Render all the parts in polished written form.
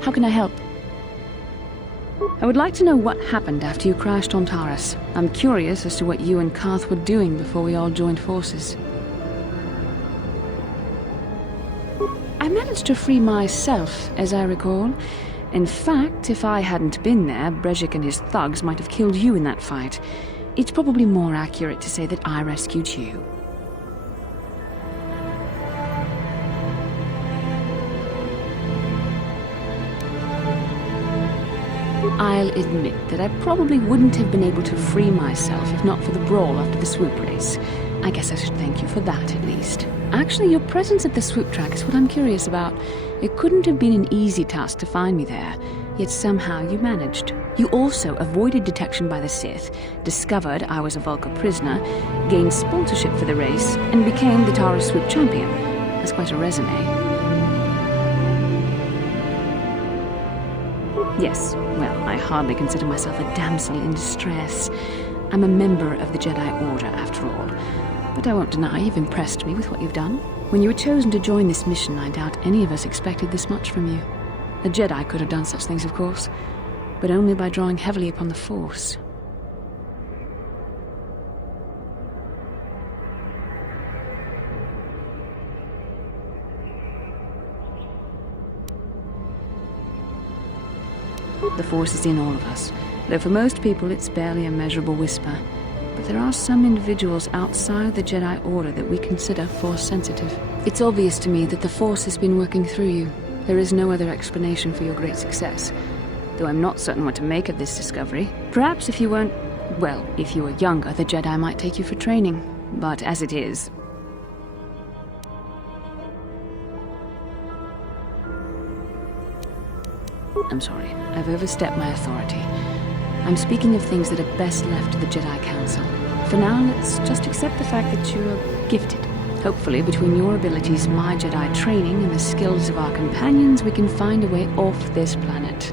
How can I help? I would like to know what happened after you crashed on Taurus. I'm curious as to what you and Karth were doing before we all joined forces. I managed to free myself, as I recall. In fact, if I hadn't been there, Brezhik and his thugs might have killed you in that fight. It's probably more accurate to say that I rescued you. I'll admit that I probably wouldn't have been able to free myself if not for the brawl after the swoop race. I guess I should thank you for that, at least. Actually, your presence at the swoop track is what I'm curious about. It couldn't have been an easy task to find me there, yet somehow you managed. You also avoided detection by the Sith, discovered I was a Vulca prisoner, gained sponsorship for the race, and became the Taurus swoop champion. That's quite a resume. Yes, well, I hardly consider myself a damsel in distress. I'm a member of the Jedi Order, after all. But I won't deny you've impressed me with what you've done. When you were chosen to join this mission, I doubt any of us expected this much from you. A Jedi could have done such things, of course, but only by drawing heavily upon the Force. The Force is in all of us, though for most people it's barely a measurable whisper. But there are some individuals outside the Jedi Order that we consider Force-sensitive. It's obvious to me that the Force has been working through you. There is no other explanation for your great success, though I'm not certain what to make of this discovery. Perhaps if you weren't... well, if you were younger, the Jedi might take you for training. But as it is... I'm sorry, I've overstepped my authority. I'm speaking of things that are best left to the Jedi Council. For now, let's just accept the fact that you're gifted. Hopefully, between your abilities, my Jedi training, and the skills of our companions, we can find a way off this planet.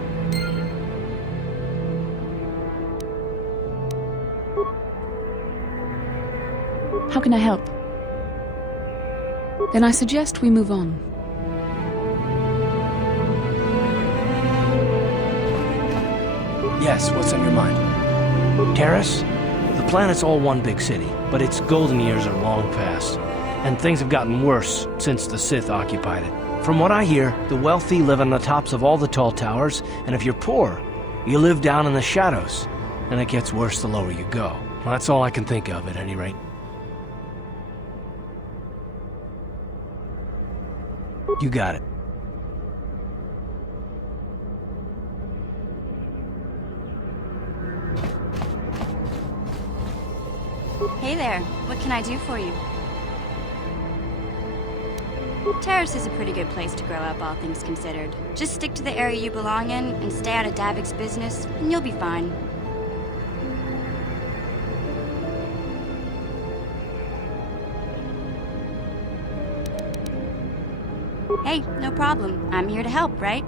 How can I help? Then I suggest we move on. Yes, what's on your mind? Terrace? The planet's all one big city, but its golden years are long past, and things have gotten worse since the Sith occupied it. From what I hear, the wealthy live on the tops of all the tall towers, and if you're poor, you live down in the shadows, and it gets worse the lower you go. Well, that's all I can think of, at any rate. You got it. Hey there, what can I do for you? Terrace is a pretty good place to grow up, all things considered. Just stick to the area you belong in and stay out of Davik's business, and you'll be fine. Hey, no problem. I'm here to help, right?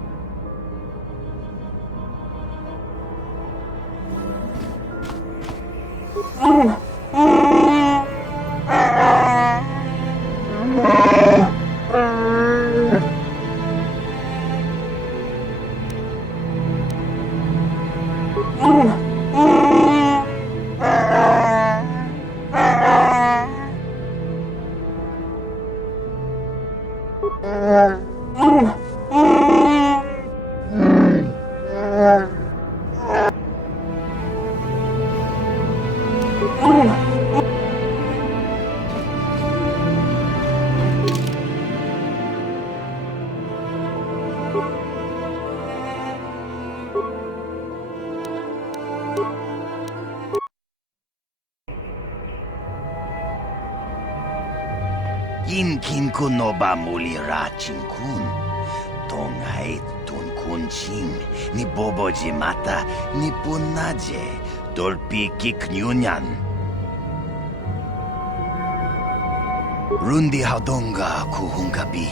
Kin kun no ba muli rachin kun. Tongait tun kun ching. Ni boboji mata ni punaje. Dolpi kiknyunyan. Rundi Haudonga Kuhungabi.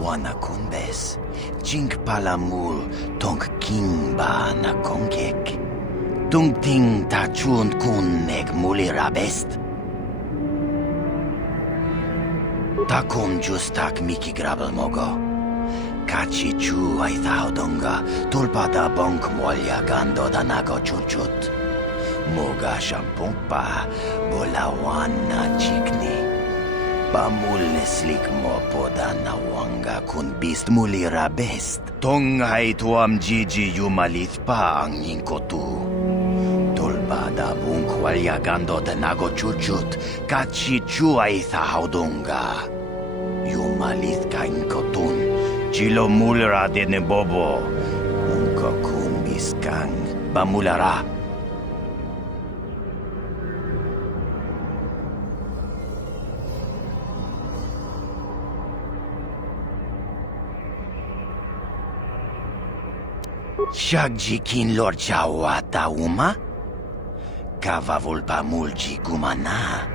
Wana Kunbes. Jink Palamul Tonk King Ba na Konkek. Tung Ting Tachun Kun Nek Mulirabest. Takum Justak Miki Grabel Mogo. Kachi Chu Aithaudonga Tulpada Bonk Molya Gando Danago Chuchut. Moga Shampungpa Bolawana Chikni. Pamul neslik mo poda na wanga kun bist mulira best. Tong hai tuam jiji yumalit pa ang yingkotu. Tulbada bung kwalya gando de nago chuchut kachi chuay thahaudunga. Yumalit ka inkotun. Chilo mulira de ne bobo. Unko kun biskang. Bamulara. Shagjikin Lord Chawata Uma? Kavavulpa Mulji Gumana.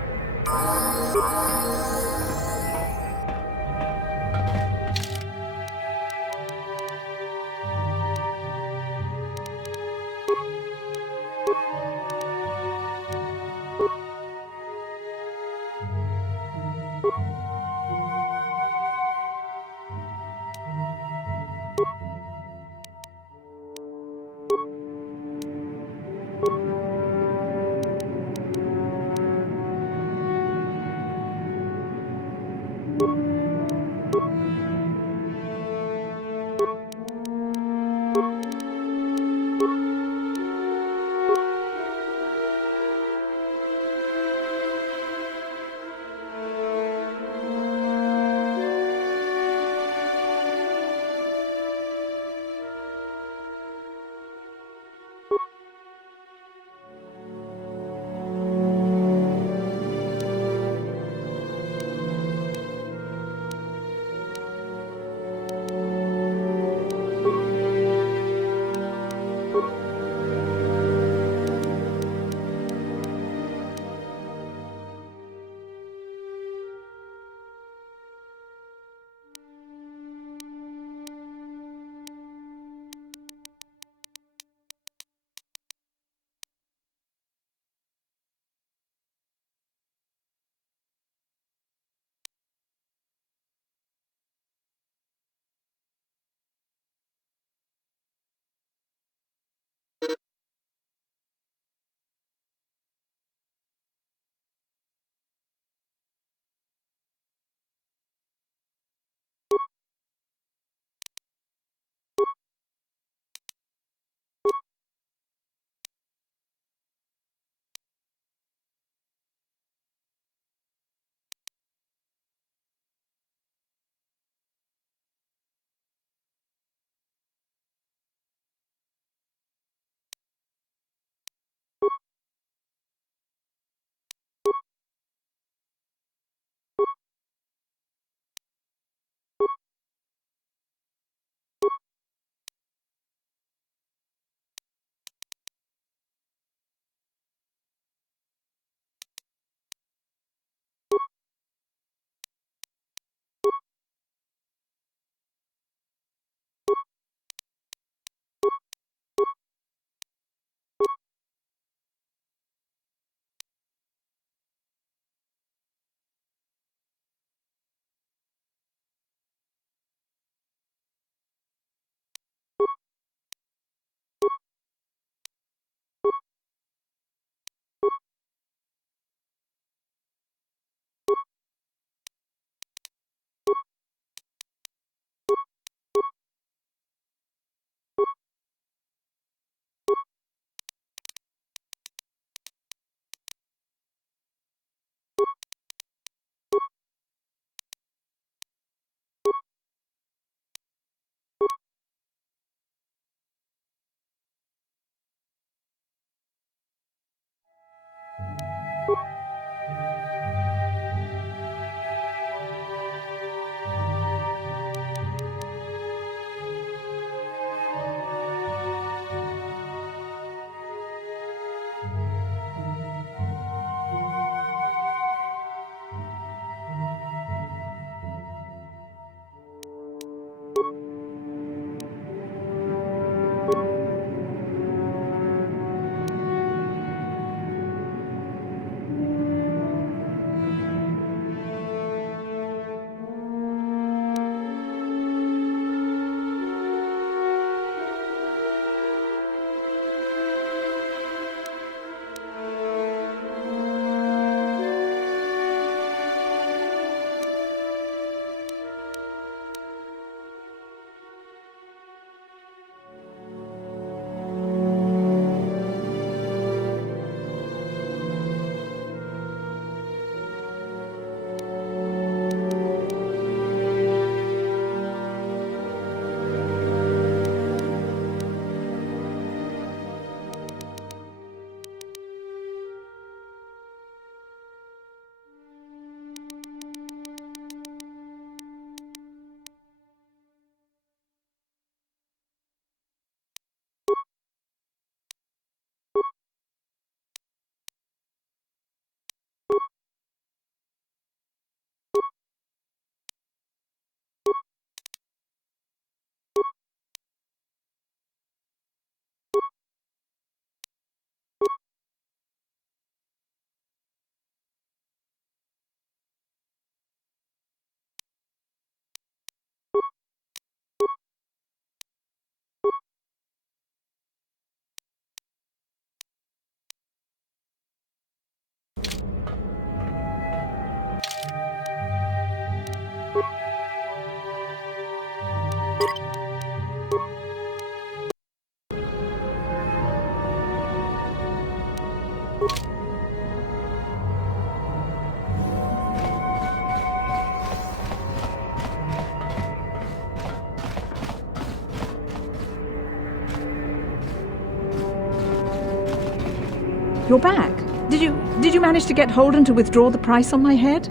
You're back. Did you manage to get Holden to withdraw the price on my head?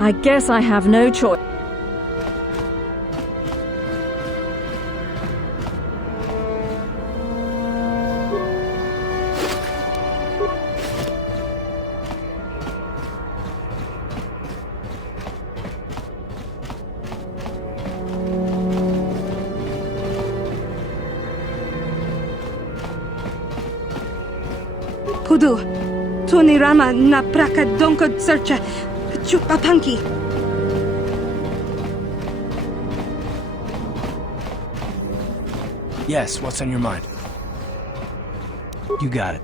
I guess I have no choice. Pudu, Tony Rama na praka donko searcha chupapanki. Yes, what's on your mind? You got it.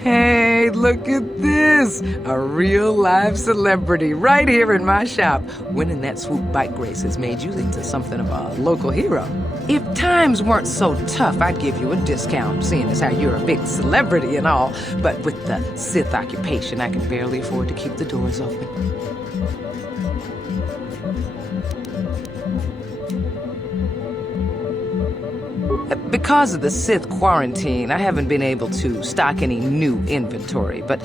Hey, look at this! A real live celebrity right here in my shop. Winning that swoop bike race has made you into something of a local hero. If times weren't so tough, I'd give you a discount, seeing as how you're a big celebrity and all. But with the Sith occupation, I can barely afford to keep the doors open. Because of the Sith quarantine, I haven't been able to stock any new inventory, but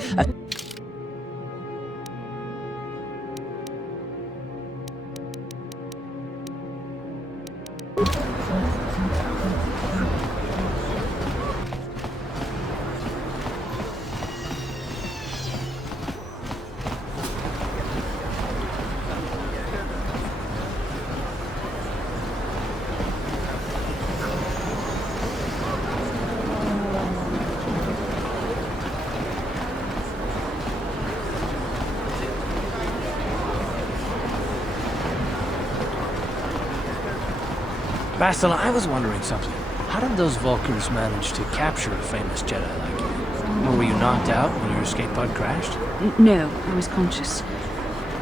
Bastila, I was wondering something. How did those Vulkars manage to capture a famous Jedi like you? Or were you knocked out when your escape pod crashed? No, I was conscious.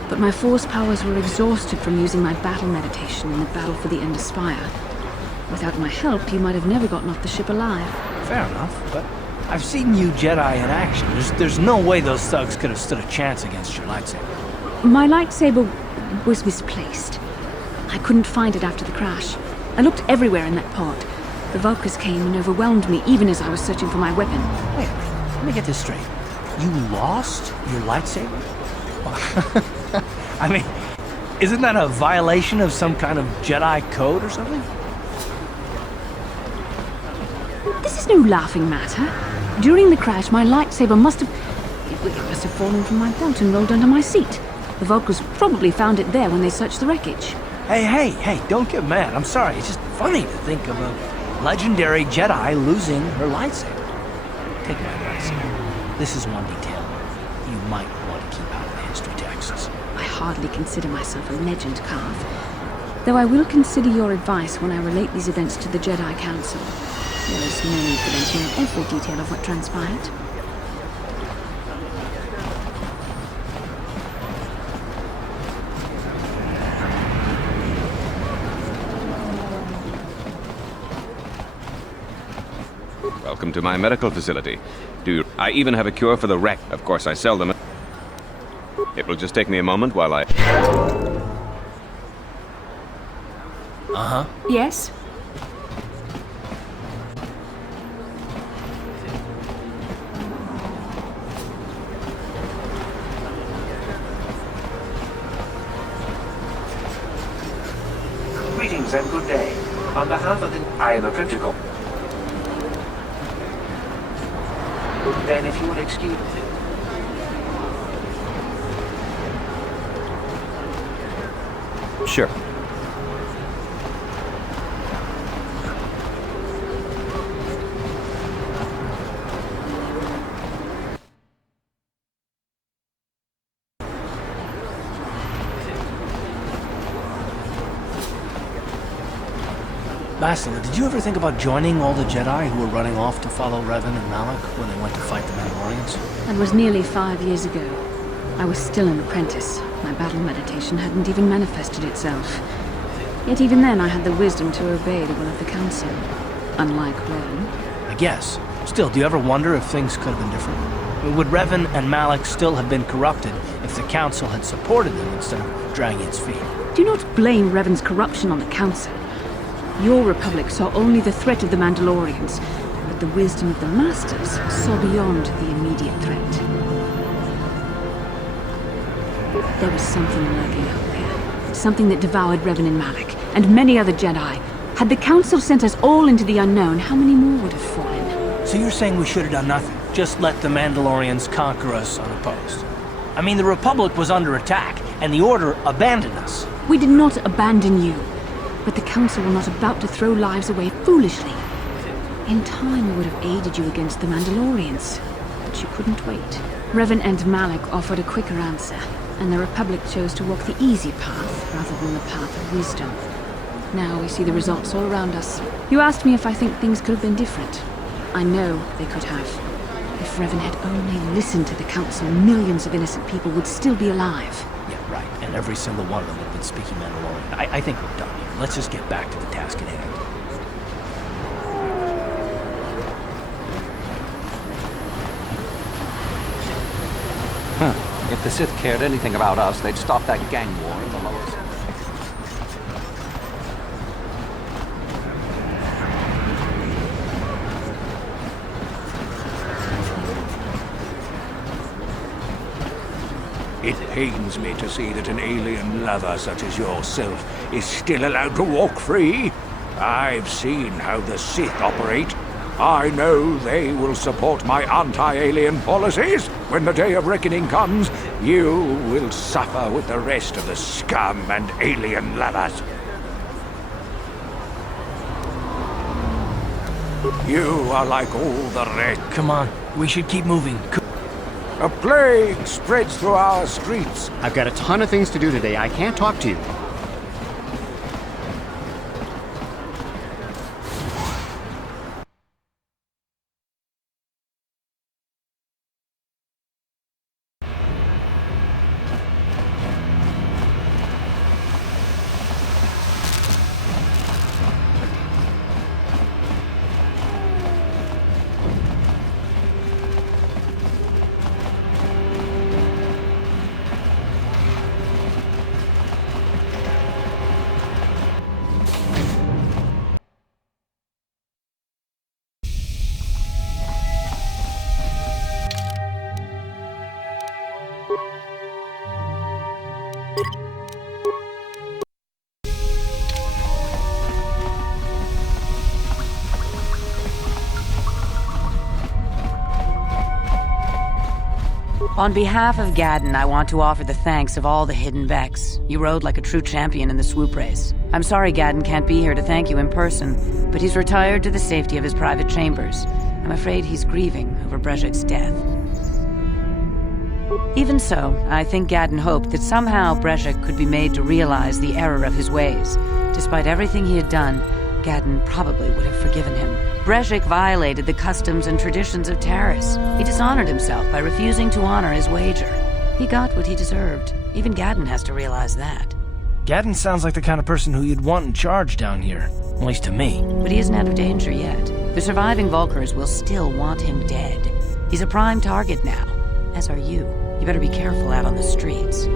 But my force powers were exhausted from using my battle meditation in the battle for the Ender Spire. Without my help, you might have never gotten off the ship alive. Fair enough, but I've seen you Jedi in action. There's no way those thugs could have stood a chance against your lightsaber. My lightsaber was misplaced. I couldn't find it after the crash. I looked everywhere in that pod. The Vulkars came and overwhelmed me even as I was searching for my weapon. Wait, let me get this straight. You lost your lightsaber? I mean, isn't that a violation of some kind of Jedi code or something? This is no laughing matter. During the crash, my lightsaber must have fallen from my belt and rolled under my seat. The Vulkars probably found it there when they searched the wreckage. Hey, don't get mad. I'm sorry. It's just funny to think of a legendary Jedi losing her lightsaber. Take my advice. This is one detail you might want to keep out of the history texts. I hardly consider myself a legend, Carve. Though I will consider your advice when I relate these events to the Jedi Council. There is no need for them to know every detail of what transpired. Welcome to my medical facility. I even have a cure for the wreck. Of course, I sell them. It will just take me a moment while I... Uh-huh. Yes? Greetings and good day. On behalf of the... I am a practical. Then if you would excuse... Sure. Bastila, did you ever think about joining all the Jedi who were running off to follow Revan and Malak when they went to fight the Mandalorians? That was nearly 5 years ago. I was still an apprentice. My battle meditation hadn't even manifested itself. Yet even then I had the wisdom to obey the will of the Council. Unlike Revan. I guess. Still, do you ever wonder if things could have been different? Would Revan and Malak still have been corrupted if the Council had supported them instead of dragging its feet? Do not blame Revan's corruption on the Council. Your Republic saw only the threat of the Mandalorians, but the wisdom of the Masters saw beyond the immediate threat. There was something lurking out there. Something that devoured Revan and Malak, and many other Jedi. Had the Council sent us all into the unknown, how many more would have fallen? So you're saying we should have done nothing? Just let the Mandalorians conquer us unopposed? I mean, the Republic was under attack, and the Order abandoned us. We did not abandon you. But the Council were not about to throw lives away foolishly. In time, we would have aided you against the Mandalorians. But you couldn't wait. Revan and Malak offered a quicker answer, and the Republic chose to walk the easy path rather than the path of wisdom. Now we see the results all around us. You asked me if I think things could have been different. I know they could have. If Revan had only listened to the Council, millions of innocent people would still be alive. Yeah, right. And every single one of them would have been speaking Mandalorian. I think we're done here. Let's just get back to the task at hand. Huh. If the Sith cared anything about us, they'd stop that gang war in the lowest. It pains me to see that an alien lover such as yourself is still allowed to walk free. I've seen how the Sith operate. I know they will support my anti-alien policies. When the day of reckoning comes, you will suffer with the rest of the scum and alien lovers. You are like all the rest. Come on, we should keep moving. A plague spreads through our streets. I've got a ton of things to do today. I can't talk to you. On behalf of Gadden, I want to offer the thanks of all the hidden Vex. You rode like a true champion in the swoop race. I'm sorry Gadden can't be here to thank you in person, but he's retired to the safety of his private chambers. I'm afraid he's grieving over Brejik's death. Even so, I think Gadden hoped that somehow Brejik could be made to realize the error of his ways. Despite everything he had done, Gadden probably would have forgiven him. Brejik violated the customs and traditions of Taris. He dishonored himself by refusing to honor his wager. He got what he deserved. Even Gadden has to realize that. Gadden sounds like the kind of person who you'd want in charge down here. At least to me. But he isn't out of danger yet. The surviving Vulkars will still want him dead. He's a prime target now, as are you. You better be careful out on the streets.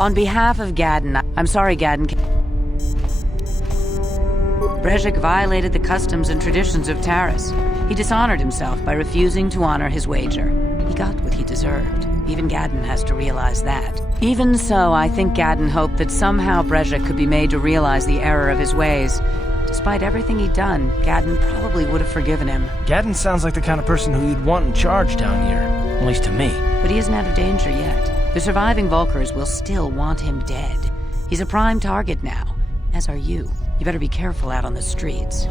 On behalf of Gadden, I'm sorry, Gadden. Brezhik violated the customs and traditions of Taris. He dishonored himself by refusing to honor his wager. He got what he deserved. Even Gadden has to realize that. Even so, I think Gadden hoped that somehow Brezhik could be made to realize the error of his ways. Despite everything he'd done, Gadden probably would have forgiven him. Gadden sounds like the kind of person who you'd want in charge down here, at least to me. But he isn't out of danger yet. The surviving Volkers will still want him dead. He's a prime target now, as are you. You better be careful out on the streets.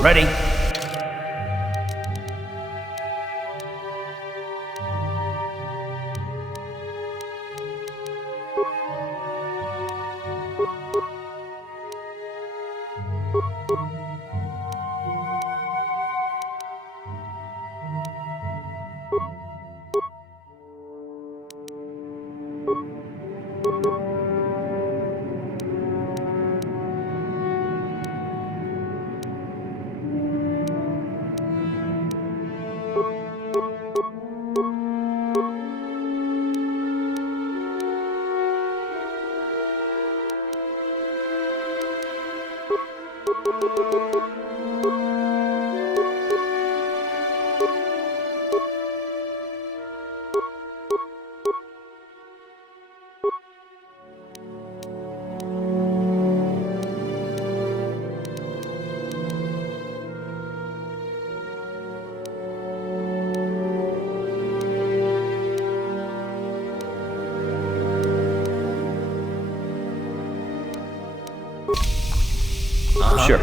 Ready? Sure.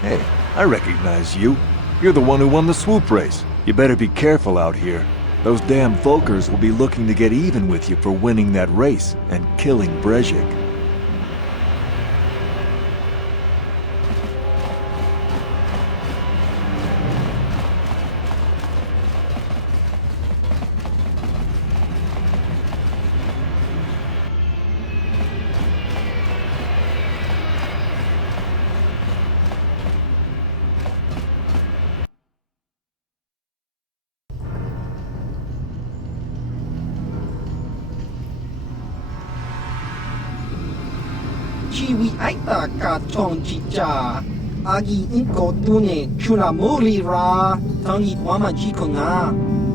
Hey, I recognize you. You're the one who won the swoop race. You better be careful out here. Those damn Volkers will be looking to get even with you for winning that race and killing Brezhik. Chiwi aita ka chong chicha. Agi inko tune chuna muli ra. Tangi wama jiko nga.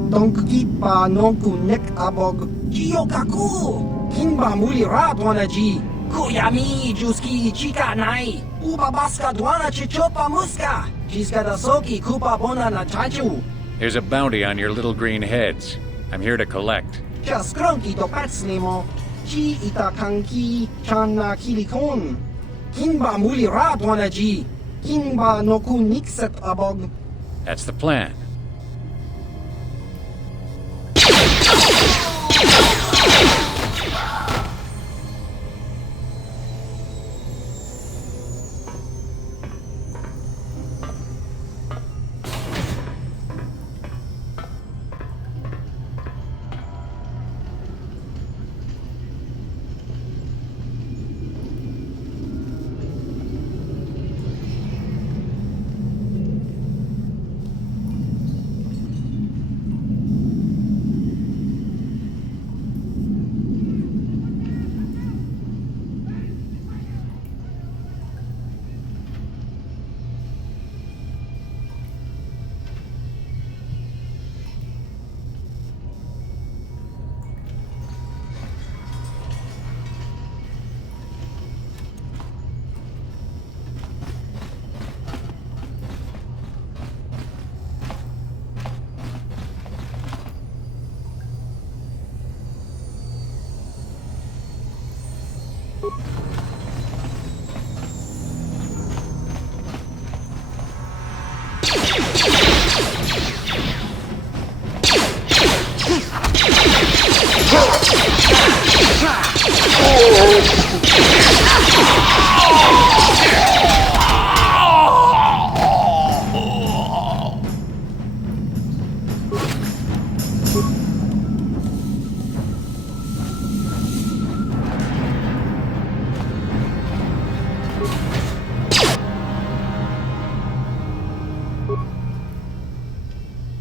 Tonki pa nonku nek abog. Jiyo kaku. Kinba muli ra dwana ji. Kuyami juski chika nai. Uba baska dwana chichopa muska. Jiska da soki kupa bona na chachu. There's a bounty on your little green heads. I'm here to collect. Just cronky to patslimo. Chi itakanki chana kilikon. Kinba muli ra dwana ji. Kinba noku nikset abog. That's the plan.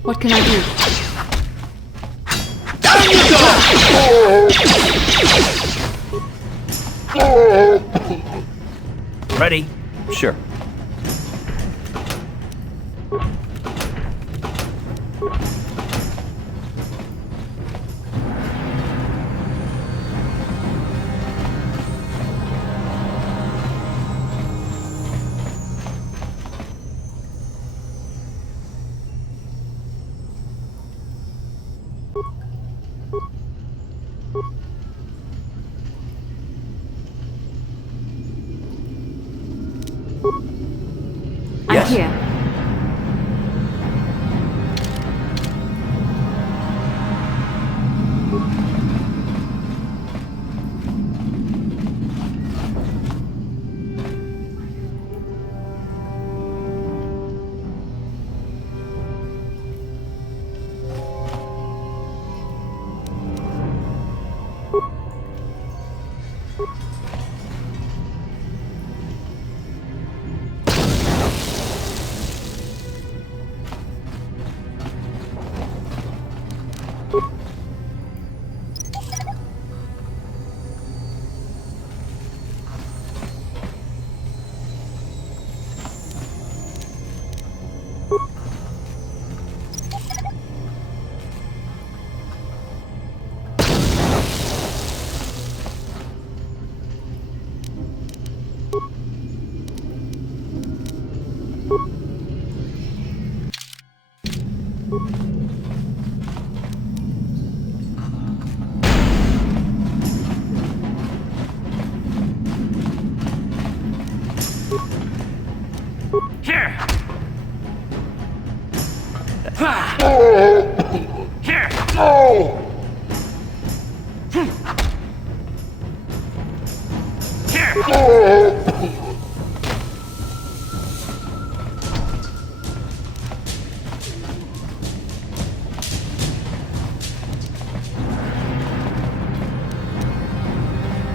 What can I do? Ready? Sure. I'm here.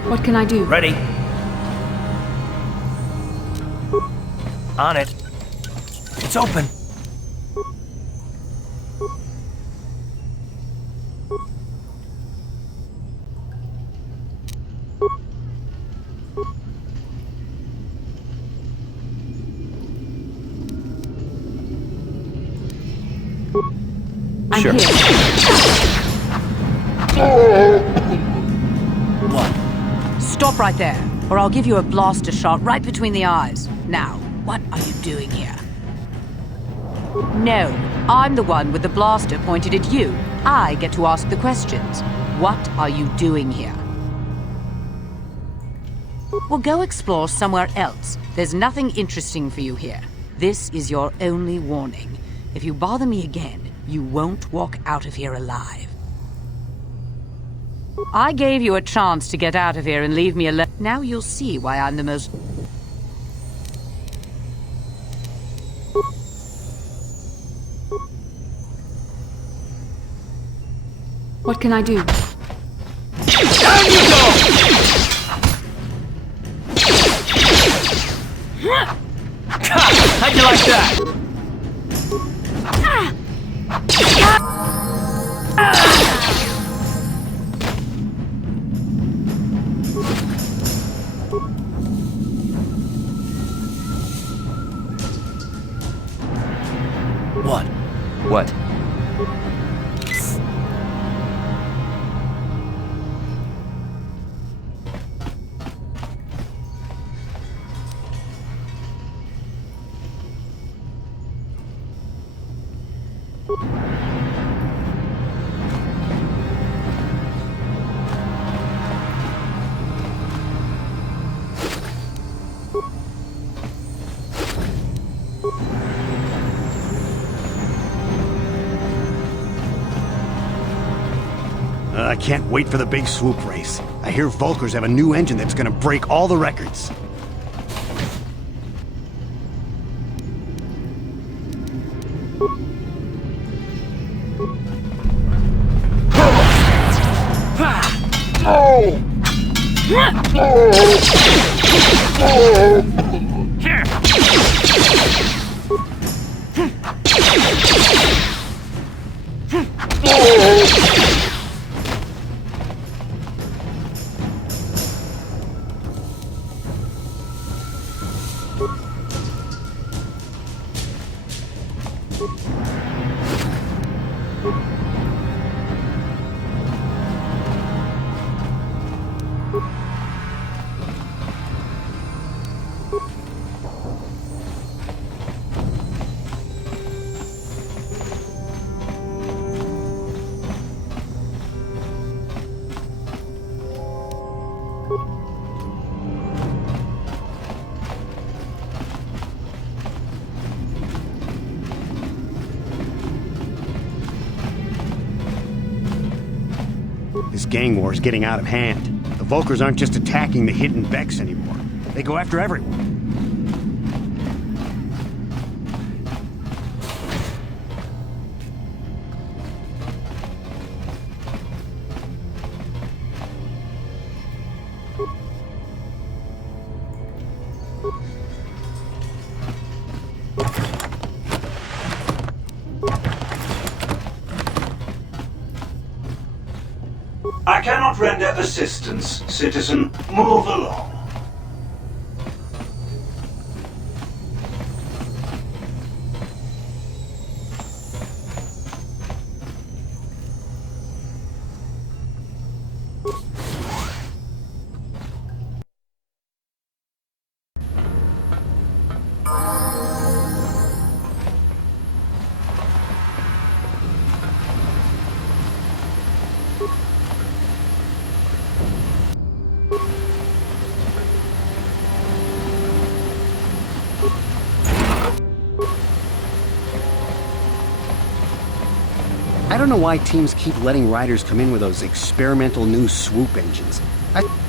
What can I do? Ready? On it. It's open. I'm Sure. here. What? Stop right there, or I'll give you a blaster shot right between the eyes. Now, what are you doing here? No, I'm the one with the blaster pointed at you. I get to ask the questions. What are you doing here? Well, go explore somewhere else. There's nothing interesting for you here. This is your only warning. If you bother me again, you won't walk out of here alive. I gave you a chance to get out of here and leave me alone. Now you'll see why I'm the most... What can I do? Down you go! How'd you like that? What? What? I can't wait for the big swoop race. I hear Volkers have a new engine that's gonna break all the records. This gang war is getting out of hand. The Volkers aren't just attacking the hidden Becks anymore. They go after everyone. I cannot render assistance, citizen. Move along. I don't know why teams keep letting riders come in with those experimental new swoop engines.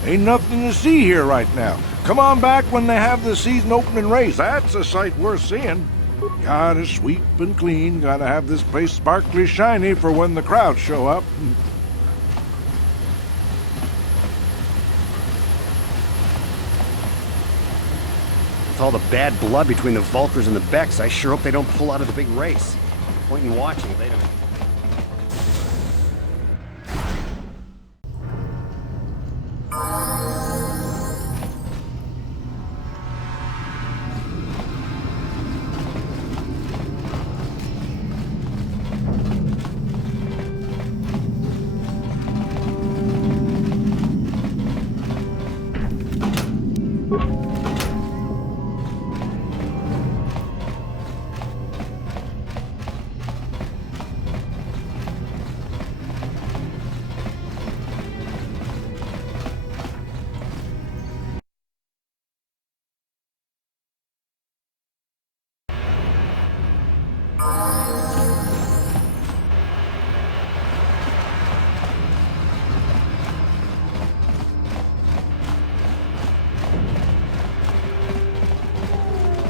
Ain't nothing to see here right now. Come on back when they have the season opening race. That's a sight worth seeing. Gotta sweep and clean. Gotta have this place sparkly shiny for when the crowds show up. With all the bad blood between the Volkers and the Becks, I sure hope they don't pull out of the big race. Point in watching if they don't.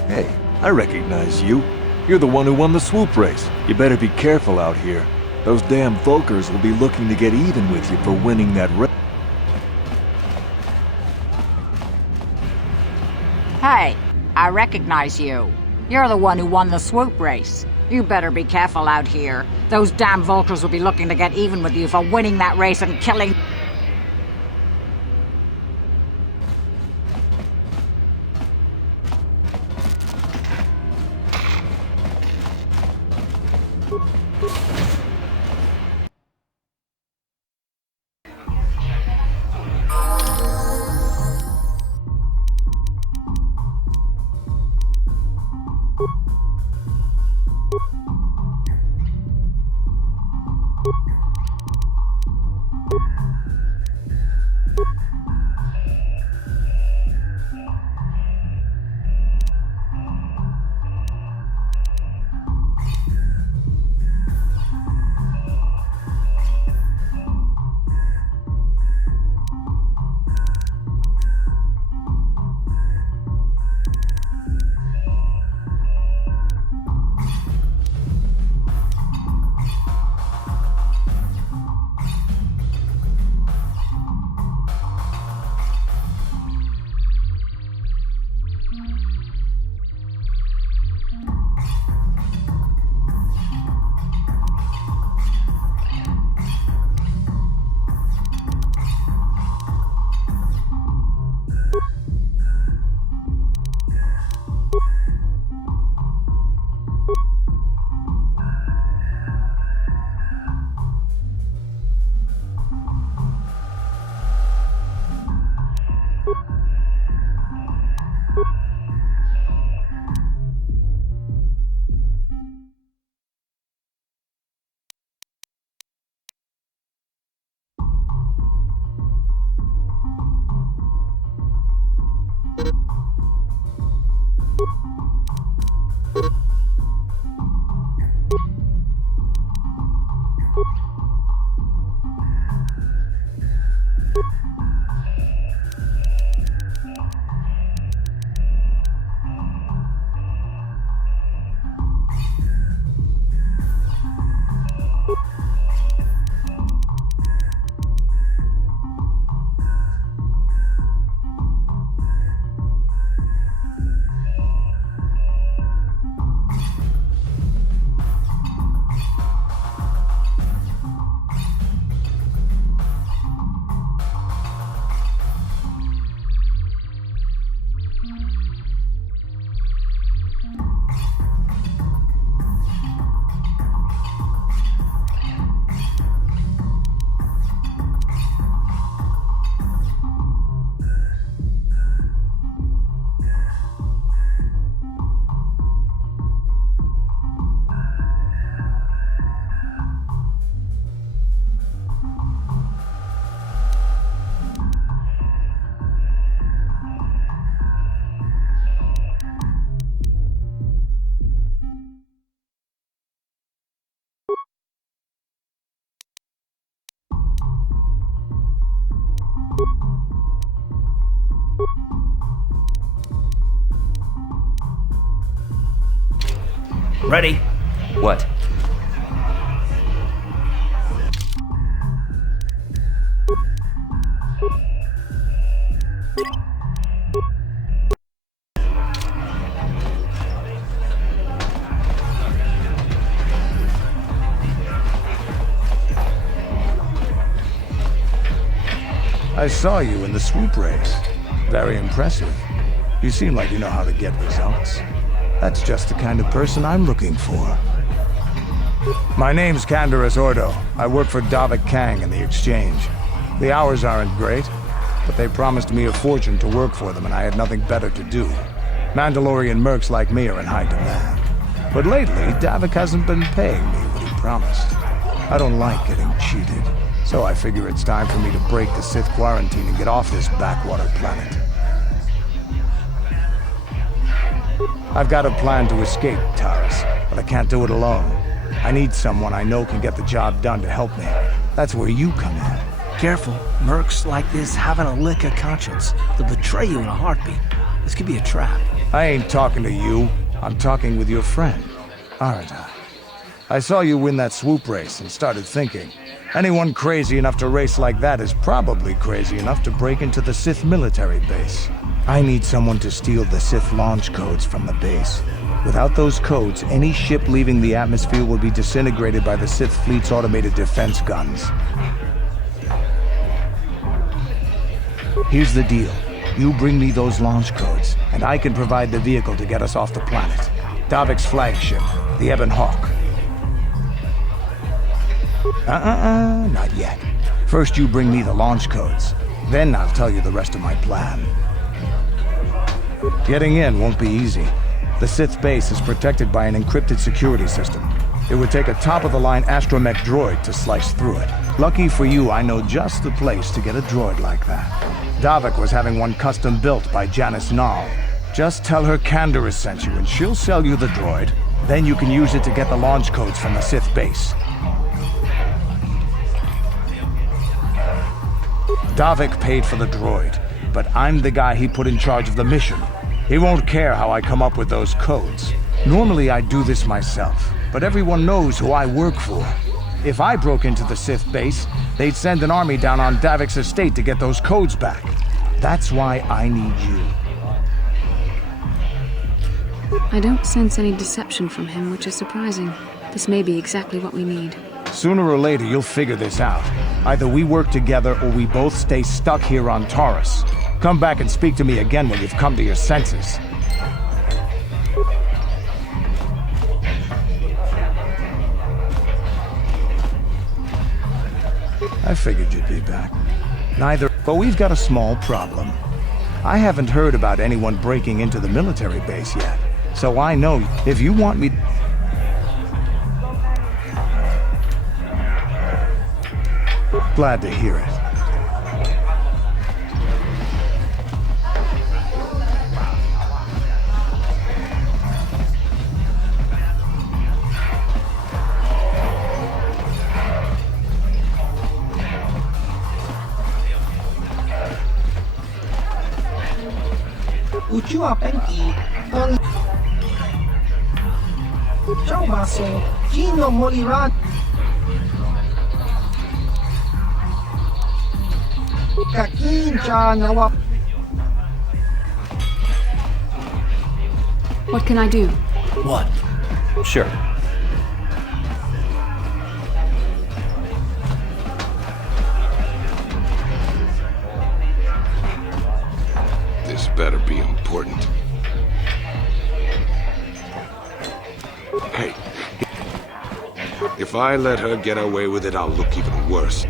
Hey, I recognize you. You're the one who won the swoop race. You better be careful out here. Those damn Volkers will be looking to get even with you for winning that race. Hey, I recognize you. You're the one who won the swoop race. You better be careful out here. Those damn Volkers will be looking to get even with you for winning that race and killing... Ready? What? I saw you in the swoop race. Very impressive. You seem like you know how to get results. That's just the kind of person I'm looking for. My name's Canderous Ordo. I work for Davik Kang in the Exchange. The hours aren't great, but they promised me a fortune to work for them and I had nothing better to do. Mandalorian mercs like me are in high demand. But lately, Davik hasn't been paying me what he promised. I don't like getting cheated, so I figure it's time for me to break the Sith quarantine and get off this backwater planet. I've got a plan to escape, Taris, but I can't do it alone. I need someone I know can get the job done to help me. That's where you come in. Careful. Mercs like this haven't a lick of conscience. They'll betray you in a heartbeat. This could be a trap. I ain't talking to you. I'm talking with your friend, Arada. I saw you win that swoop race and started thinking, anyone crazy enough to race like that is probably crazy enough to break into the Sith military base. I need someone to steal the Sith launch codes from the base. Without those codes, any ship leaving the atmosphere will be disintegrated by the Sith fleet's automated defense guns. Here's the deal. You bring me those launch codes, and I can provide the vehicle to get us off the planet. Davik's flagship, the Ebon Hawk. Not yet. First you bring me the launch codes. Then I'll tell you the rest of my plan. Getting in won't be easy. The Sith base is protected by an encrypted security system. It would take a top-of-the-line astromech droid to slice through it. Lucky for you, I know just the place to get a droid like that. Davik was having one custom built by Janice Nall. Just tell her Canderous sent you and she'll sell you the droid. Then you can use it to get the launch codes from the Sith base. Davik paid for the droid, but I'm the guy he put in charge of the mission. He won't care how I come up with those codes. Normally I'd do this myself, but everyone knows who I work for. If I broke into the Sith base, they'd send an army down on Davik's estate to get those codes back. That's why I need you. I don't sense any deception from him, which is surprising. This may be exactly what we need. Sooner or later, you'll figure this out. Either we work together or we both stay stuck here on Taurus. Come back and speak to me again when you've come to your senses. I figured you'd be back. Neither, but we've got a small problem. I haven't heard about anyone breaking into the military base yet, so I know if you want me... Glad to hear it. Uchua Penki, Ciao Basso, Gino morirà. What can I do? What? Sure. This better be important. Hey, if I let her get away with it, I'll look even worse.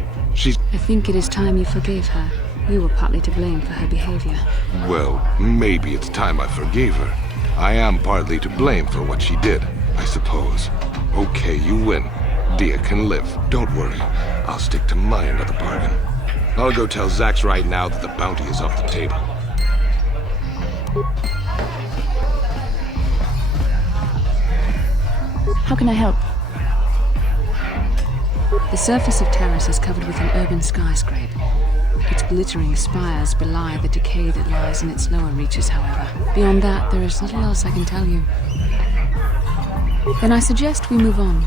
I think it is time you forgave her. You were partly to blame for her behavior. Well, maybe it's time I forgave her. I am partly to blame for what she did, I suppose. Okay, you win. Dia can live. Don't worry. I'll stick to my end of the bargain. I'll go tell Zax right now that the bounty is off the table. How can I help? The surface of Terrace is covered with an urban skyscrape. Its glittering spires belie the decay that lies in its lower reaches, however. Beyond that, there is little else I can tell you. Then I suggest we move on.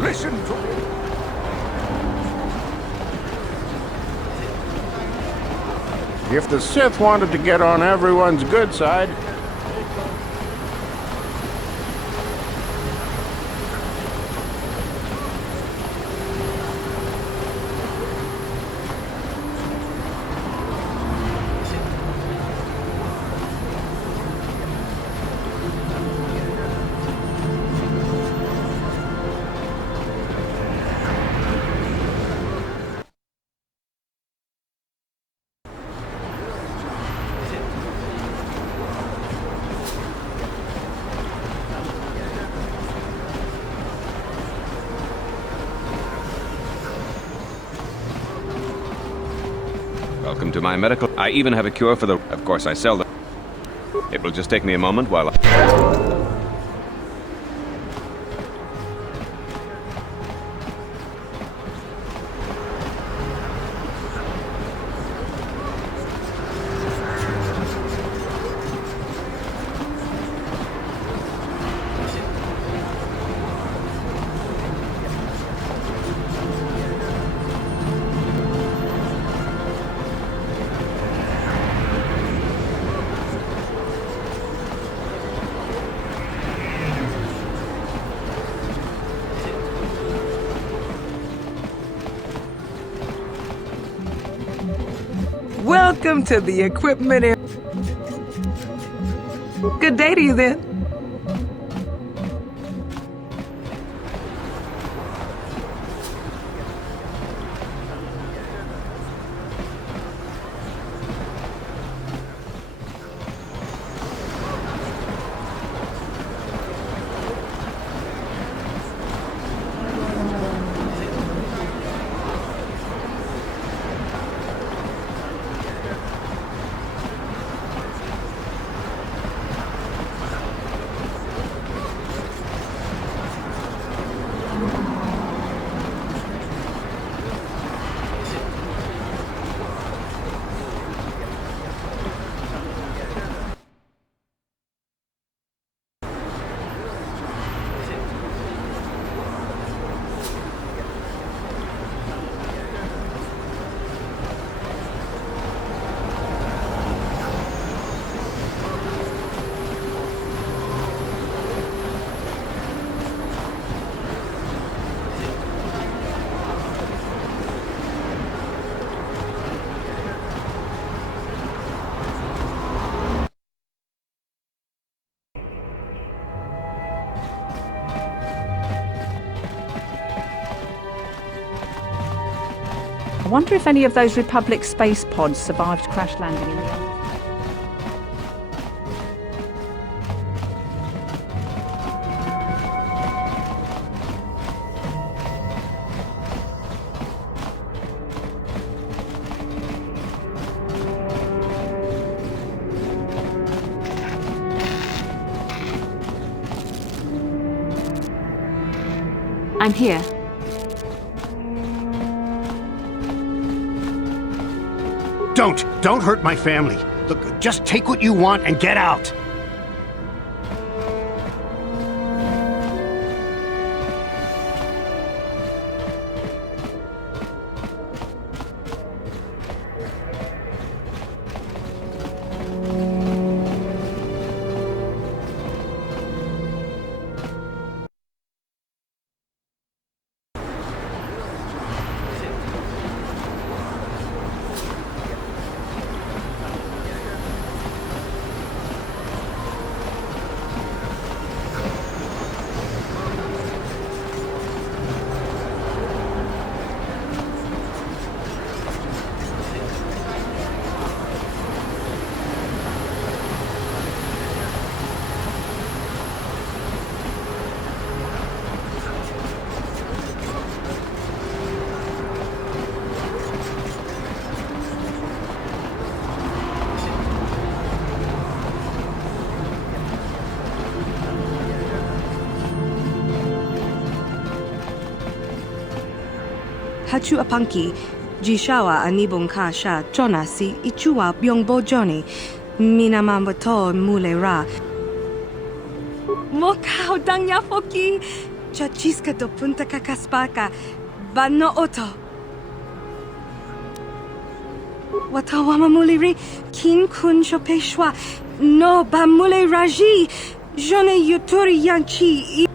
Listen to me. If the Sith wanted to get on everyone's good side, Welcome to my medical... I even have a cure for the... Of course, I sell them. It will just take me a moment while I... Welcome to the equipment area. Good day to you then. I wonder if any of those Republic space pods survived crash landing in the ocean. I'm here. Don't hurt my family. Look, just take what you want and get out. hachu apanki, jishawa anibong kasha chonasi ichua byongbo joni, minamambato mule ra. Mokao dangya foki, chachiska do punta kakaspaka, bano oto. Watawama muliri, kin kun shopeshwa, no bamule raji, jone yuturi yanchi.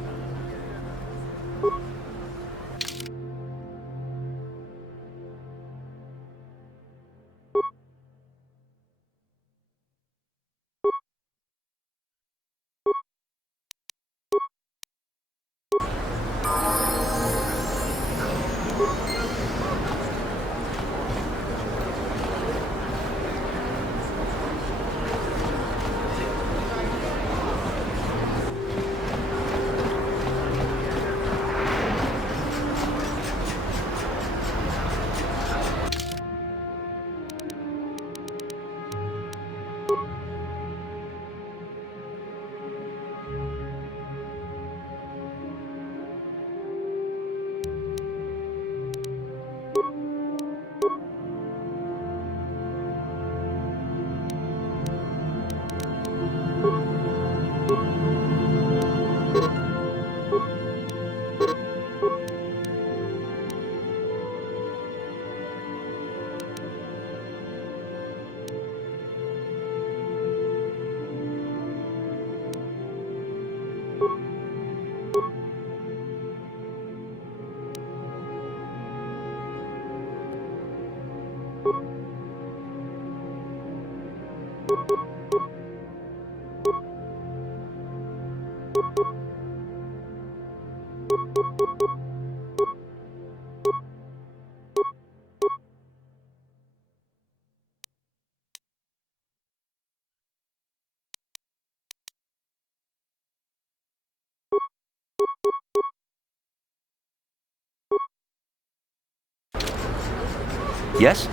Yes?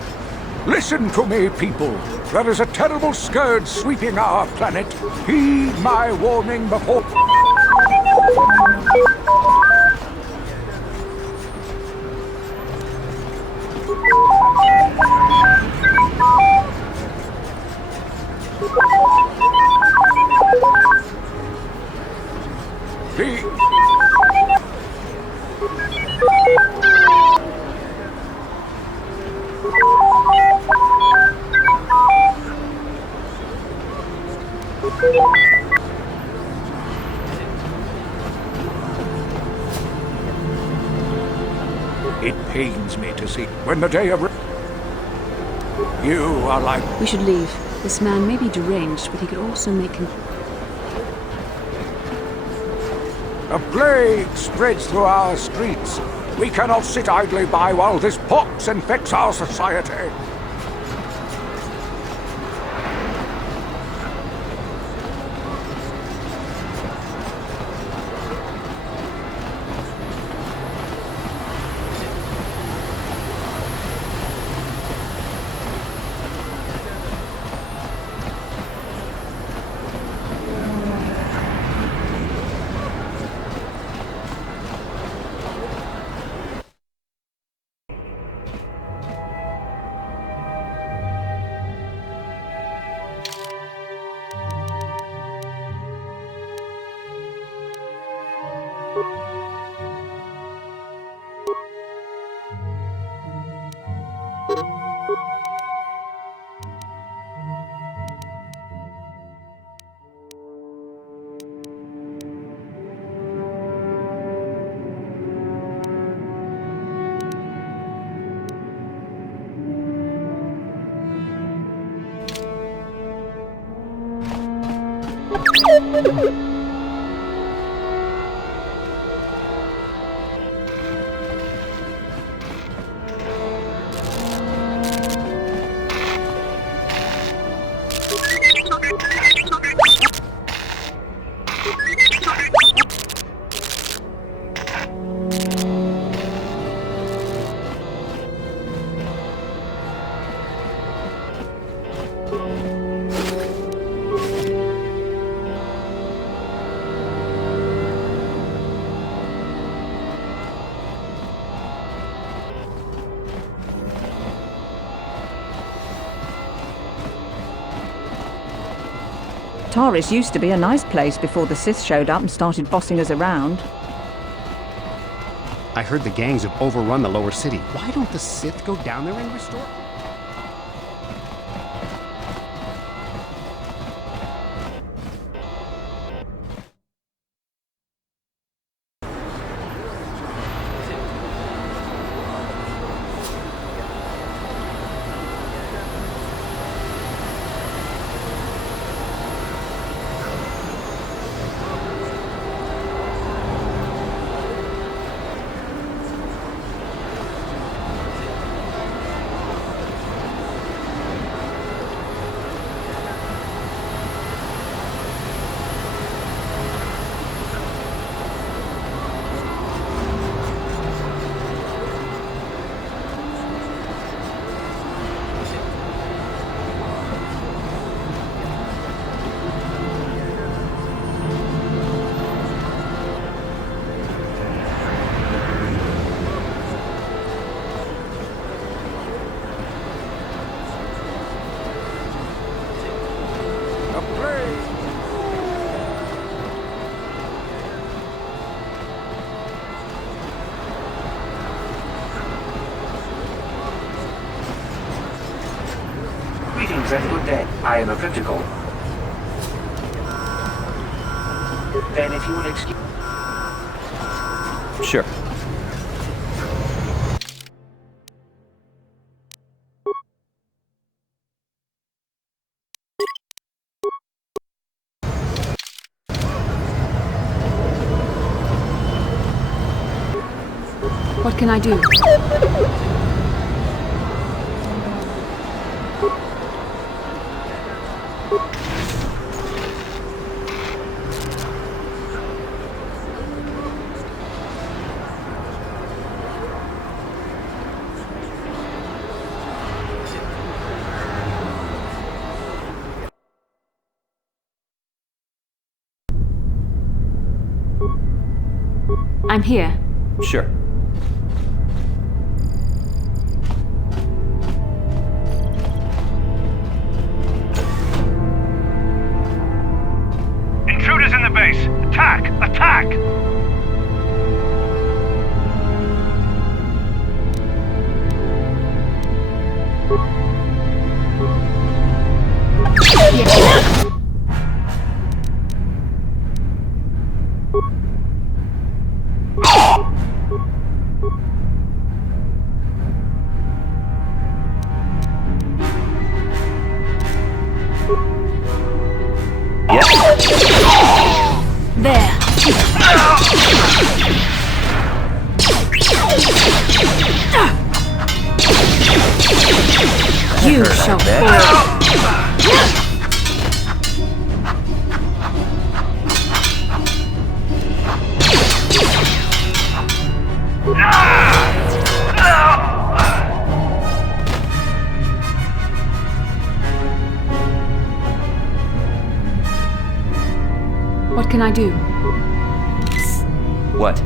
Listen to me, people. There is a terrible scourge sweeping our planet. Heed my warning before... It pains me to see when the day of... You are like... We should leave. This man may be deranged, but he could also make him... A plague spreads through our streets. We cannot sit idly by while this pox infects our society. Taris used to be a nice place before the Sith showed up and started bossing us around. I heard the gangs have overrun the lower city. Why don't the Sith go down there and restore? Greetings and good day. I am a protocol. Then if you will excuse... Sure. What can I do? I'm here. Sure. Intruders in the base! Attack! Attack! There. You shall fall. What can I do? What?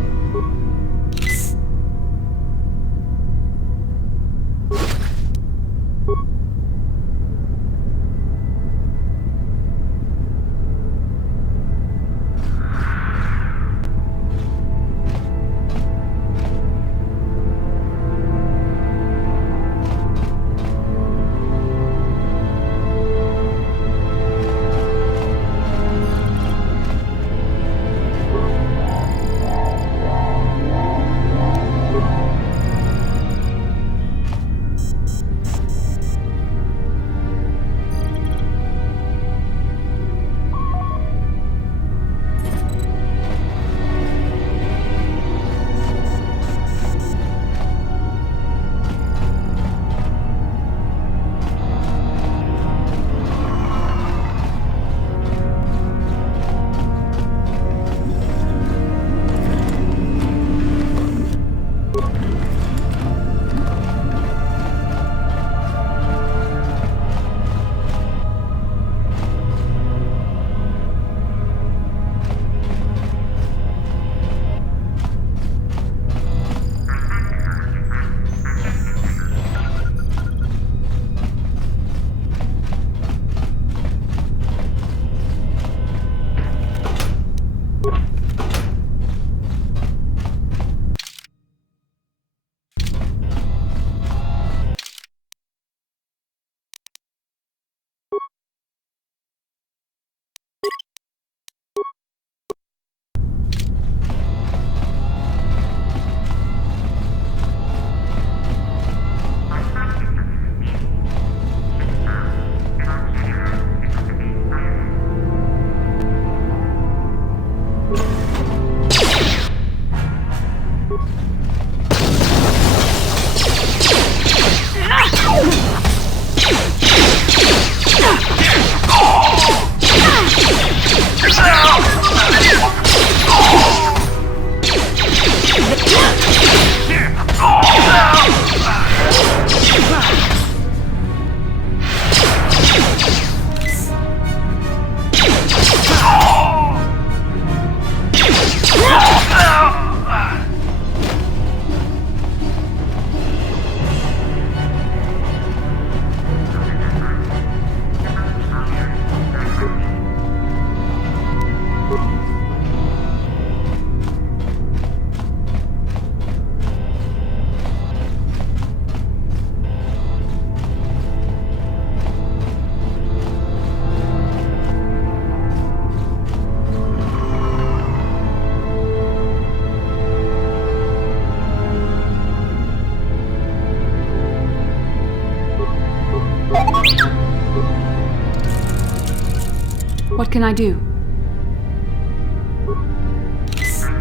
What can I do?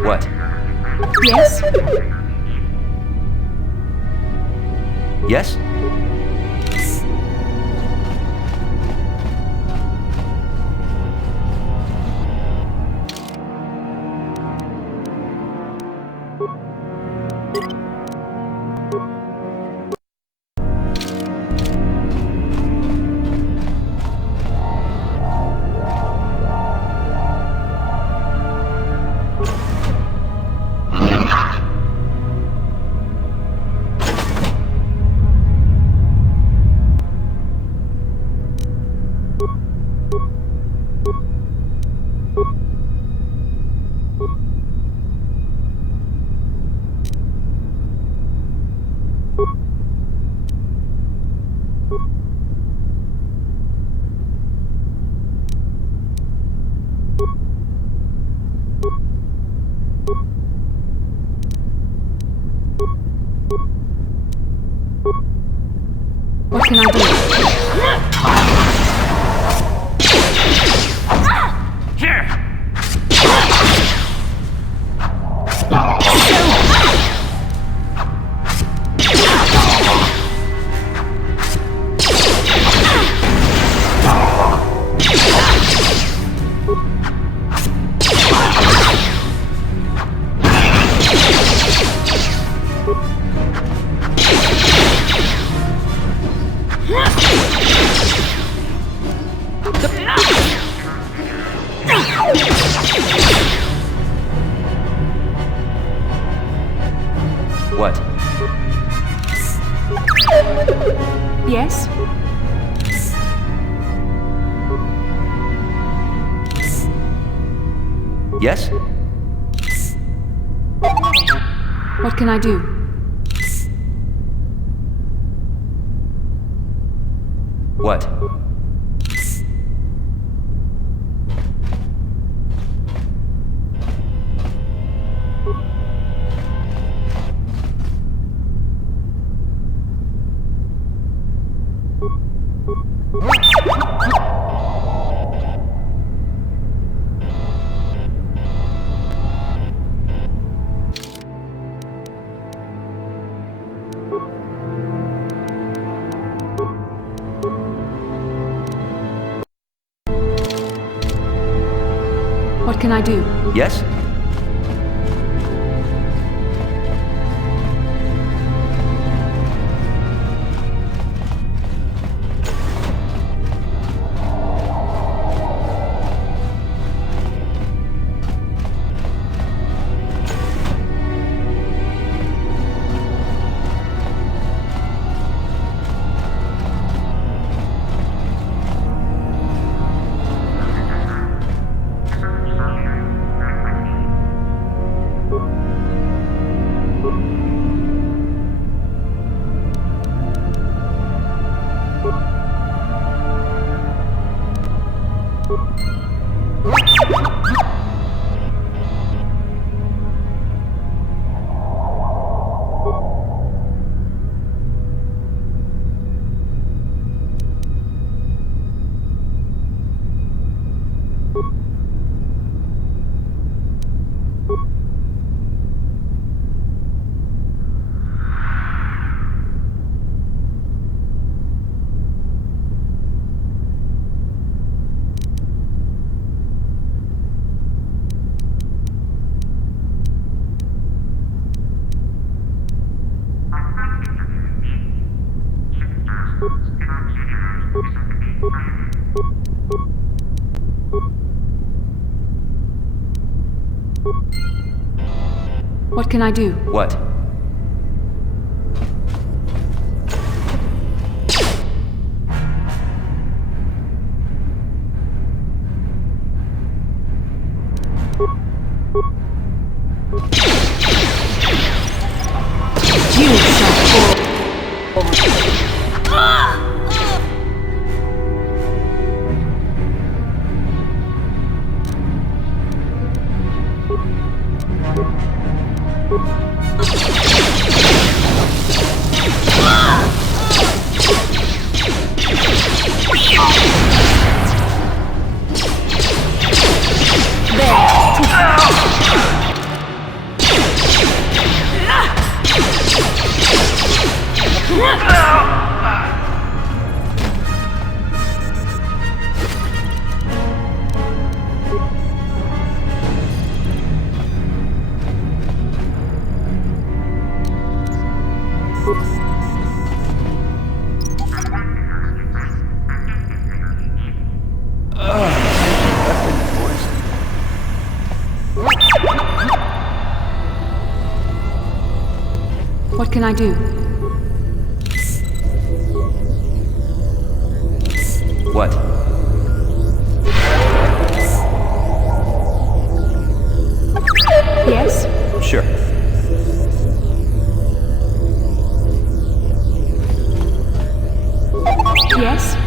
What? Yes? Yes? What can I do? What? Yes? Yes? What can I do? What? What can I do? Yes? What can I do? What? You shall fall. What can I do? What? Yes? Sure. Yes?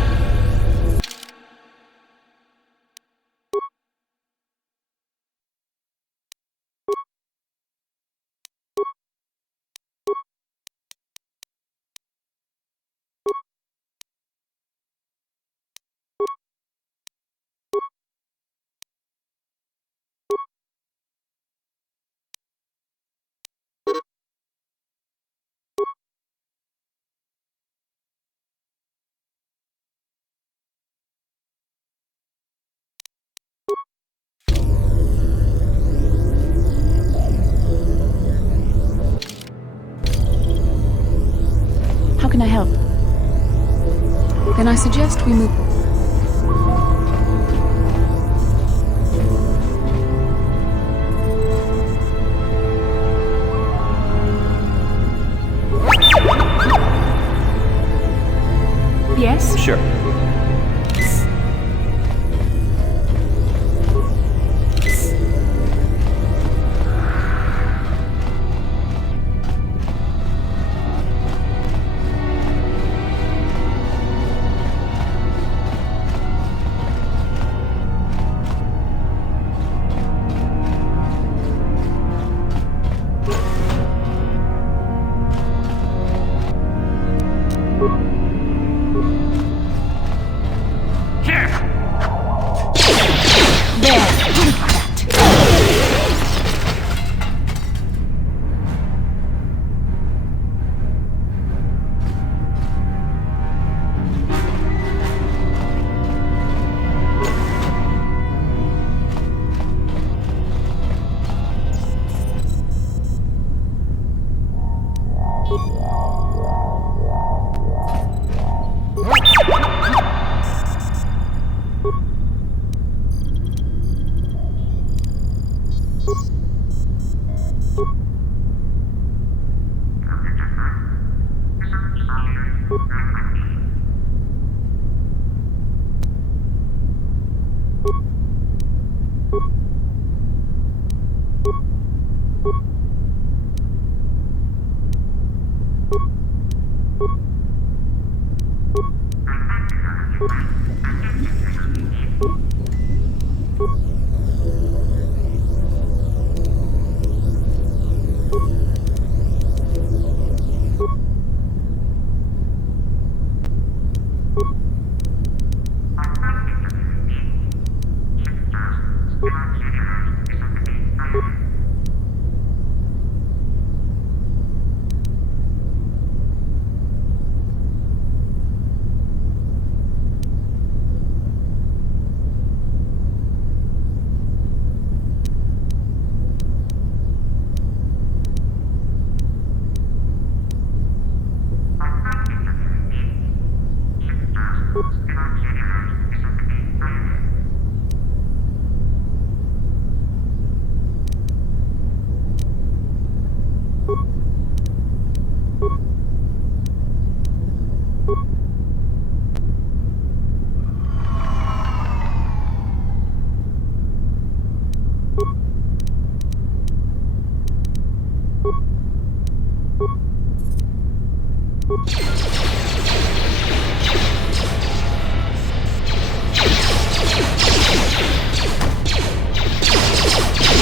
How can I help? Then I suggest we move... Yes? Sure.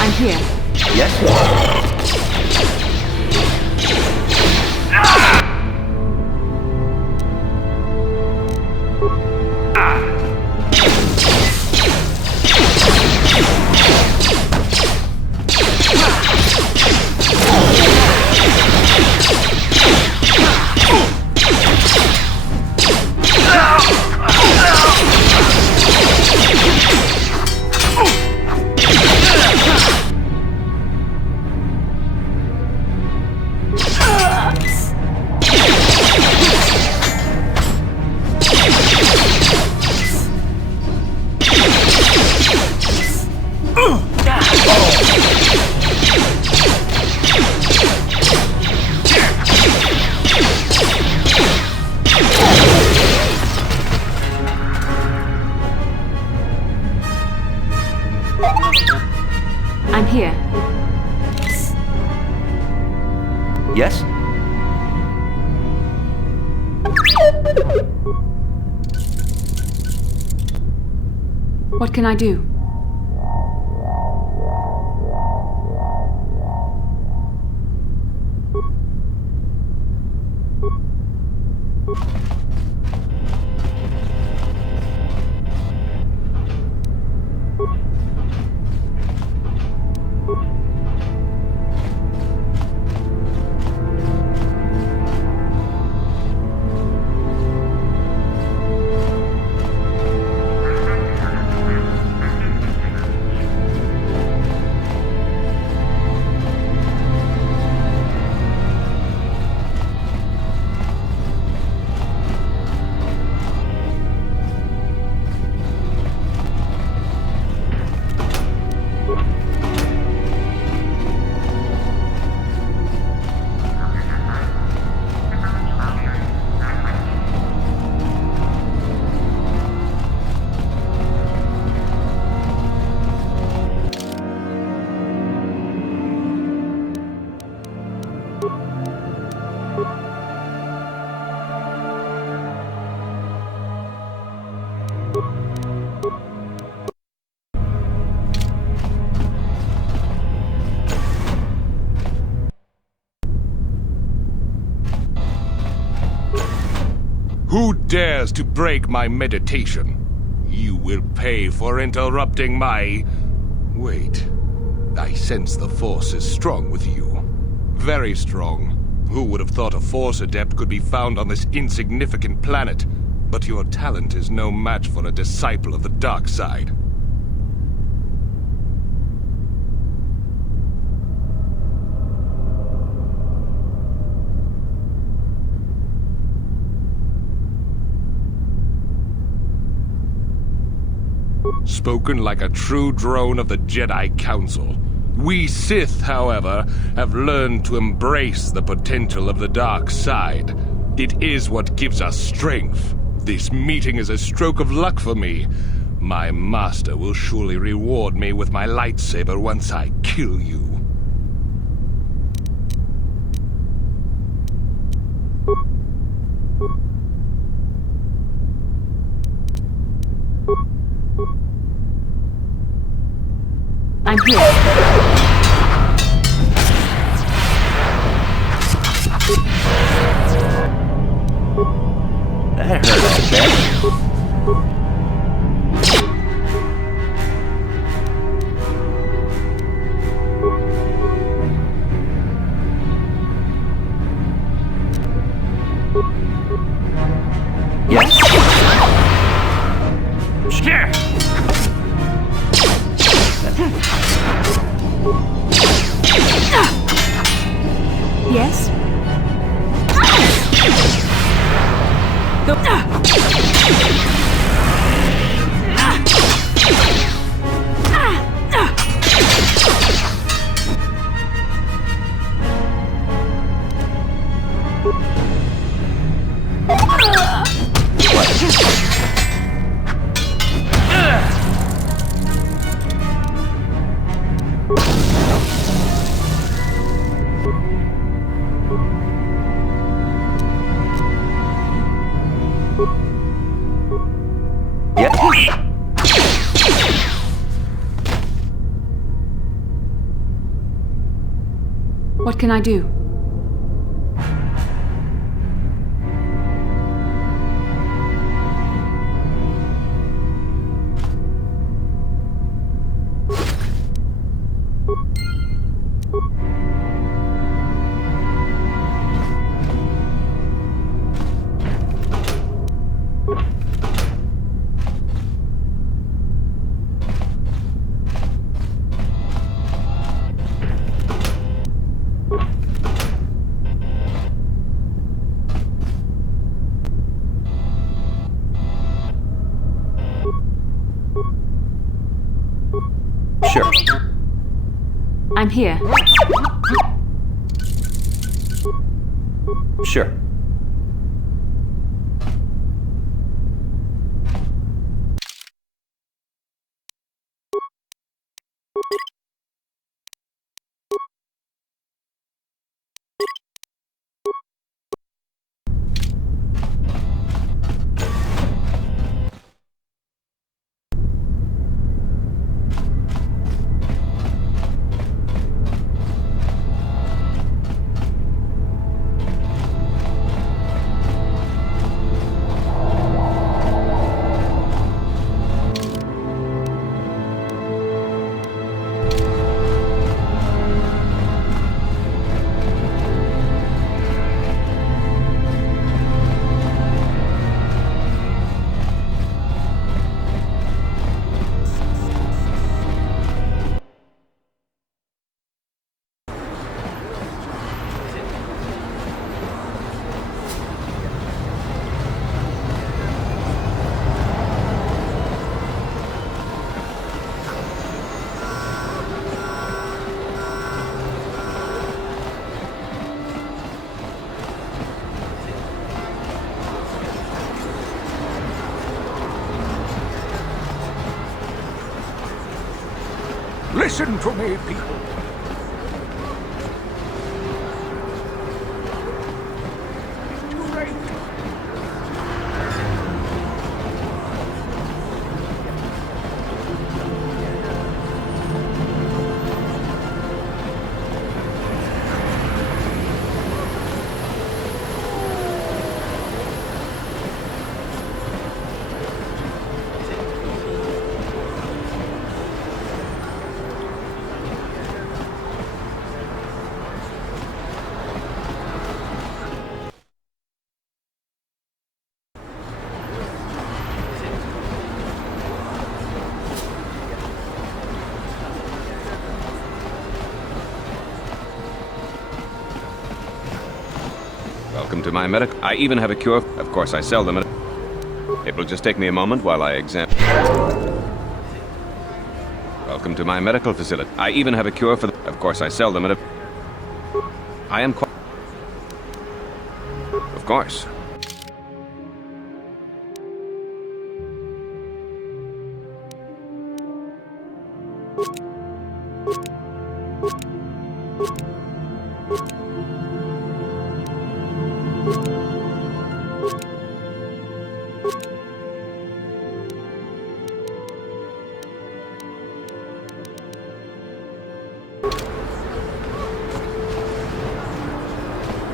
I'm here. Yes? I'm here. Yes? What can I do? Who dares to break my meditation? You will pay for interrupting my... Wait. I sense the Force is strong with you. Very strong. Who would have thought a Force adept could be found on this insignificant planet? But your talent is no match for a disciple of the dark side. Spoken like a true drone of the Jedi Council. We Sith, however, have learned to embrace the potential of the dark side. It is what gives us strength. This meeting is a stroke of luck for me. My master will surely reward me with my lightsaber once I kill you. I'm here. That hurt, I bet. Yes? Scare! Yes? What can I do? Sure. I'm here. Sure. Listen to me, people. Too late. Welcome to my medical. I even have a cure. Of course, I sell them. It will just take me a moment while I examine. Welcome to my medical facility. I even have a cure for. Of course, I sell them. I am. Of course.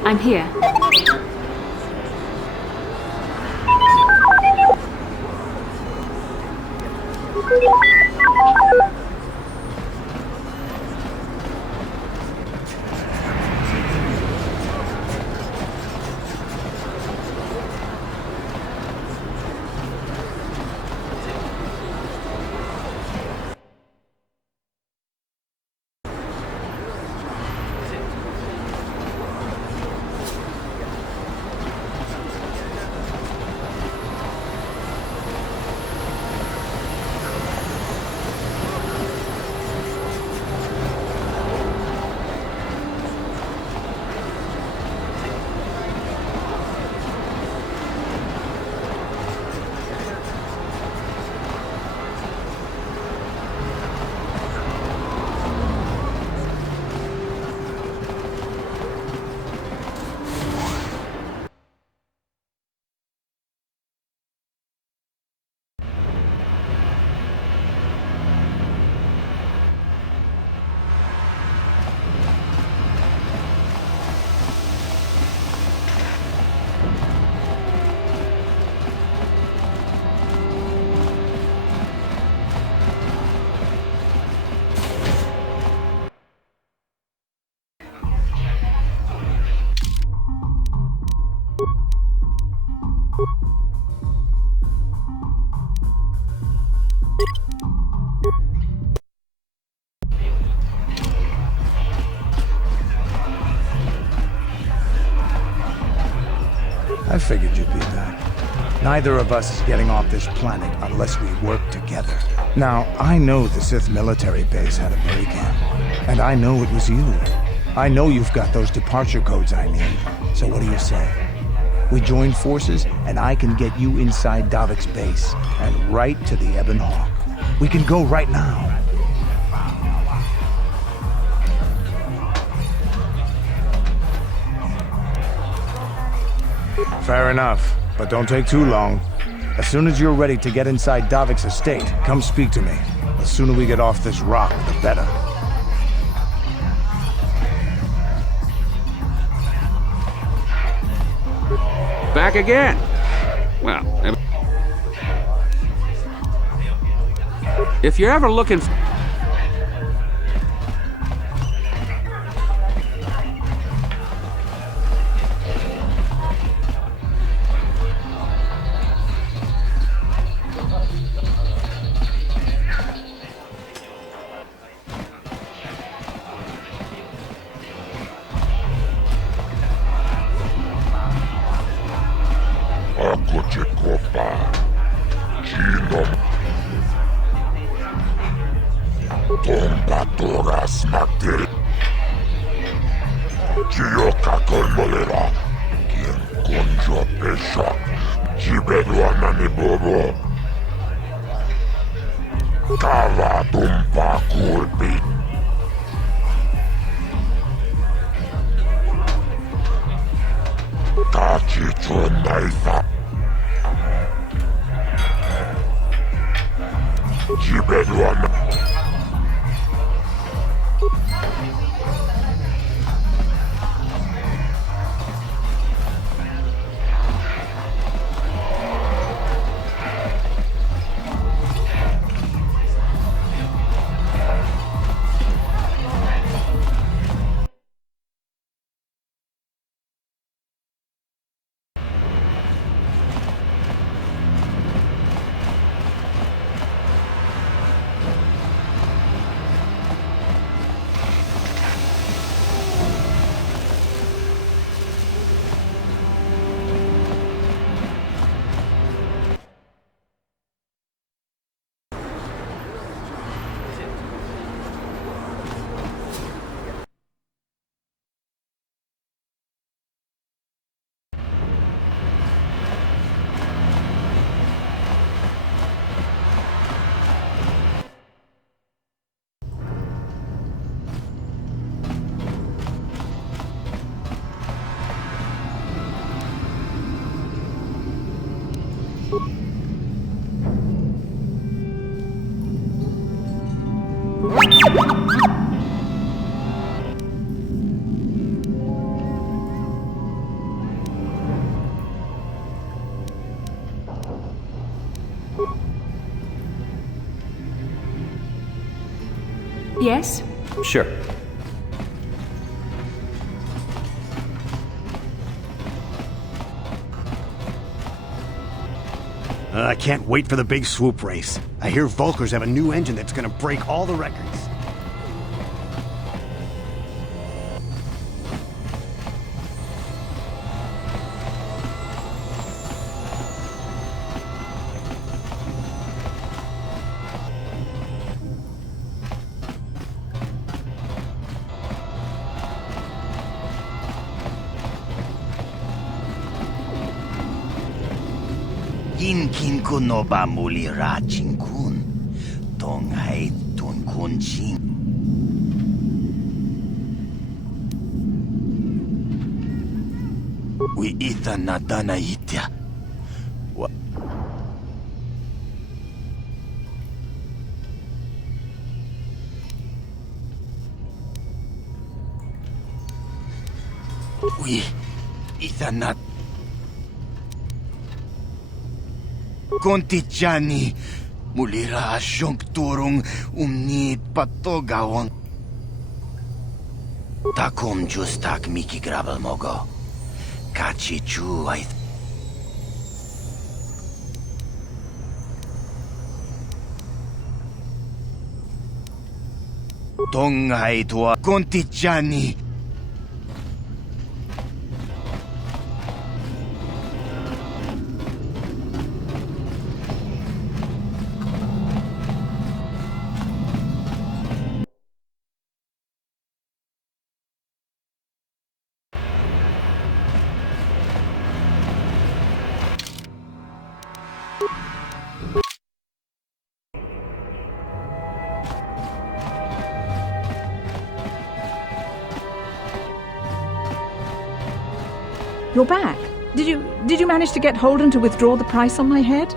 I'm here. I figured you'd be back. Neither of us is getting off this planet unless we work together. Now, I know the Sith military base had a break-in, and I know it was you. I know you've got those departure codes I need, so what do you say? We join forces, and I can get you inside Davik's base, and right to the Ebon Hawk. We can go right now. Fair enough, but don't take too long. As soon as you're ready to get inside Davik's estate, come speak to me. The sooner we get off this rock, the better. Back again. Well, if you're ever looking for... Kala tumpa kulpi. Tachi chondaisa. Jibeluana. Yes? Sure. I can't wait for the big swoop race. I hear Volkers have a new engine that's gonna break all the records. Kin kun no ba muli ra chin kun. Tong hai tun kun chin. We ita na dana itya. Wa. We ita na. Kontichani mulira asyongturong umnit patogawang. Takom justak miki grabel mogo. Kachi chu ay. Tongay tua kontichani. You're back. Did you manage to get Holden to withdraw the price on my head?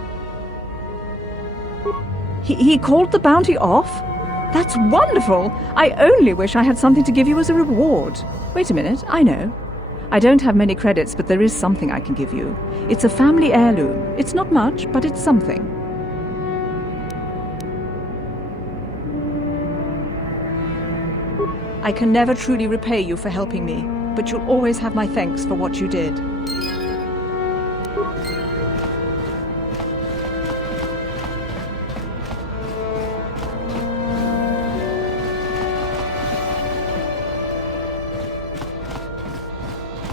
He called the bounty off? That's wonderful! I only wish I had something to give you as a reward. Wait a minute, I know. I don't have many credits, but there is something I can give you. It's a family heirloom. It's not much, but it's something. I can never truly repay you for helping me, but you'll always have my thanks for what you did.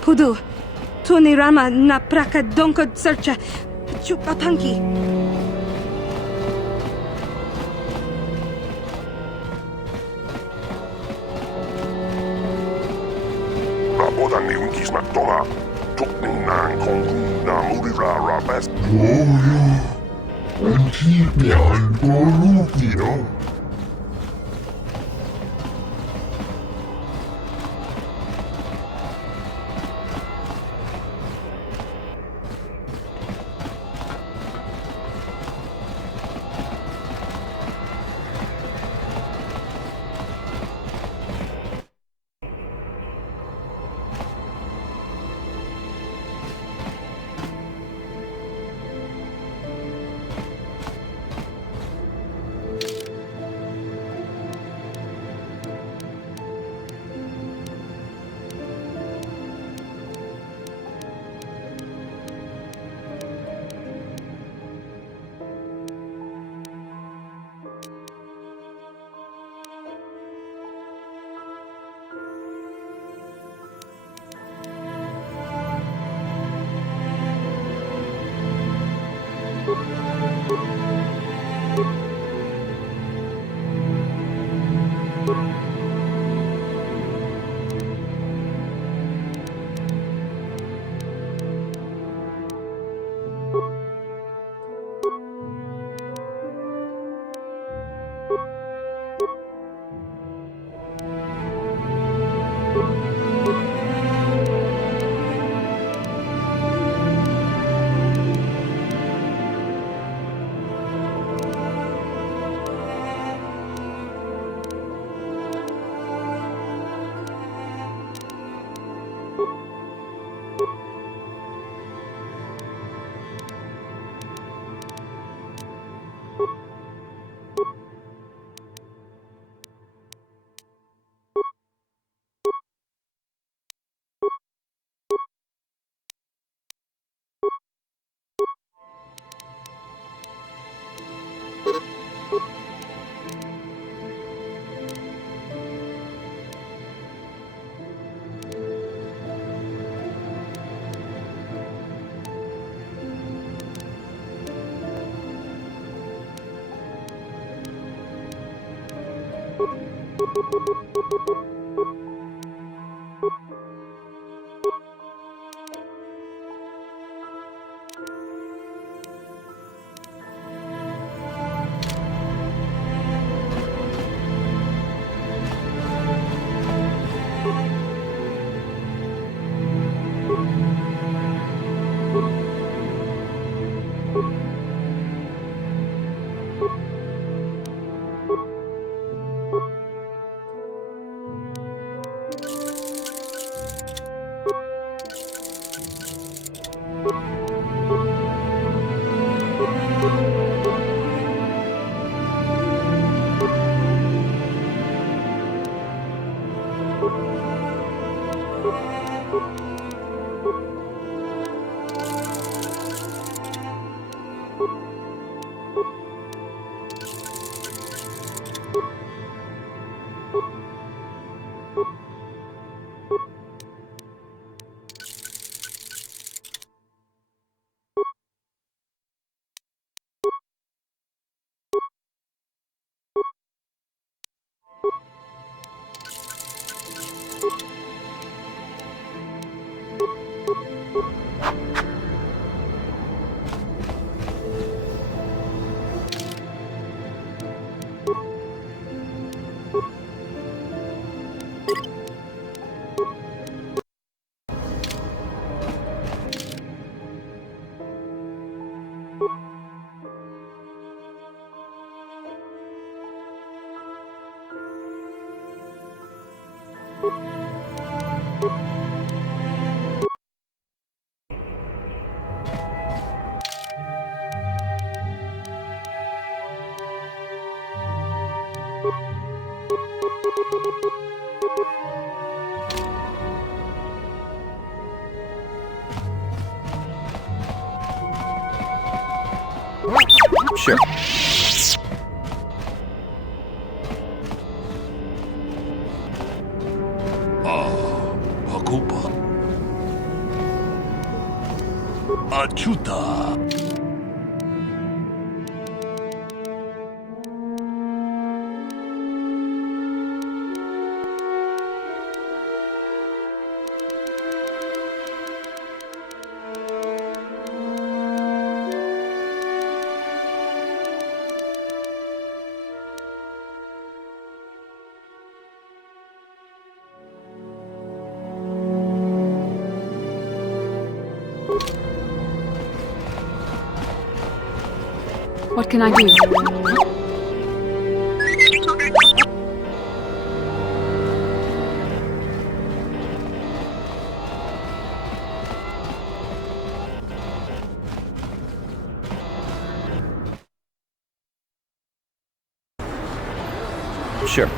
Pudu, Tunirama na praka donko searcha, chupatanki. Raboda ni unkis na tola. Tukning nang kong na mulira rabas. Sure. Hakupa. Achuta. What can I do? Sure.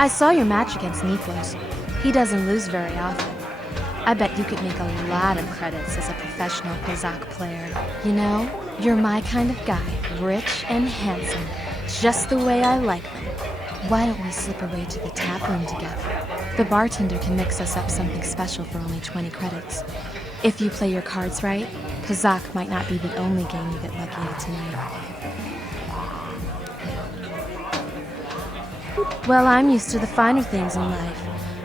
I saw your match against Nikos. He doesn't lose very often. I bet you could make a lot of credits as a professional Kozak player. You know, you're my kind of guy, rich and handsome, just the way I like them. Why don't we slip away to the tap room together? The bartender can mix us up something special for only 20 credits. If you play your cards right, Kozak might not be the only game you get lucky at tonight. Well, I'm used to the finer things in life.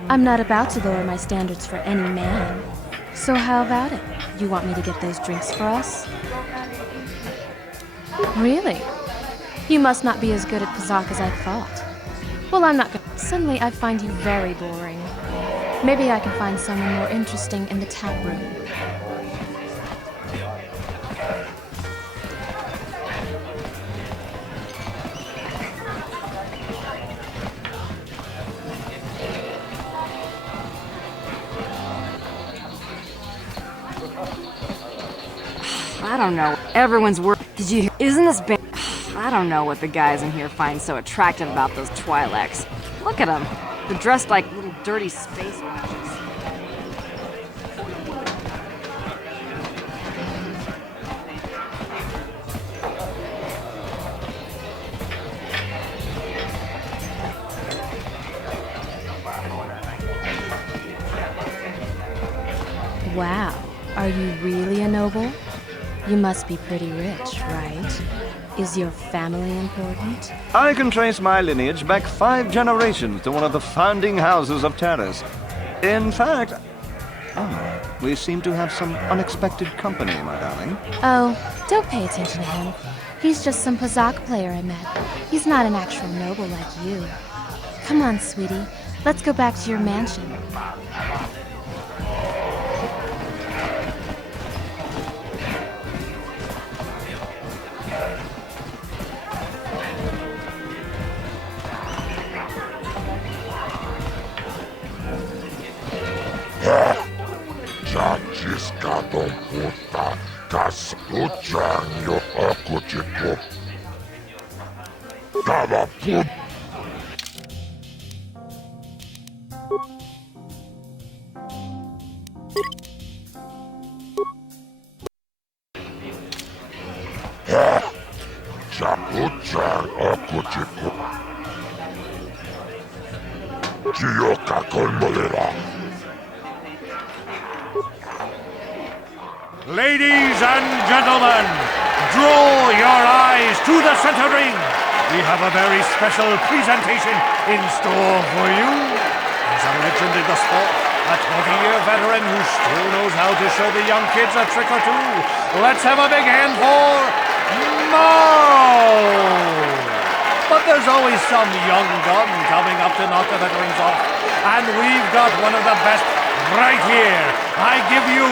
I'm not about to lower my standards for any man. So how about it? You want me to get those drinks for us? Really? You must not be as good at Kozak as I thought. Well, I'm not gonna... Suddenly I find you very boring. Maybe I can find someone more interesting in the tap room. I don't know. Everyone's Did you hear? Isn't this band? I don't know what the guys in here find so attractive about those Twi'leks. Look at them. They're dressed like little dirty space wenches. Wow. Are you really a noble? You must be pretty rich, right? Is your family important? I can trace my lineage back 5 generations to one of the founding houses of Terrace. In fact... Oh, we seem to have some unexpected company, my darling. Oh, don't pay attention to him. He's just some Kozak player I met. He's not an actual noble like you. Come on, sweetie. Let's go back to your mansion. Ladies and gentlemen, draw your eyes to the center ring. We have a very special presentation in store for you. There's a legend in the sport, a 20-year veteran who still knows how to show the young kids a trick or two. Let's have a big hand for Marl! But there's always some young gun coming up to knock the veterans off. And we've got one of the best right here. I give you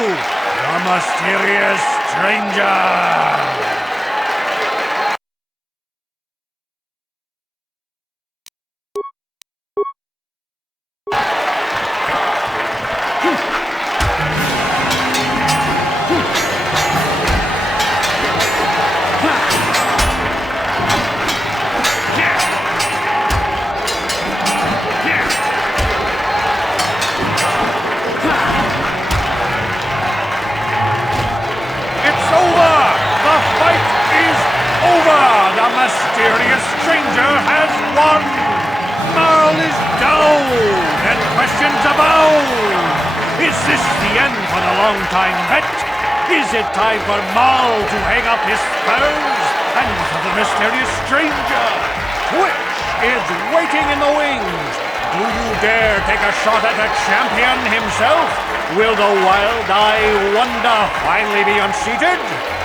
the mysterious stranger. Mysterious stranger has won! Marl is down, and questions abound! Is this the end for the long-time vet? Is it time for Mal to hang up his spurs? And for the mysterious stranger? Twitch is waiting in the wings. Do you dare take a shot at the champion himself? Will the wild-eye wonder finally be unseated?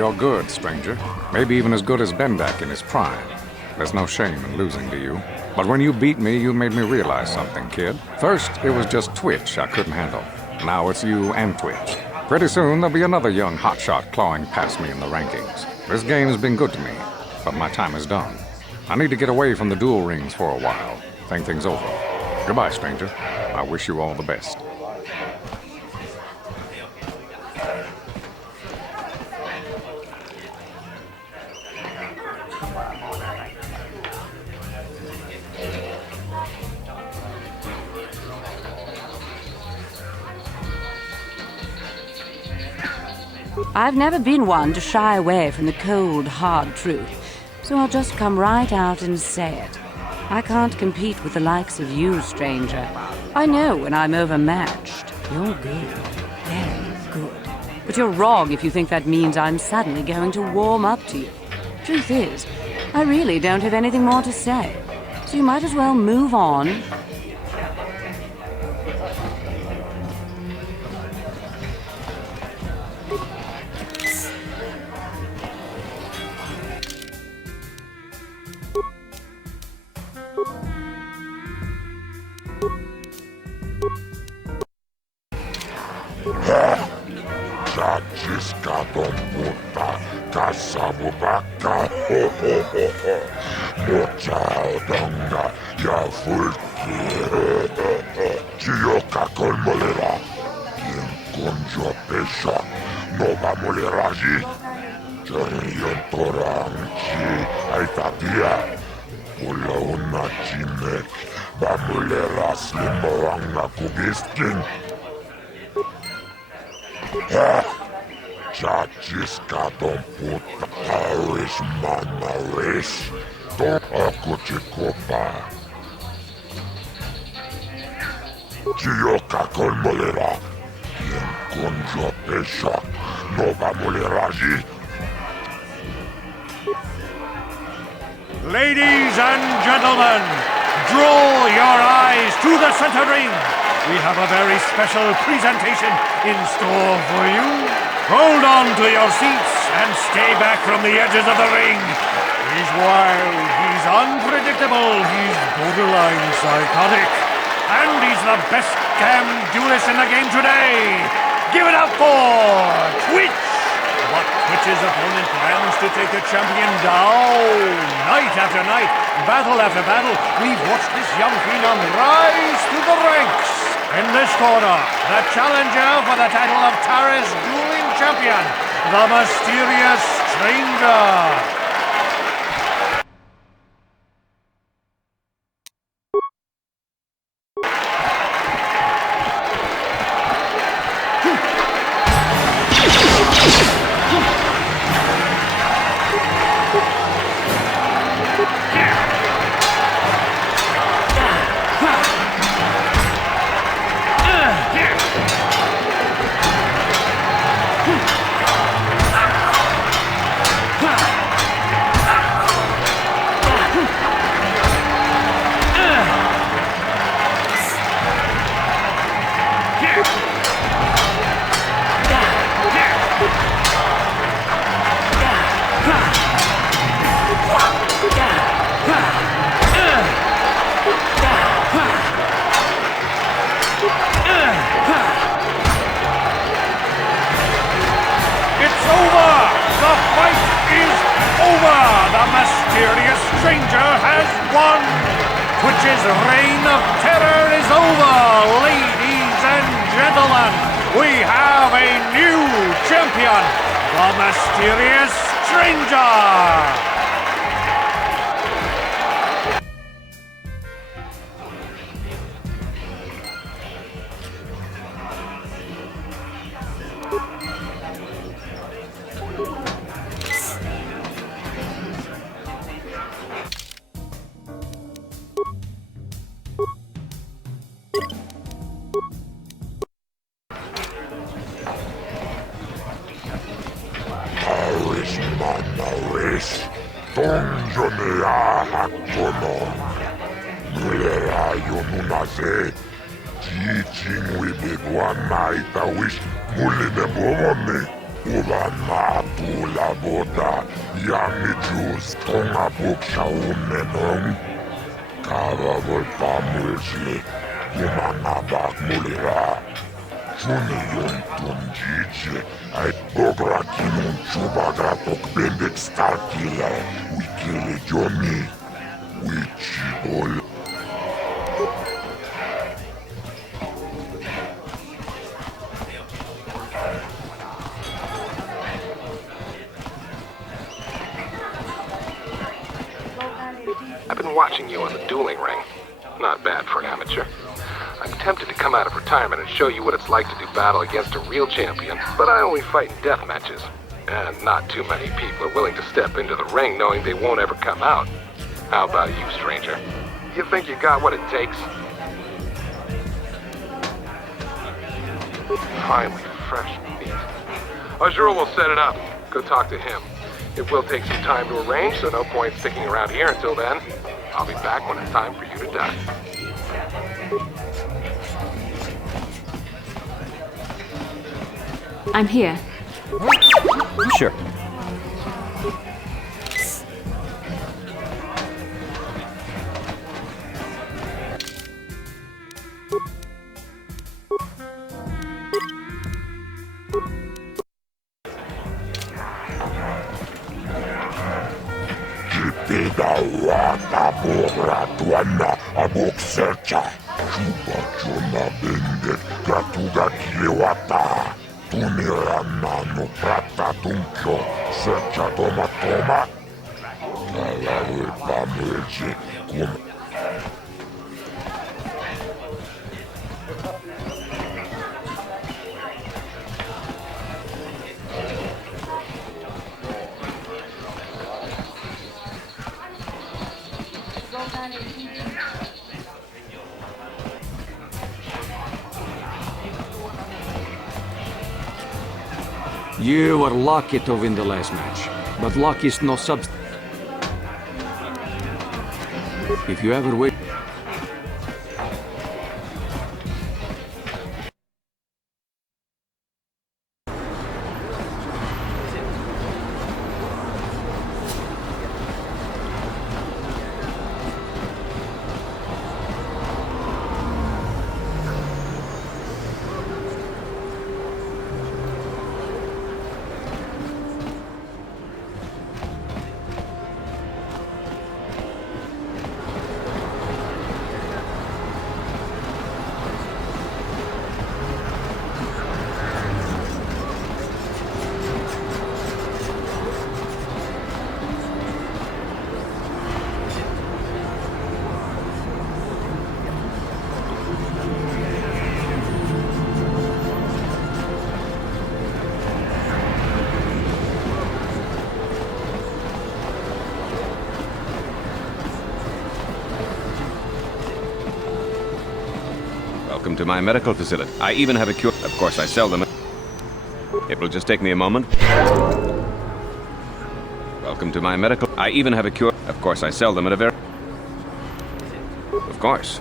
You're good, stranger. Maybe even as good as Bendak in his prime. There's no shame in losing to you. But when you beat me, you made me realize something, kid. First, it was just Twitch I couldn't handle. Now it's you and Twitch. Pretty soon, there'll be another young hotshot clawing past me in the rankings. This game has been good to me, but my time is done. I need to get away from the duel rings for a while. Think things over. Goodbye, stranger. I wish you all the best. I've never been one to shy away from the cold, hard truth, so I'll just come right out and say it. I can't compete with the likes of you, stranger. I know when I'm overmatched. You're good. Very good. But you're wrong if you think that means I'm suddenly going to warm up to you. Truth is, I really don't have anything more to say, so you might as well move on. Ladies and gentlemen, draw your eyes to the center ring. We have a very special presentation in store for you. Hold on to your seats and stay back from the edges of the ring. He's wild, he's unpredictable, he's borderline psychotic. And he's the best damn duelist in the game today. Give it up for Twitch! But Twitch's opponent plans to take the champion down. Night after night, battle after battle, we've watched this young phenom rise through the ranks. In this corner, the challenger for the title of Taris Dueling Champion, the mysterious stranger. mysterious stranger has won! Twitch's reign of terror is over, ladies and gentlemen, we have a new champion, the Mysterious Stranger! I've been watching you on the dueling ring. Not bad for an amateur. I'm tempted to come out of retirement and show you what it's like to do battle against a real champion, but I only fight in death matches. And not too many people are willing to step into the ring knowing they won't ever come out. How about you, stranger? You think you got what it takes? Finally, fresh meat. Azure will set it up. Go talk to him. It will take some time to arrange, so no point sticking around here until then. I'll be back when it's time for you to die. I'm here. Sure. You were lucky to win the last match, but luck is no substitute. If you ever wish... Welcome to my medical facility. I even have a cure. Of course, I sell them. It will just take me a moment. Welcome to my medical... I even have a cure. Of course, I sell them at a very... Of course.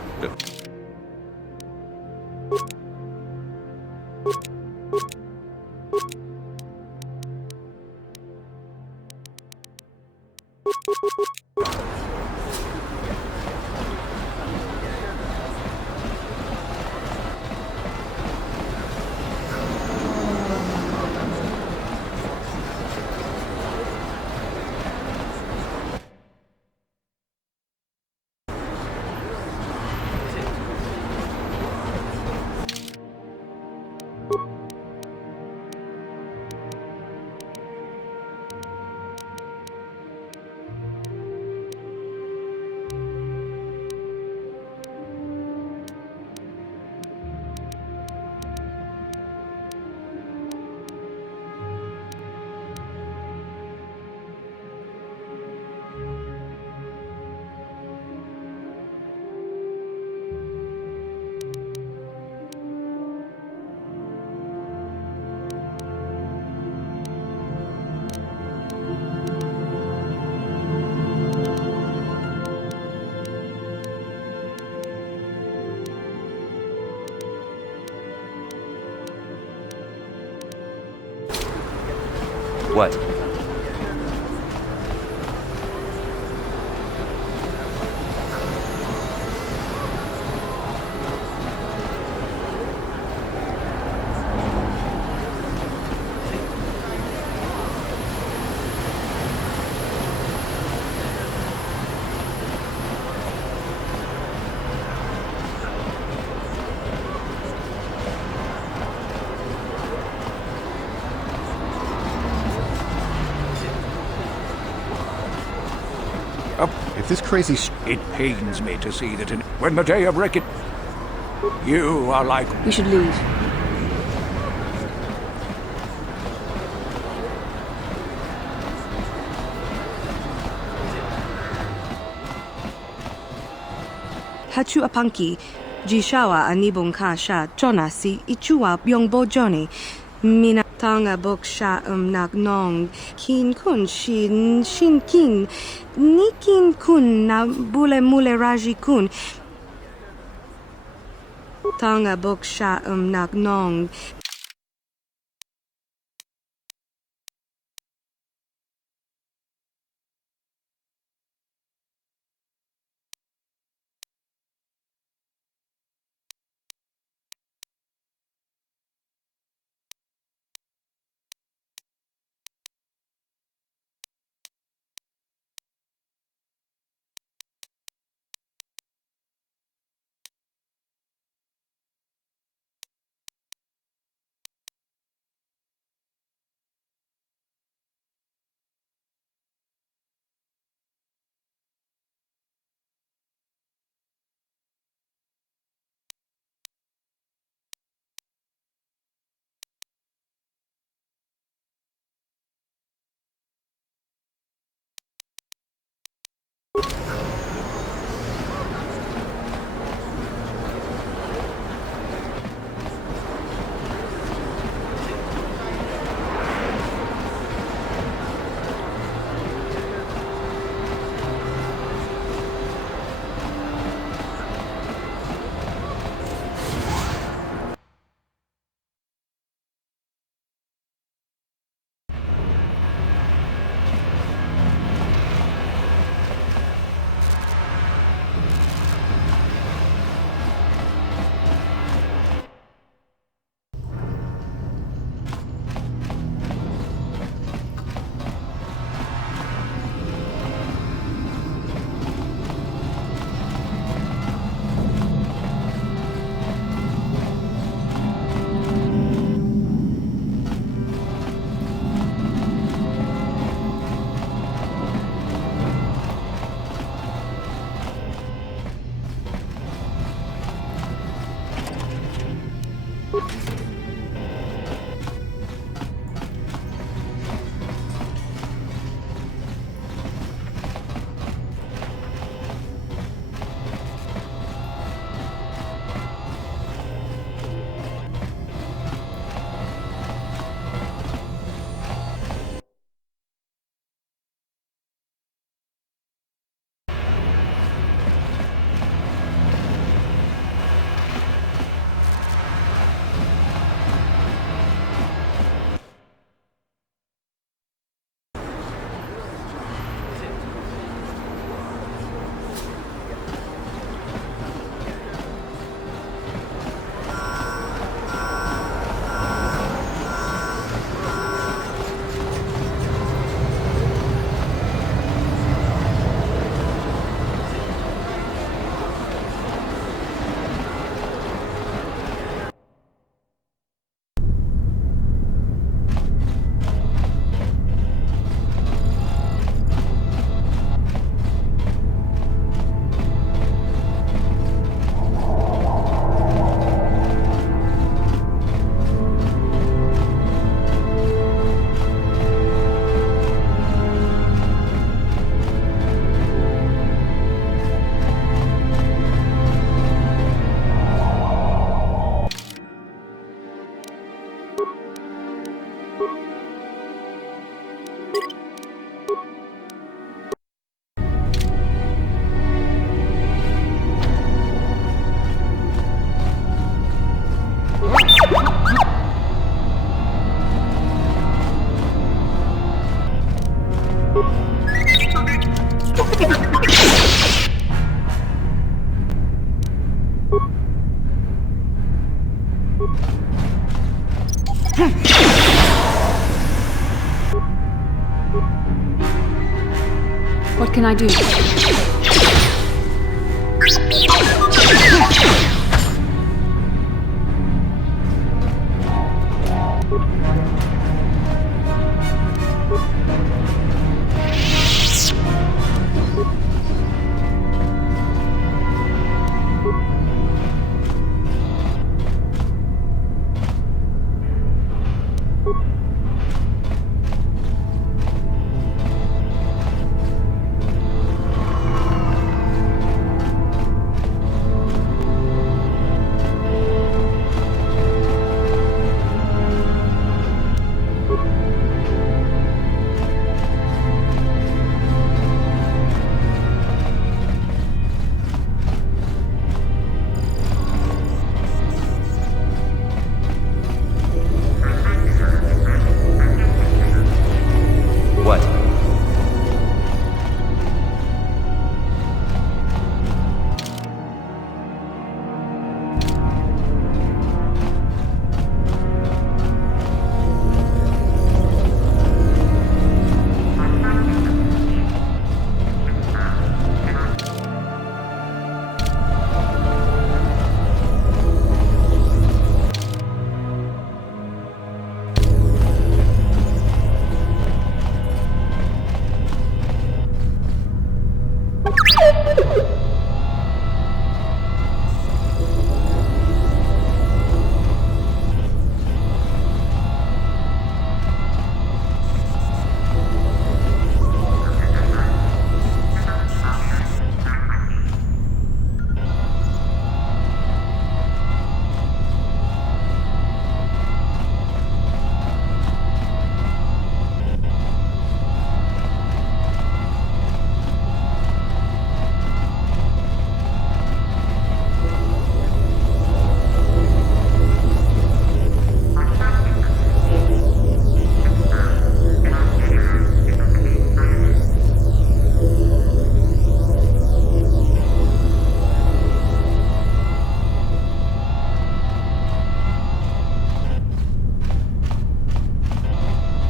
What? If this crazy It pains me to see that when the day of reckoning, you are like... We should leave. Hachu apanki, Jishawa anibong kasha, Jonasi, Ichua byongbo Johnny, Mina tanga boksha nak nong, kin kun shin kin, nikin kun na bule mule raji kun. Tanga boksha nak nong. What can I do? What?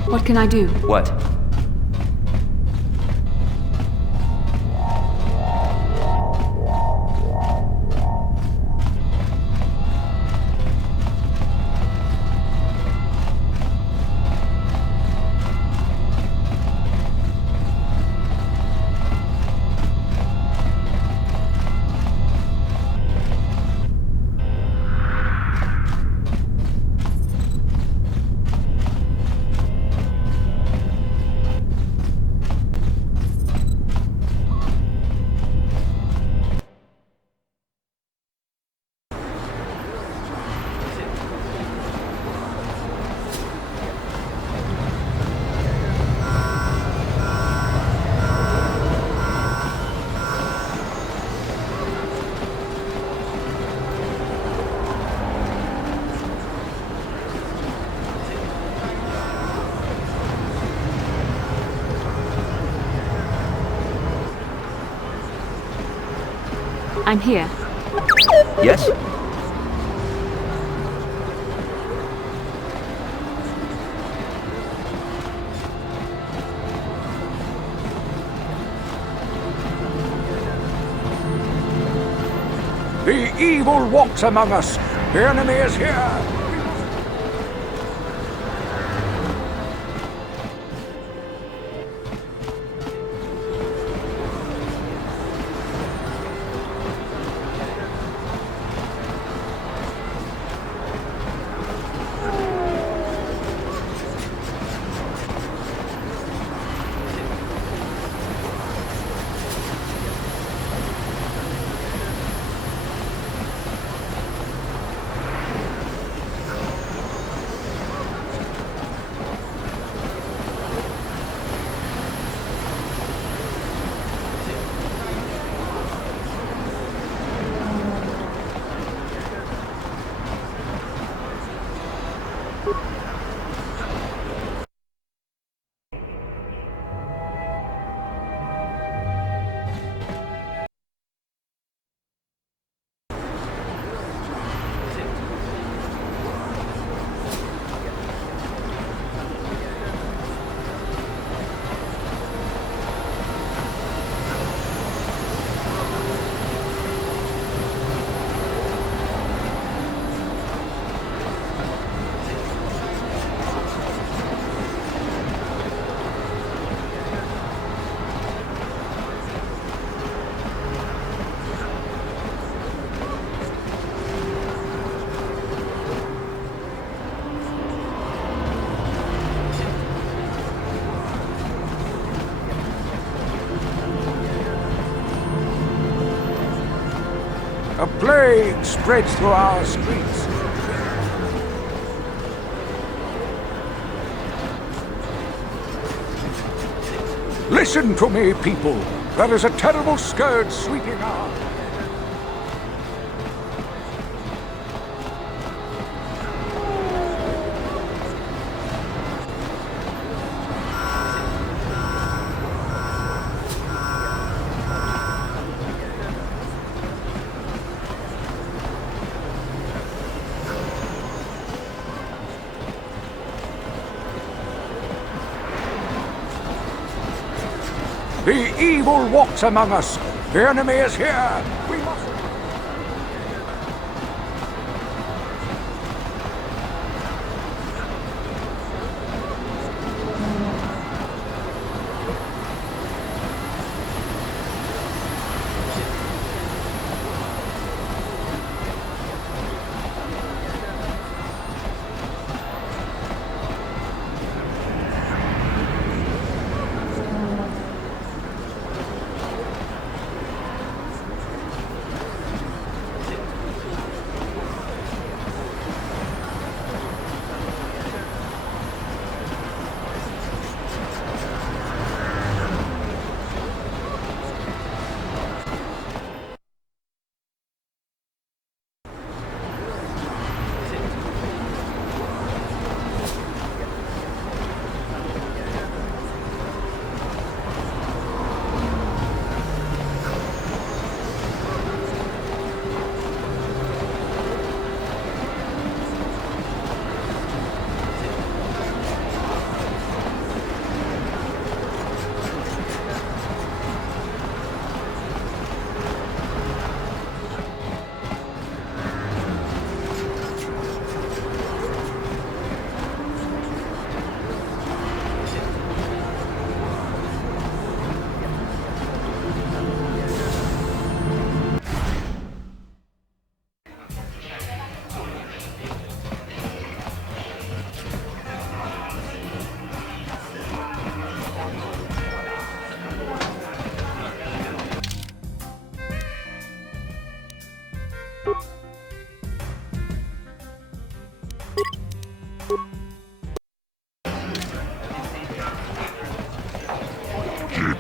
What can I do? What? I'm here. Yes? The evil walks among us. The enemy is here. Plague spreads through our streets. Listen to me, people. There is a terrible scourge sweeping our... The evil walks among us. The enemy is here. We must...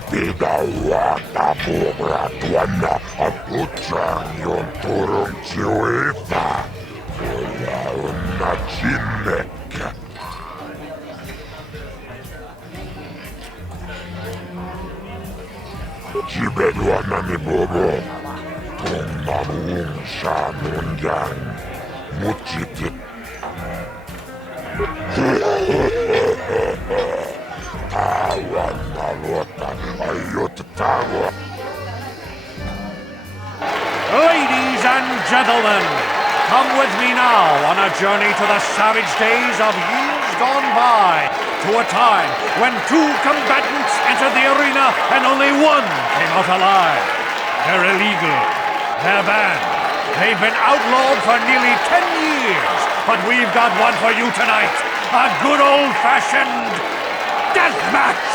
Pidawata mura tuanna aputsang turun ciwita. Wala na chinek. Cibeduana ni bobo. Tumamung sa nunjang. Mucitit. Awan nalota ayo tetawa. Ladies and gentlemen, come with me now on a journey to the savage days of years gone by, to a time when two combatants entered the arena and only one came out alive. They're illegal. They're banned. They've been outlawed for nearly 10 years, but we've got one for you tonight. A good old-fashioned death match!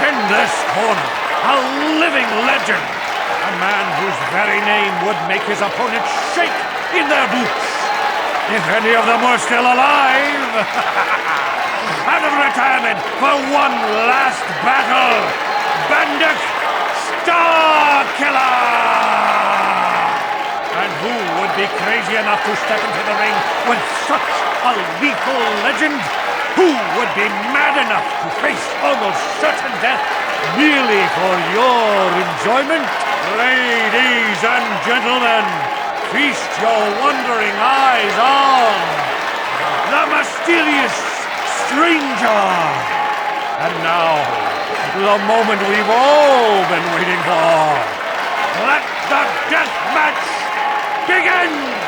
In this corner, a living legend. A man whose very name would make his opponents shake in their boots. If any of them were still alive. Out of retirement for one last battle. Bandit Starkiller! And who would be crazy enough to step into the ring with such a lethal legend? Who would be mad enough to face almost certain death merely for your enjoyment? Ladies and gentlemen, feast your wondering eyes on the mysterious stranger. And now, the moment we've all been waiting for. Let the death match begin!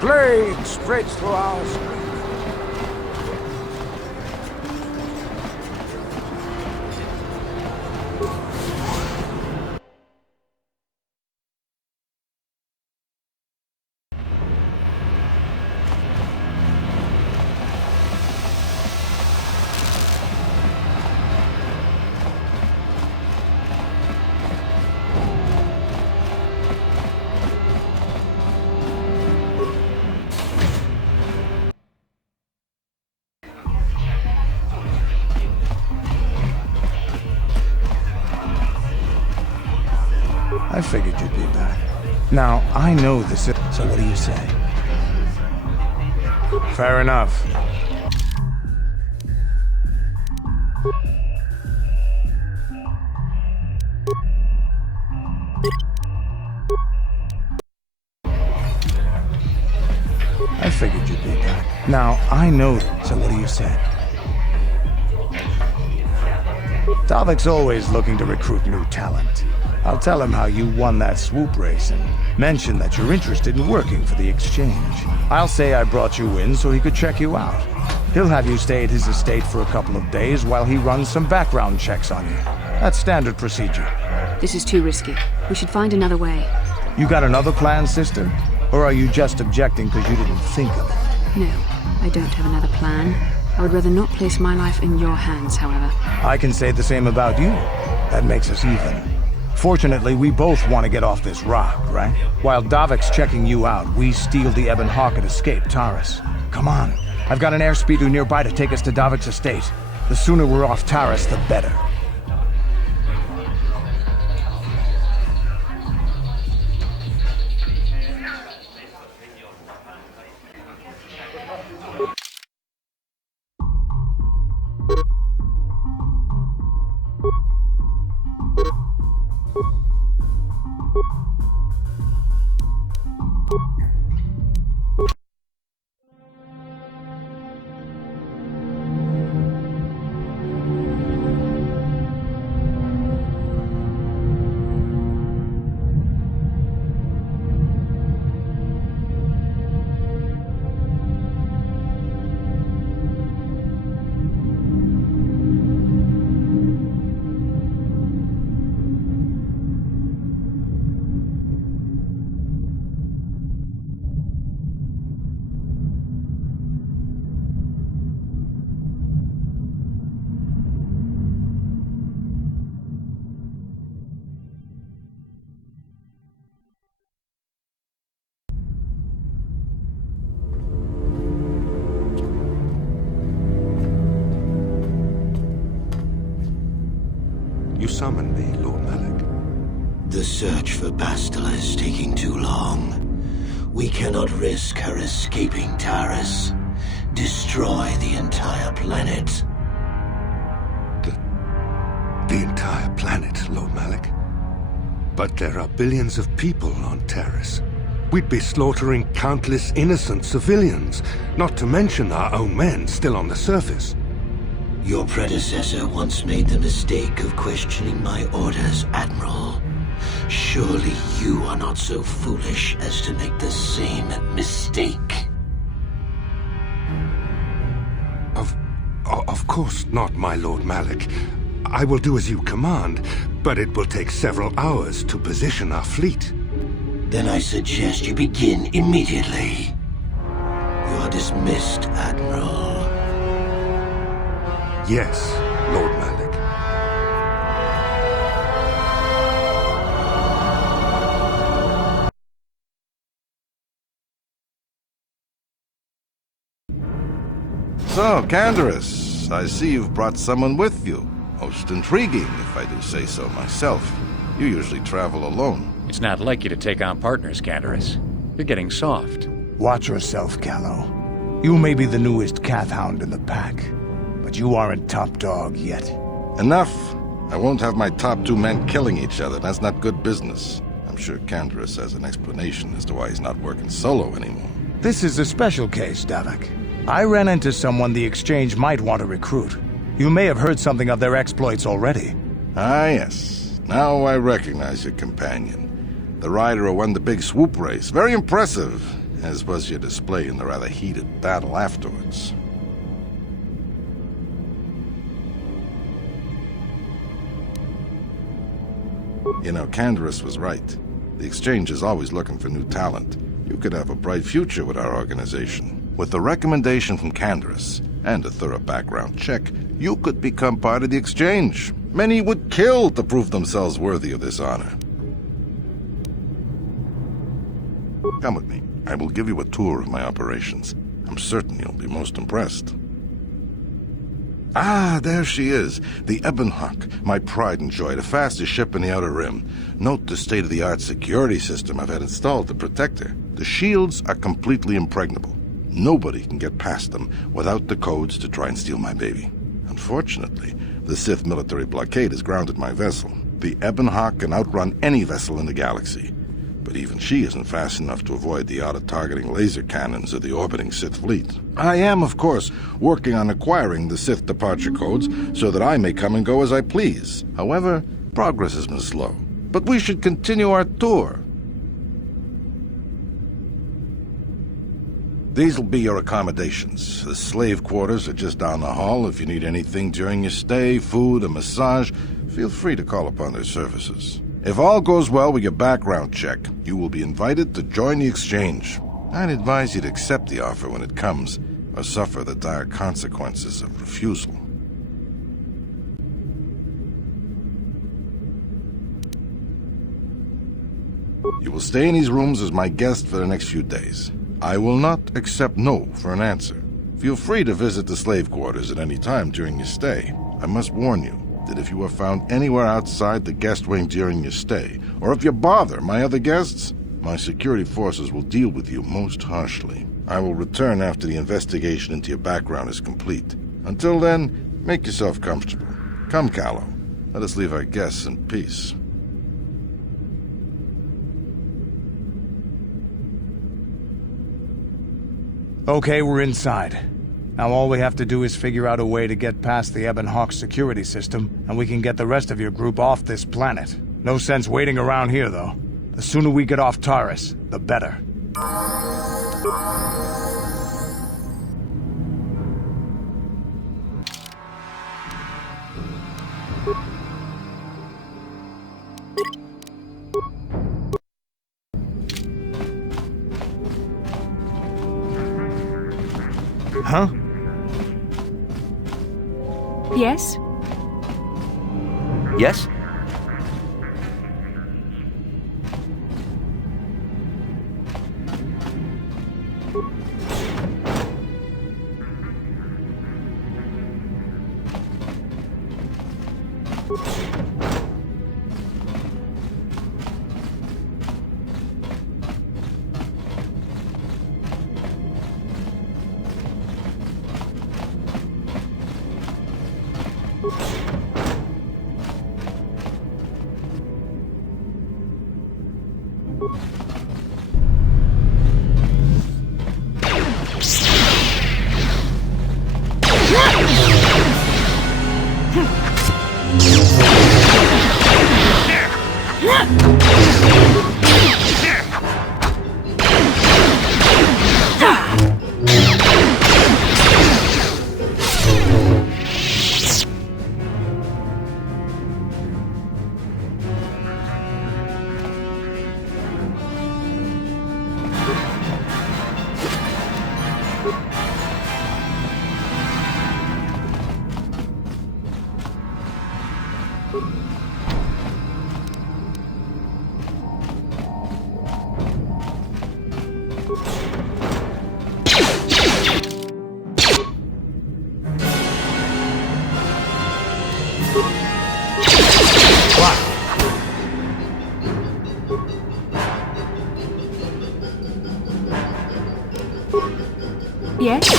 Plague spreads through our screen. I figured you'd be back. Now, I know this is... So what do you say? Fair enough. I figured you'd be back. Now, I know... So what do you say? Davik's always looking to recruit new talent. I'll tell him how you won that swoop race and mention that you're interested in working for the exchange. I'll say I brought you in so he could check you out. He'll have you stay at his estate for a couple of days while he runs some background checks on you. That's standard procedure. This is too risky. We should find another way. You got another plan, sister? Or are you just objecting because you didn't think of it? No, I don't have another plan. I would rather not place my life in your hands, however. I can say the same about you. That makes us even. Fortunately, we both want to get off this rock, right? While Davik's checking you out, we steal the Ebon Hawk and escape Taris. Come on. I've got an airspeeder nearby to take us to Davik's estate. The sooner we're off Taris, the better. You summoned me, Lord Malik. The search for Bastila is taking too long. We cannot risk her escaping Taris. Destroy the entire planet. The entire planet, Lord Malik. But there are billions of people on Taris. We'd be slaughtering countless innocent civilians, not to mention our own men still on the surface. Your predecessor once made the mistake of questioning my orders, Admiral. Surely you are not so foolish as to make the same mistake. Of course not, my Lord Malik. I will do as you command, but it will take several hours to position our fleet. Then I suggest you begin immediately. You are dismissed, Admiral. Yes, Lord Malik. So, Canderous, I see you've brought someone with you. Most intriguing, if I do say so myself. You usually travel alone. It's not like you to take on partners, Canderous. You're getting soft. Watch yourself, Callow. You may be the newest Cath Hound in the pack, but you aren't top dog yet. Enough! I won't have my top two men killing each other. That's not good business. I'm sure Canderous has an explanation as to why he's not working solo anymore. This is a special case, Davik. I ran into someone the Exchange might want to recruit. You may have heard something of their exploits already. Ah, yes. Now I recognize your companion. The rider who won the big swoop race. Very impressive. as was your display in the rather heated battle afterwards. You know, Canderous was right. The Exchange is always looking for new talent. You could have a bright future with our organization. With the recommendation from Canderous and a thorough background check, you could become part of the Exchange. Many would kill to prove themselves worthy of this honor. Come with me. I will give you a tour of my operations. I'm certain you'll be most impressed. Ah, there she is. The Ebon Hawk, my pride and joy, the fastest ship in the Outer Rim. Note the state-of-the-art security system I've had installed to protect her. The shields are completely impregnable. Nobody can get past them without the codes to try and steal my baby. Unfortunately, the Sith military blockade has grounded my vessel. The Ebon Hawk can outrun any vessel in the galaxy. But even she isn't fast enough to avoid the auto-targeting laser cannons of the orbiting Sith fleet. I am, of course, working on acquiring the Sith departure codes so that I may come and go as I please. However, progress has been slow. But we should continue our tour. These will be your accommodations. The slave quarters are just down the hall. If you need anything during your stay, food, a massage, feel free to call upon their services. If all goes well with your background check, you will be invited to join the Exchange. I'd advise you to accept the offer when it comes, or suffer the dire consequences of refusal. You will stay in these rooms as my guest for the next few days. I will not accept no for an answer. Feel free to visit the slave quarters at any time during your stay. I must warn you that if you are found anywhere outside the guest wing during your stay, or if you bother my other guests, my security forces will deal with you most harshly. I will return after the investigation into your background is complete. Until then, make yourself comfortable. Come, Callow. Let us leave our guests in peace. Okay, we're inside. Now all we have to do is figure out a way to get past the Ebon Hawk security system, and we can get the rest of your group off this planet. No sense waiting around here, though. The sooner we get off Taurus, the better. Huh? Yes? Yes? Yes?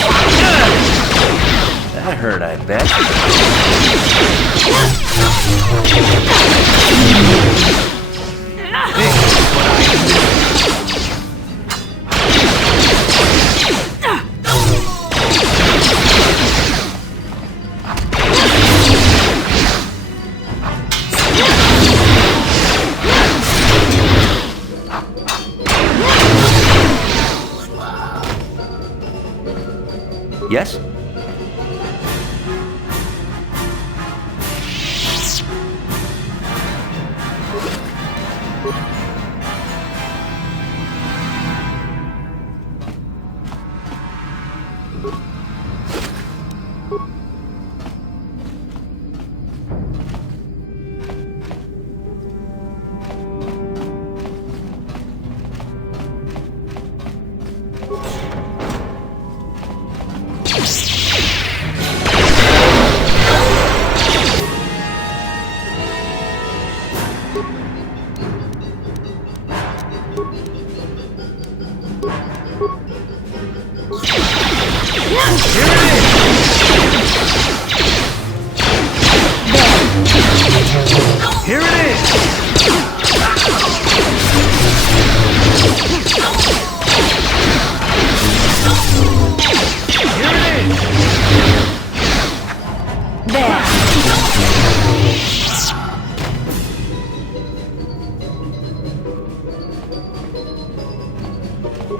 That hurt, I bet. Yes? Here it is! Here it is! There!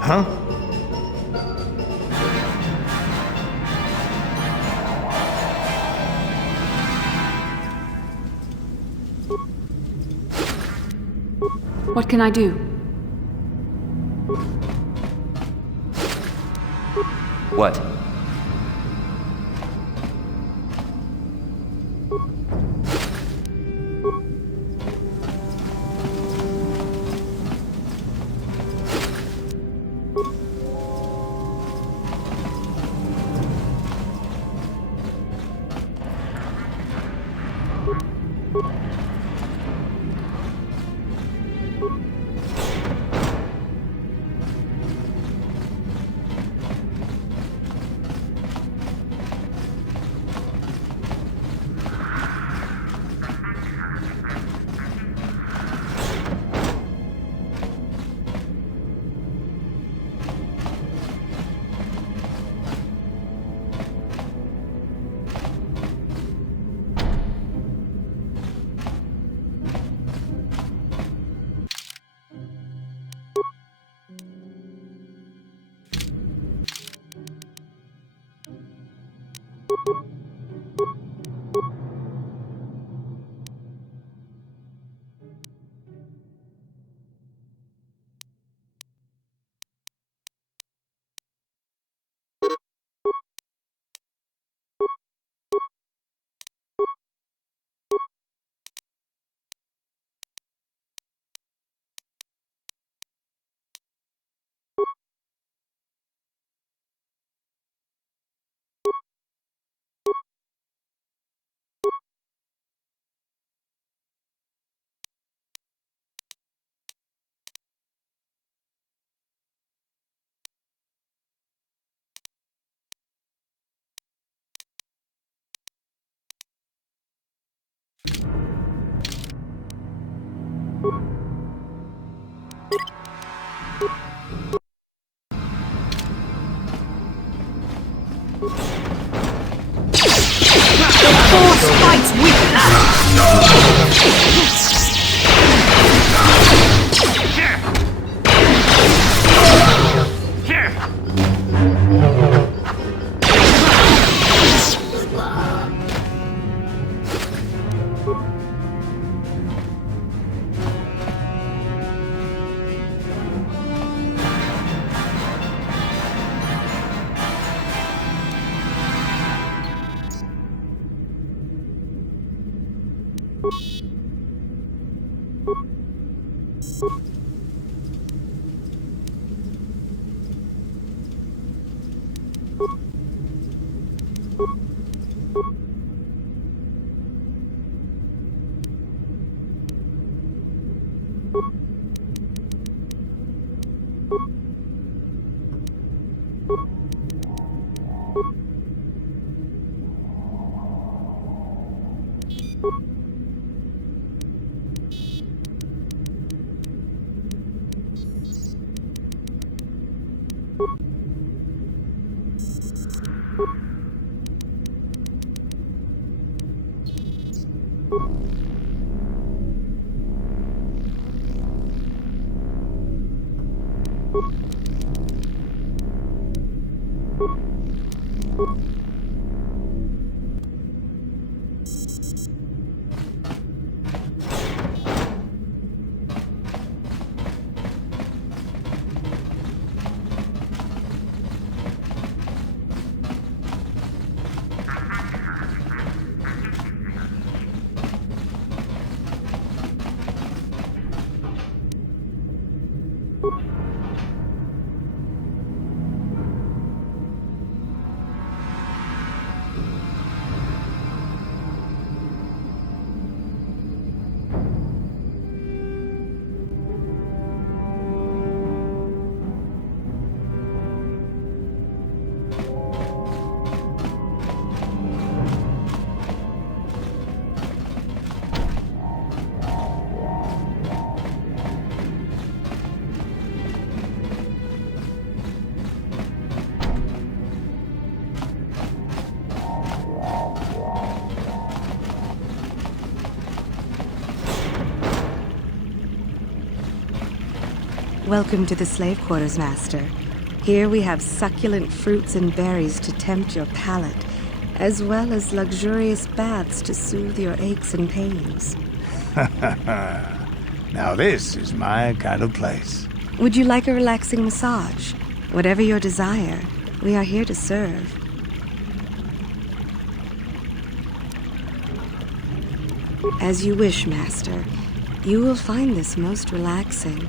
Huh? What can I do? What? Force fights with Welcome to the slave quarters, Master. Here we have succulent fruits and berries to tempt your palate, as well as luxurious baths to soothe your aches and pains. Now this is my kind of place. Would you like a relaxing massage? Whatever your desire, we are here to serve. As you wish, Master. You will find this most relaxing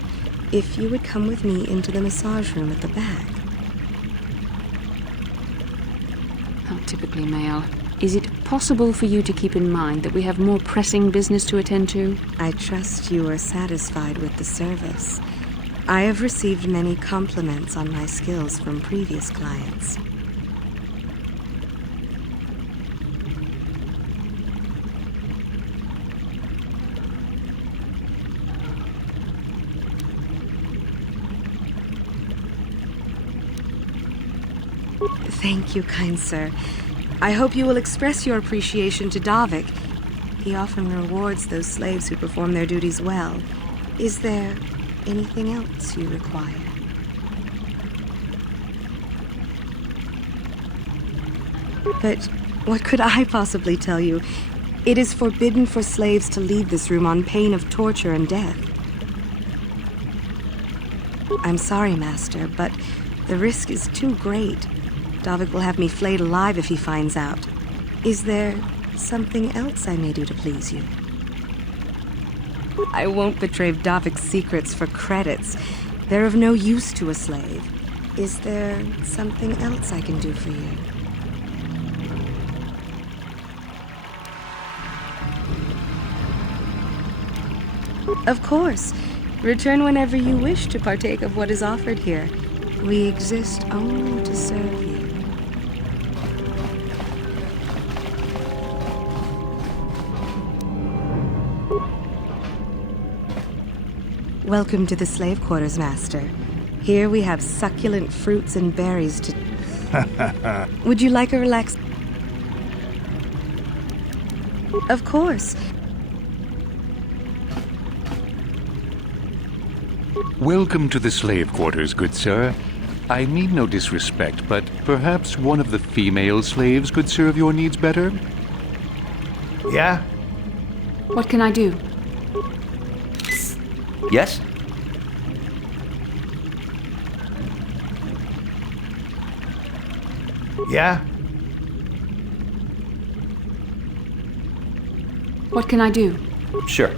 if you would come with me into the massage room at the back. How typically male. Is it possible for you to keep in mind that we have more pressing business to attend to? I trust you are satisfied with the service. I have received many compliments on my skills from previous clients. Thank you, kind sir. I hope you will express your appreciation to Davik. He often rewards those slaves who perform their duties well. Is there anything else you require? But what could I possibly tell you? It is forbidden for slaves to leave this room on pain of torture and death. I'm sorry, Master, but the risk is too great. Davik will have me flayed alive if he finds out. Is there something else I may do to please you? I won't betray Davik's secrets for credits. They're of no use to a slave. Is there something else I can do for you? Of course. Return whenever you wish to partake of what is offered here. We exist only to serve you. Welcome to the slave quarters, Master. Here we have succulent fruits and berries to... Would you like a relax... Of course. Welcome to the slave quarters, good sir. I mean no disrespect, but perhaps one of the female slaves could serve your needs better? Yeah? What can I do? Yes? Yeah? What can I do? Sure.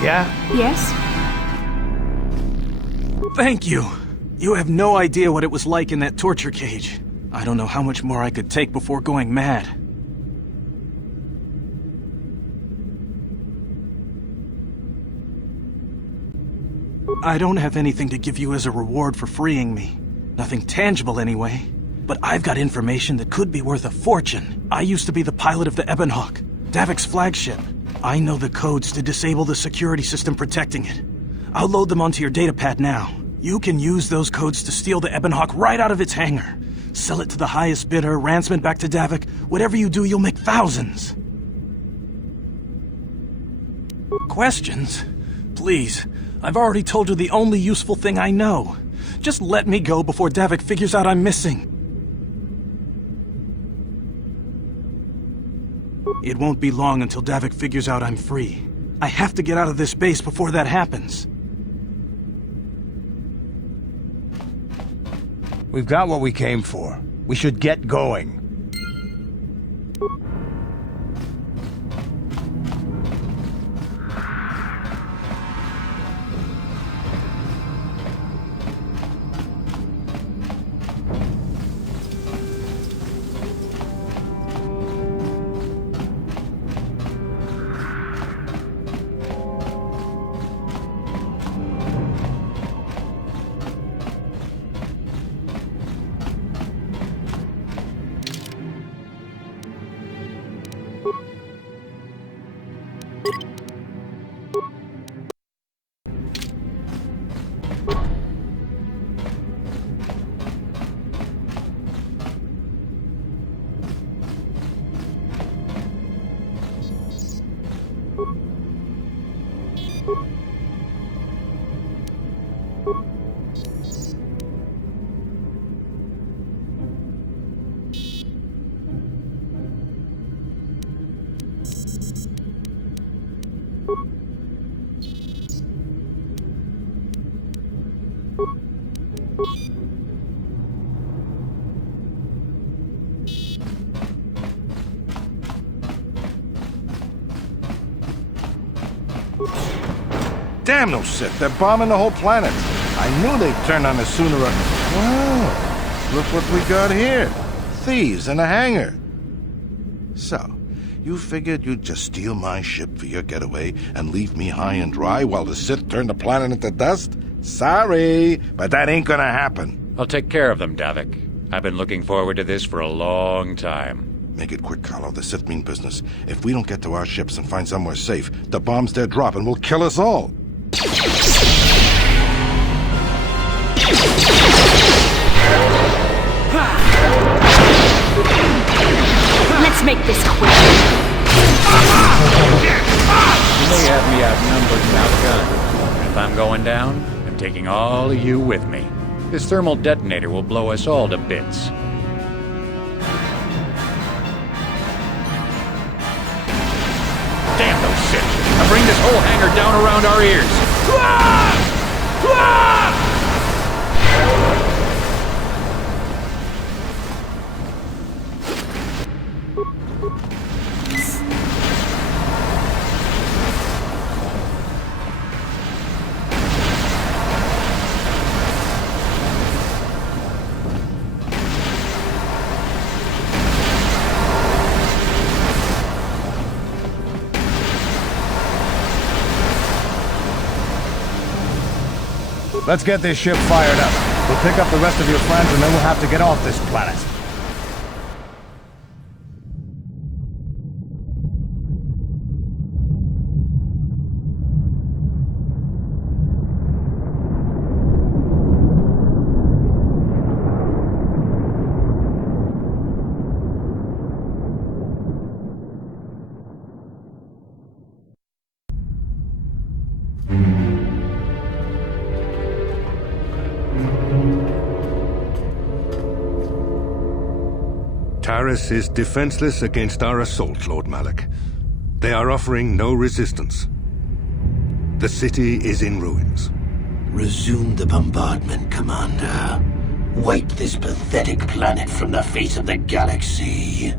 Yeah? Yes? Thank you. You have no idea what it was like in that torture cage. I don't know how much more I could take before going mad. I don't have anything to give you as a reward for freeing me. Nothing tangible anyway. But I've got information that could be worth a fortune. I used to be the pilot of the Ebonhawk, Davik's flagship. I know the codes to disable the security system protecting it. I'll load them onto your datapad now. You can use those codes to steal the Ebonhawk right out of its hangar. Sell it to the highest bidder, ransom it back to Davik. Whatever you do, you'll make thousands. Questions? Please. I've already told you the only useful thing I know. Just let me go before Davik figures out I'm missing. It won't be long until Davik figures out I'm free. I have to get out of this base before that happens. We've got what we came for. We should get going. Damn those Sith, they're bombing the whole planet. I knew they'd turn on us sooner or... Wow, look what we got here. Thieves in a hangar. So, you figured you'd just steal my ship for your getaway and leave me high and dry while the Sith turn the planet into dust? Sorry, but that ain't gonna happen. I'll take care of them, Davik. I've been looking forward to this for a long time. Make it quick, Carlo. The Sith mean business. If we don't get to our ships and find somewhere safe, the bombs they're dropping will kill us all. Let's make this quick. You may have me outnumbered and outgunned. If I'm going down, I'm taking all of you with me. This thermal detonator will blow us all to bits. Damn those Sith! I'll bring this whole hangar down around our ears! Let's get this ship fired up. We'll pick up the rest of your friends and then we'll have to get off this planet. Taris is defenseless against our assault, Lord Malak. They are offering no resistance. The city is in ruins. Resume the bombardment, Commander. Wipe this pathetic planet from the face of the galaxy.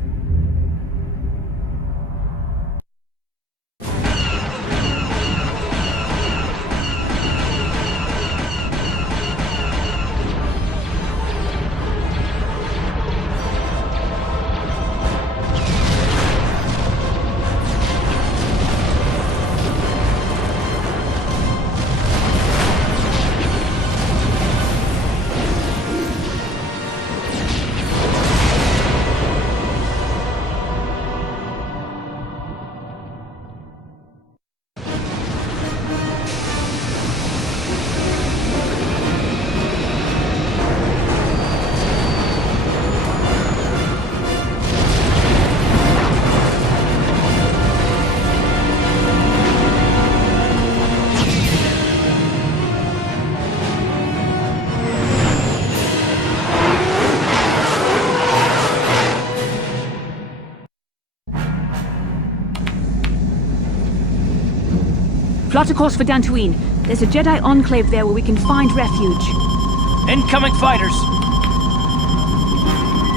Chart a course for Dantooine. There's a Jedi enclave there where we can find refuge. Incoming fighters!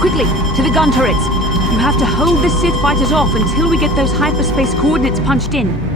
Quickly, to the gun turrets. You have to hold the Sith fighters off until we get those hyperspace coordinates punched in.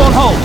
On hold!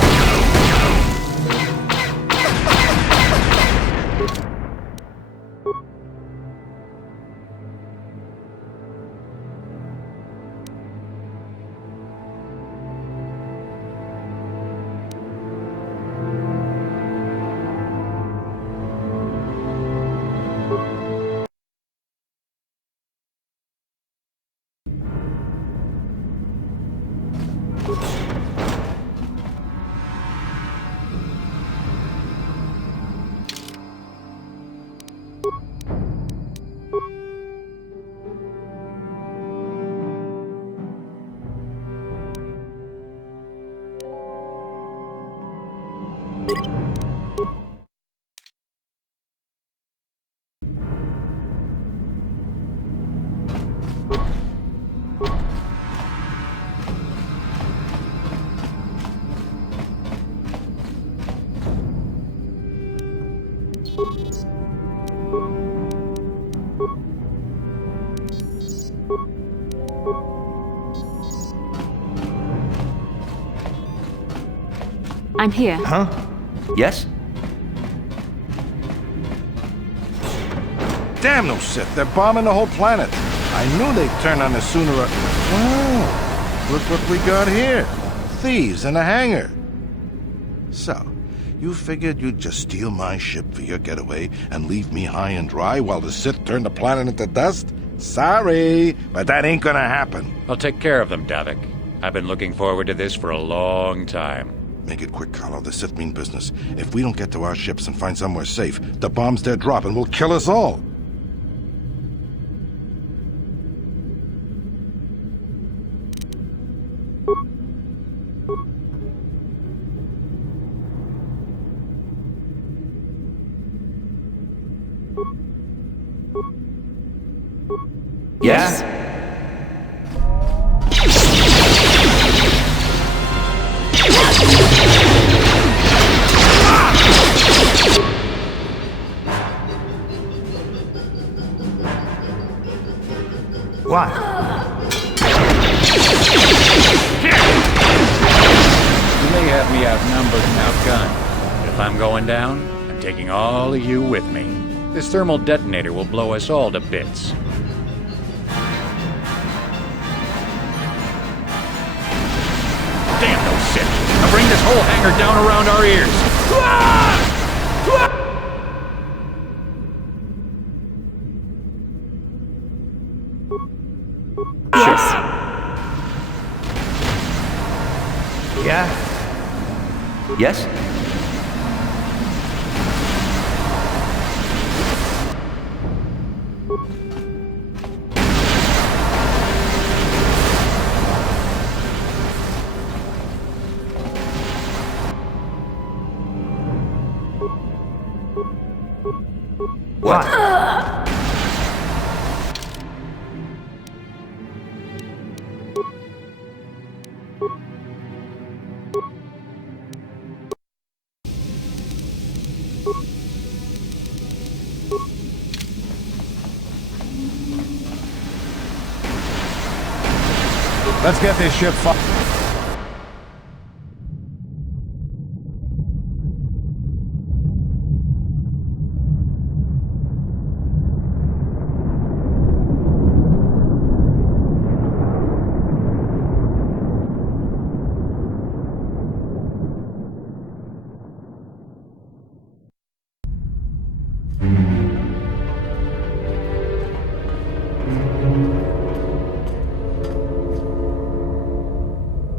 I'm here. Huh? Yes? Damn those Sith, they're bombing the whole planet. I knew they'd turn on us sooner or... Oh, look what we got here. Thieves in a hangar. So, you figured you'd just steal my ship for your getaway and leave me high and dry while the Sith turn the planet into dust? Sorry, but that ain't gonna happen. I'll take care of them, Davik. I've been looking forward to this for a long time. Make it quick, Carlo. The Sith mean business. If we don't get to our ships and find somewhere safe, the bombs they're dropping will kill us all. Yes? What? You may have me outnumbered and outgunned, but if I'm going down, I'm taking all of you with me. This thermal detonator will blow us all to bits. Damn those Sith! I'll bring this whole hangar down around our ears! Yeah? Yes? What? Let's get this ship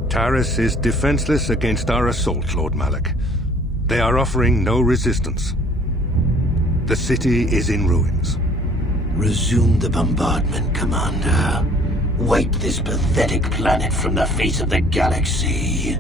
Taris is defenseless against our assault, Lord Malik. They are offering no resistance. The city is in ruins. Resume the bombardment, Commander. Wipe this pathetic planet from the face of the galaxy.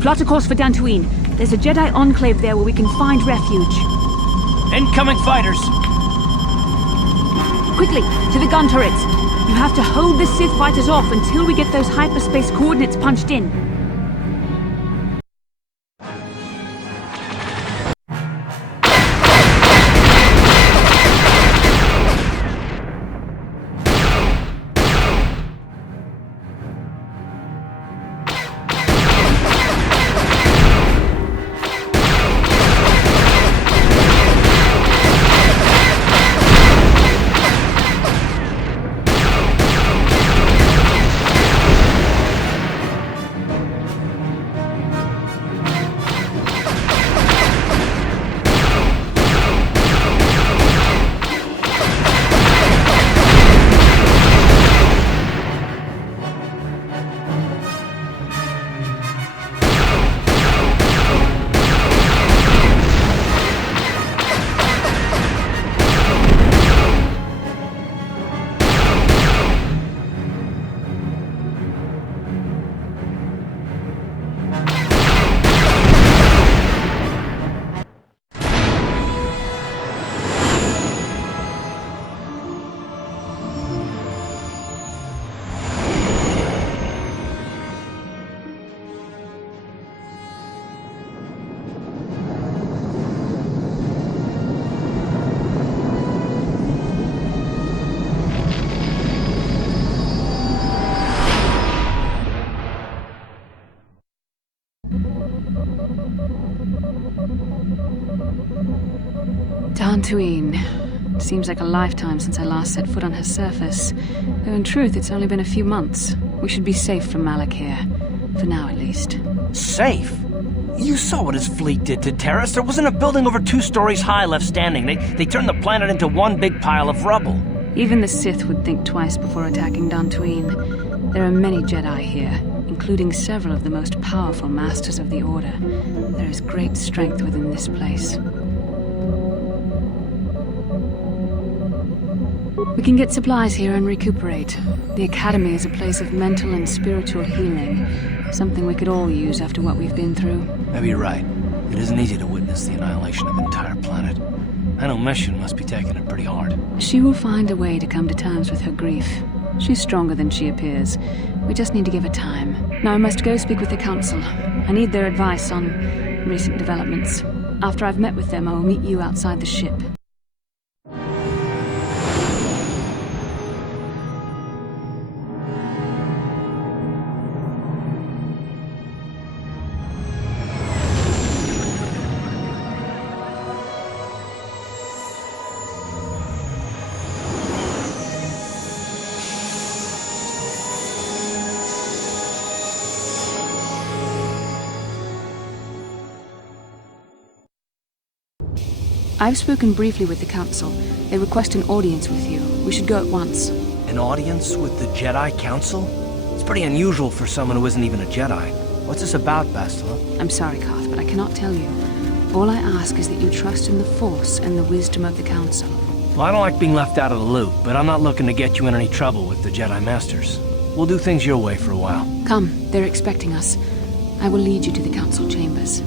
Plot a course for Dantooine. There's a Jedi enclave there where we can find refuge. Incoming fighters! Quickly, to the gun turrets. You have to hold the Sith fighters off until we get those hyperspace coordinates punched in. Dantooine. Seems like a lifetime since I last set foot on her surface. Though in truth, it's only been a few months. We should be safe from Malik here. For now, at least. Safe? You saw what his fleet did to Taris. There wasn't a building over 2 stories high left standing. They turned the planet into one big pile of rubble. Even the Sith would think twice before attacking Dantooine. There are many Jedi here, including several of the most powerful Masters of the Order. There is great strength within this place. We can get supplies here and recuperate. The Academy is a place of mental and spiritual healing. Something we could all use after what we've been through. Maybe you're right. It isn't easy to witness the annihilation of an entire planet. I know Mission must be taking it pretty hard. She will find a way to come to terms with her grief. She's stronger than she appears. We just need to give her time. Now I must go speak with the Council. I need their advice on recent developments. After I've met with them, I will meet you outside the ship. I've spoken briefly with the Council. They request an audience with you. We should go at once. An audience with the Jedi Council? It's pretty unusual for someone who isn't even a Jedi. What's this about, Bastila? I'm sorry, Koth, but I cannot tell you. All I ask is that you trust in the Force and the wisdom of the Council. Well, I don't like being left out of the loop, but I'm not looking to get you in any trouble with the Jedi Masters. We'll do things your way for a while. Come, they're expecting us. I will lead you to the Council chambers.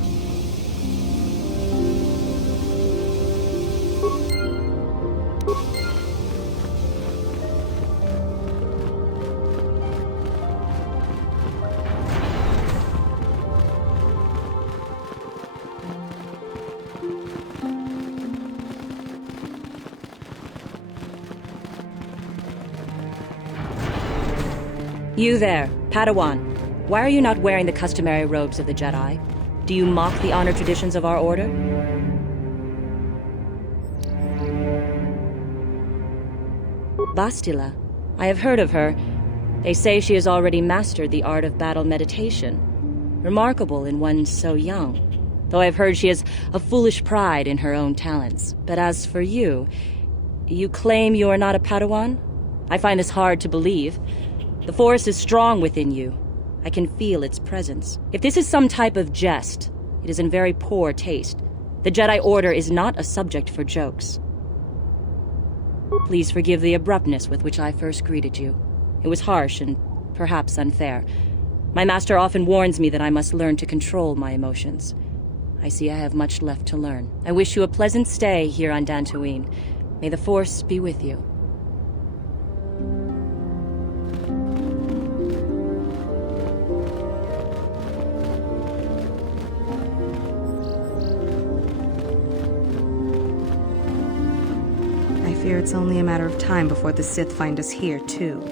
You there, Padawan. Why are you not wearing the customary robes of the Jedi? Do you mock the honor traditions of our order? Bastila. I have heard of her. They say she has already mastered the art of battle meditation. Remarkable in one so young. Though I've heard she has a foolish pride in her own talents. But as for you, you claim you are not a Padawan? I find this hard to believe. The Force is strong within you. I can feel its presence. If this is some type of jest, it is in very poor taste. The Jedi Order is not a subject for jokes. Please forgive the abruptness with which I first greeted you. It was harsh and perhaps unfair. My master often warns me that I must learn to control my emotions. I see I have much left to learn. I wish you a pleasant stay here on Dantooine. May the Force be with you. I fear it's only a matter of time before the Sith find us here, too.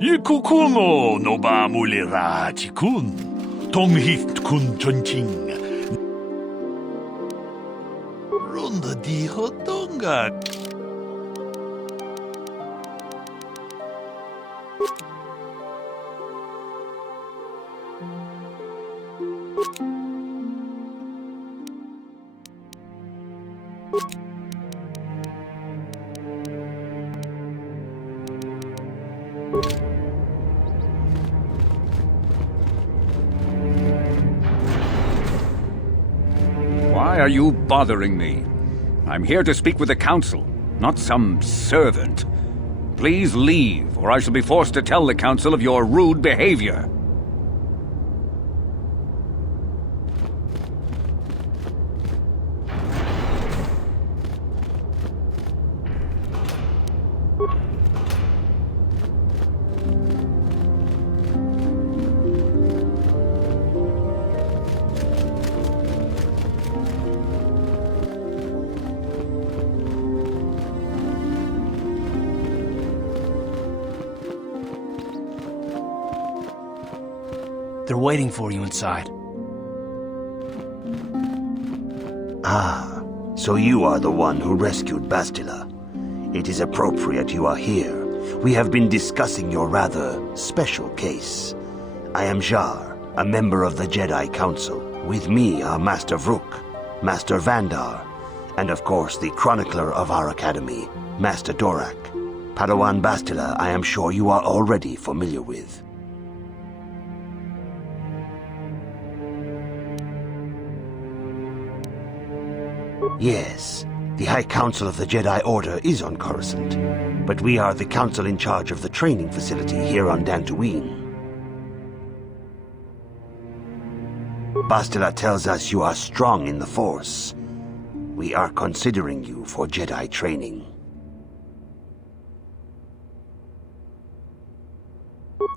Ikukuno no ba mulira chikun, tonghit kun chonching. Ronda di hotonga. Why are you bothering me? I'm here to speak with the Council, not some servant. Please leave, or I shall be forced to tell the Council of your rude behavior. They're waiting for you inside. Ah, so you are the one who rescued Bastila. It is appropriate you are here. We have been discussing your rather special case. I am Jar, a member of the Jedi Council. With me are Master Vrook, Master Vandar, and of course the chronicler of our academy, Master Dorak. Padawan Bastila, I am sure you are already familiar with. Yes, the High Council of the Jedi Order is on Coruscant, but we are the council in charge of the training facility here on Dantooine. Bastila tells us you are strong in the Force. We are considering you for Jedi training.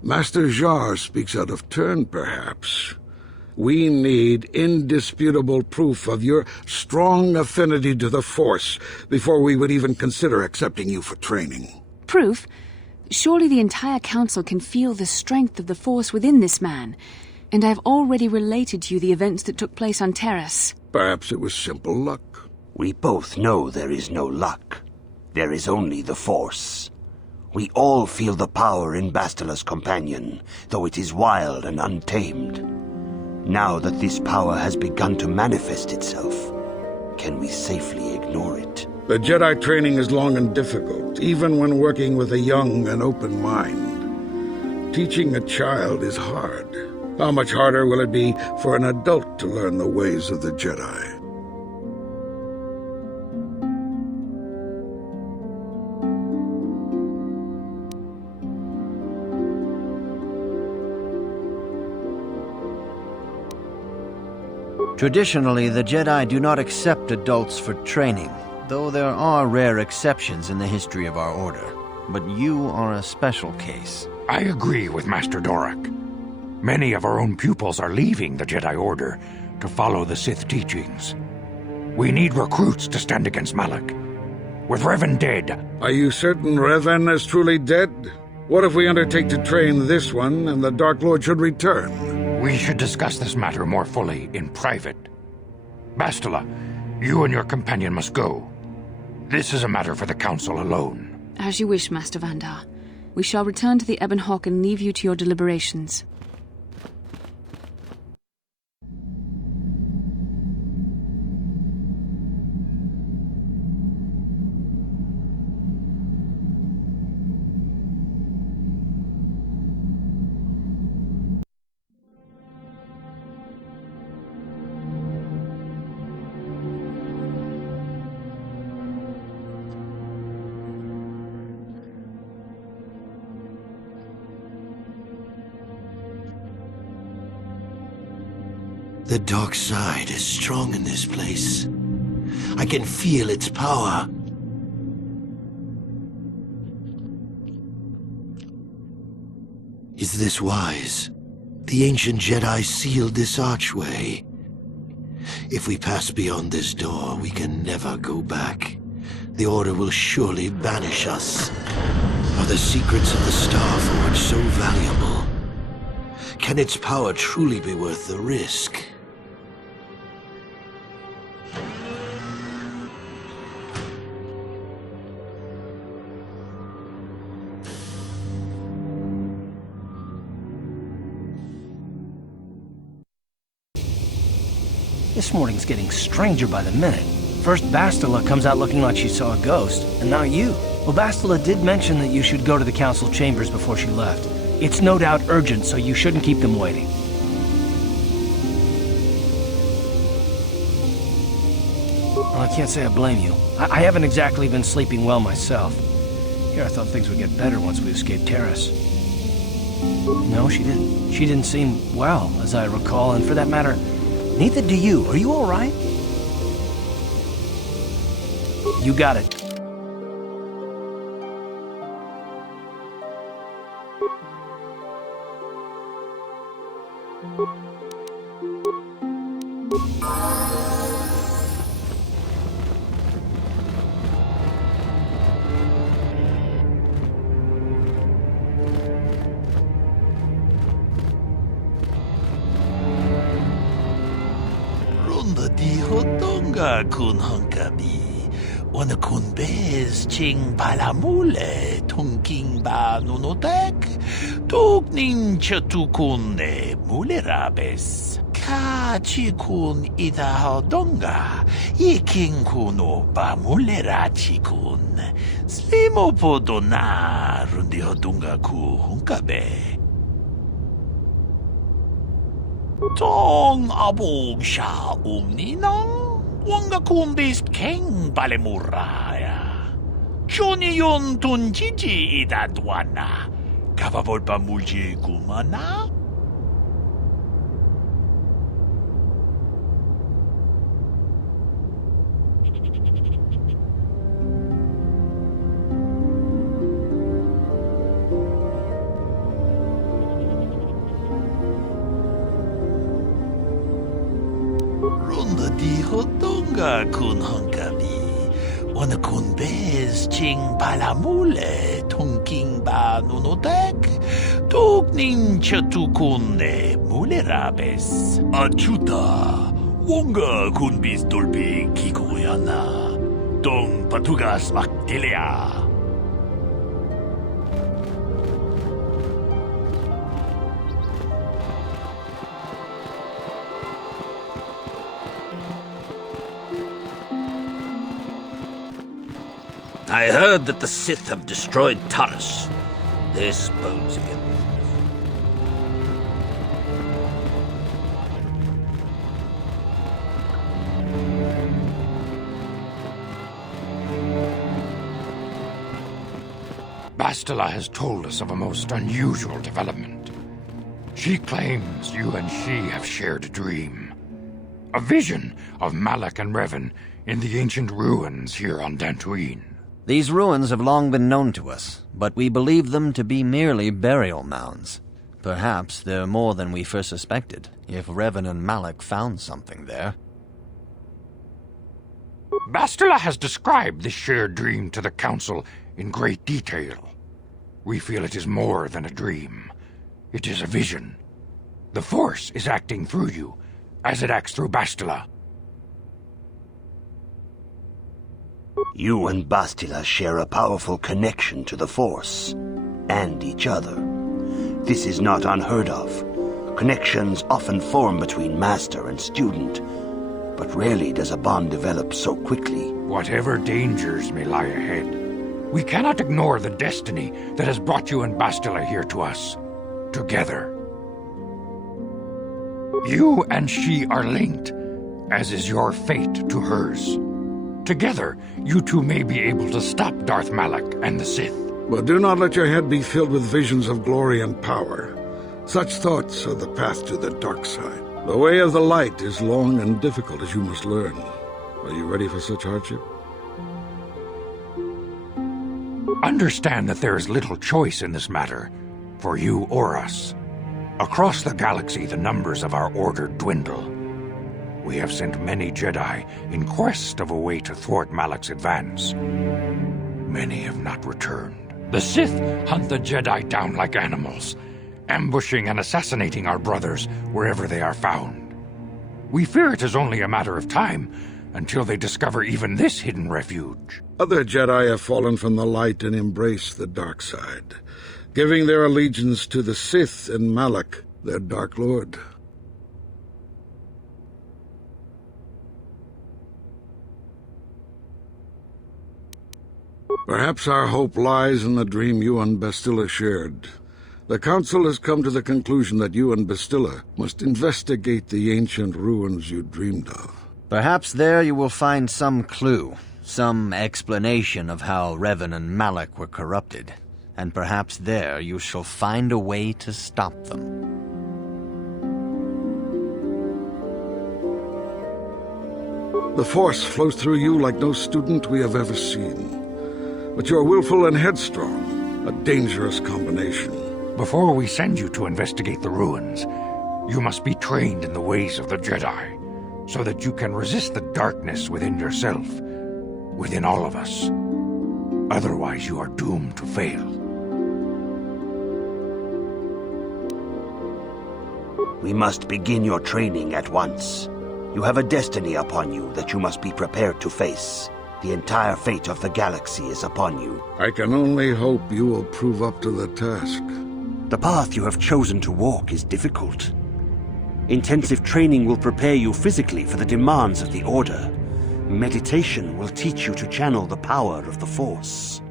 Master Jar speaks out of turn, perhaps. We need indisputable proof of your strong affinity to the Force before we would even consider accepting you for training. Proof? Surely the entire council can feel the strength of the Force within this man. And I've already related to you the events that took place on Terrace. Perhaps it was simple luck. We both know there is no luck. There is only the Force. We all feel the power in Bastila's companion, though it is wild and untamed. Now that this power has begun to manifest itself, can we safely ignore it? The Jedi training is long and difficult, even when working with a young and open mind. Teaching a child is hard. How much harder will it be for an adult to learn the ways of the Jedi? Traditionally, the Jedi do not accept adults for training, though there are rare exceptions in the history of our order. But you are a special case. I agree with Master Dorak. Many of our own pupils are leaving the Jedi Order to follow the Sith teachings. We need recruits to stand against Malak. With Revan dead... Are you certain Revan is truly dead? What if we undertake to train this one and the Dark Lord should return? We should discuss this matter more fully in private. Bastila, you and your companion must go. This is a matter for the Council alone. As you wish, Master Vandar. We shall return to the Ebon Hawk and leave you to your deliberations. The dark side is strong in this place. I can feel its power. Is this wise? The ancient Jedi sealed this archway. If we pass beyond this door, we can never go back. The Order will surely banish us. Are the secrets of the Star Forge so valuable? Can its power truly be worth the risk? This morning's getting stranger by the minute. First Bastila comes out looking like she saw a ghost, and now you. Well, Bastila did mention that you should go to the council chambers before she left. It's no doubt urgent, so you shouldn't keep them waiting. Well, I can't say I blame you. I haven't exactly been sleeping well myself. Here, I thought things would get better once we escaped Terrace. No, she didn't. She didn't seem well, as I recall, and for that matter, neither do you. Are you all right? You got it. kun hunkabi. Wana kun bez ching palamule tunking ba nunotek. Tuknin chatukune mulerabes. Ka chikun ida hodonga. Iking kuno ba mulera chikun. Slimo podona rundi hodunga ku hunkabe. Tong abog sha umninang. Wanga kumbist king balemuraya. Johnny yon tunjiji idadwana. Kavavol pa mulji kumana? Kun hunkabi, wana kun bez ching palamule tunking ba nunotek, tuknin chatukune mulerabes. Achuta, wonga kun bis dolpe kikoyana, dong patugas maktelea. I heard that the Sith have destroyed Taurus. This bodes against. Bastila has told us of a most unusual development. She claims you and she have shared a dream. A vision of Malak and Revan in the ancient ruins here on Dantooine. These ruins have long been known to us, but we believe them to be merely burial mounds. Perhaps they're more than we first suspected, if Revan and Malak found something there. Bastila has described this shared dream to the Council in great detail. We feel it is more than a dream. It is a vision. The Force is acting through you, as it acts through Bastila. You and Bastila share a powerful connection to the Force, and each other. This is not unheard of. Connections often form between master and student, but rarely does a bond develop so quickly. Whatever dangers may lie ahead, we cannot ignore the destiny that has brought you and Bastila here to us, together. You and she are linked, as is your fate to hers. Together, you two may be able to stop Darth Malak and the Sith. But do not let your head be filled with visions of glory and power. Such thoughts are the path to the dark side. The way of the light is long and difficult, as you must learn. Are you ready for such hardship? Understand that there is little choice in this matter, for you or us. Across the galaxy, the numbers of our order dwindle. We have sent many Jedi in quest of a way to thwart Malak's advance. Many have not returned. The Sith hunt the Jedi down like animals, ambushing and assassinating our brothers wherever they are found. We fear it is only a matter of time until they discover even this hidden refuge. Other Jedi have fallen from the light and embraced the dark side, giving their allegiance to the Sith and Malak, their Dark Lord. Perhaps our hope lies in the dream you and Bastila shared. The Council has come to the conclusion that you and Bastila must investigate the ancient ruins you dreamed of. Perhaps there you will find some clue, some explanation of how Revan and Malak were corrupted, and perhaps there you shall find a way to stop them. The Force flows through you like no student we have ever seen. But you're willful and headstrong, a dangerous combination. Before we send you to investigate the ruins, you must be trained in the ways of the Jedi, so that you can resist the darkness within yourself, within all of us. Otherwise, you are doomed to fail. We must begin your training at once. You have a destiny upon you that you must be prepared to face. The entire fate of the galaxy is upon you. I can only hope you will prove up to the task. The path you have chosen to walk is difficult. Intensive training will prepare you physically for the demands of the Order. Meditation will teach you to channel the power of the Force.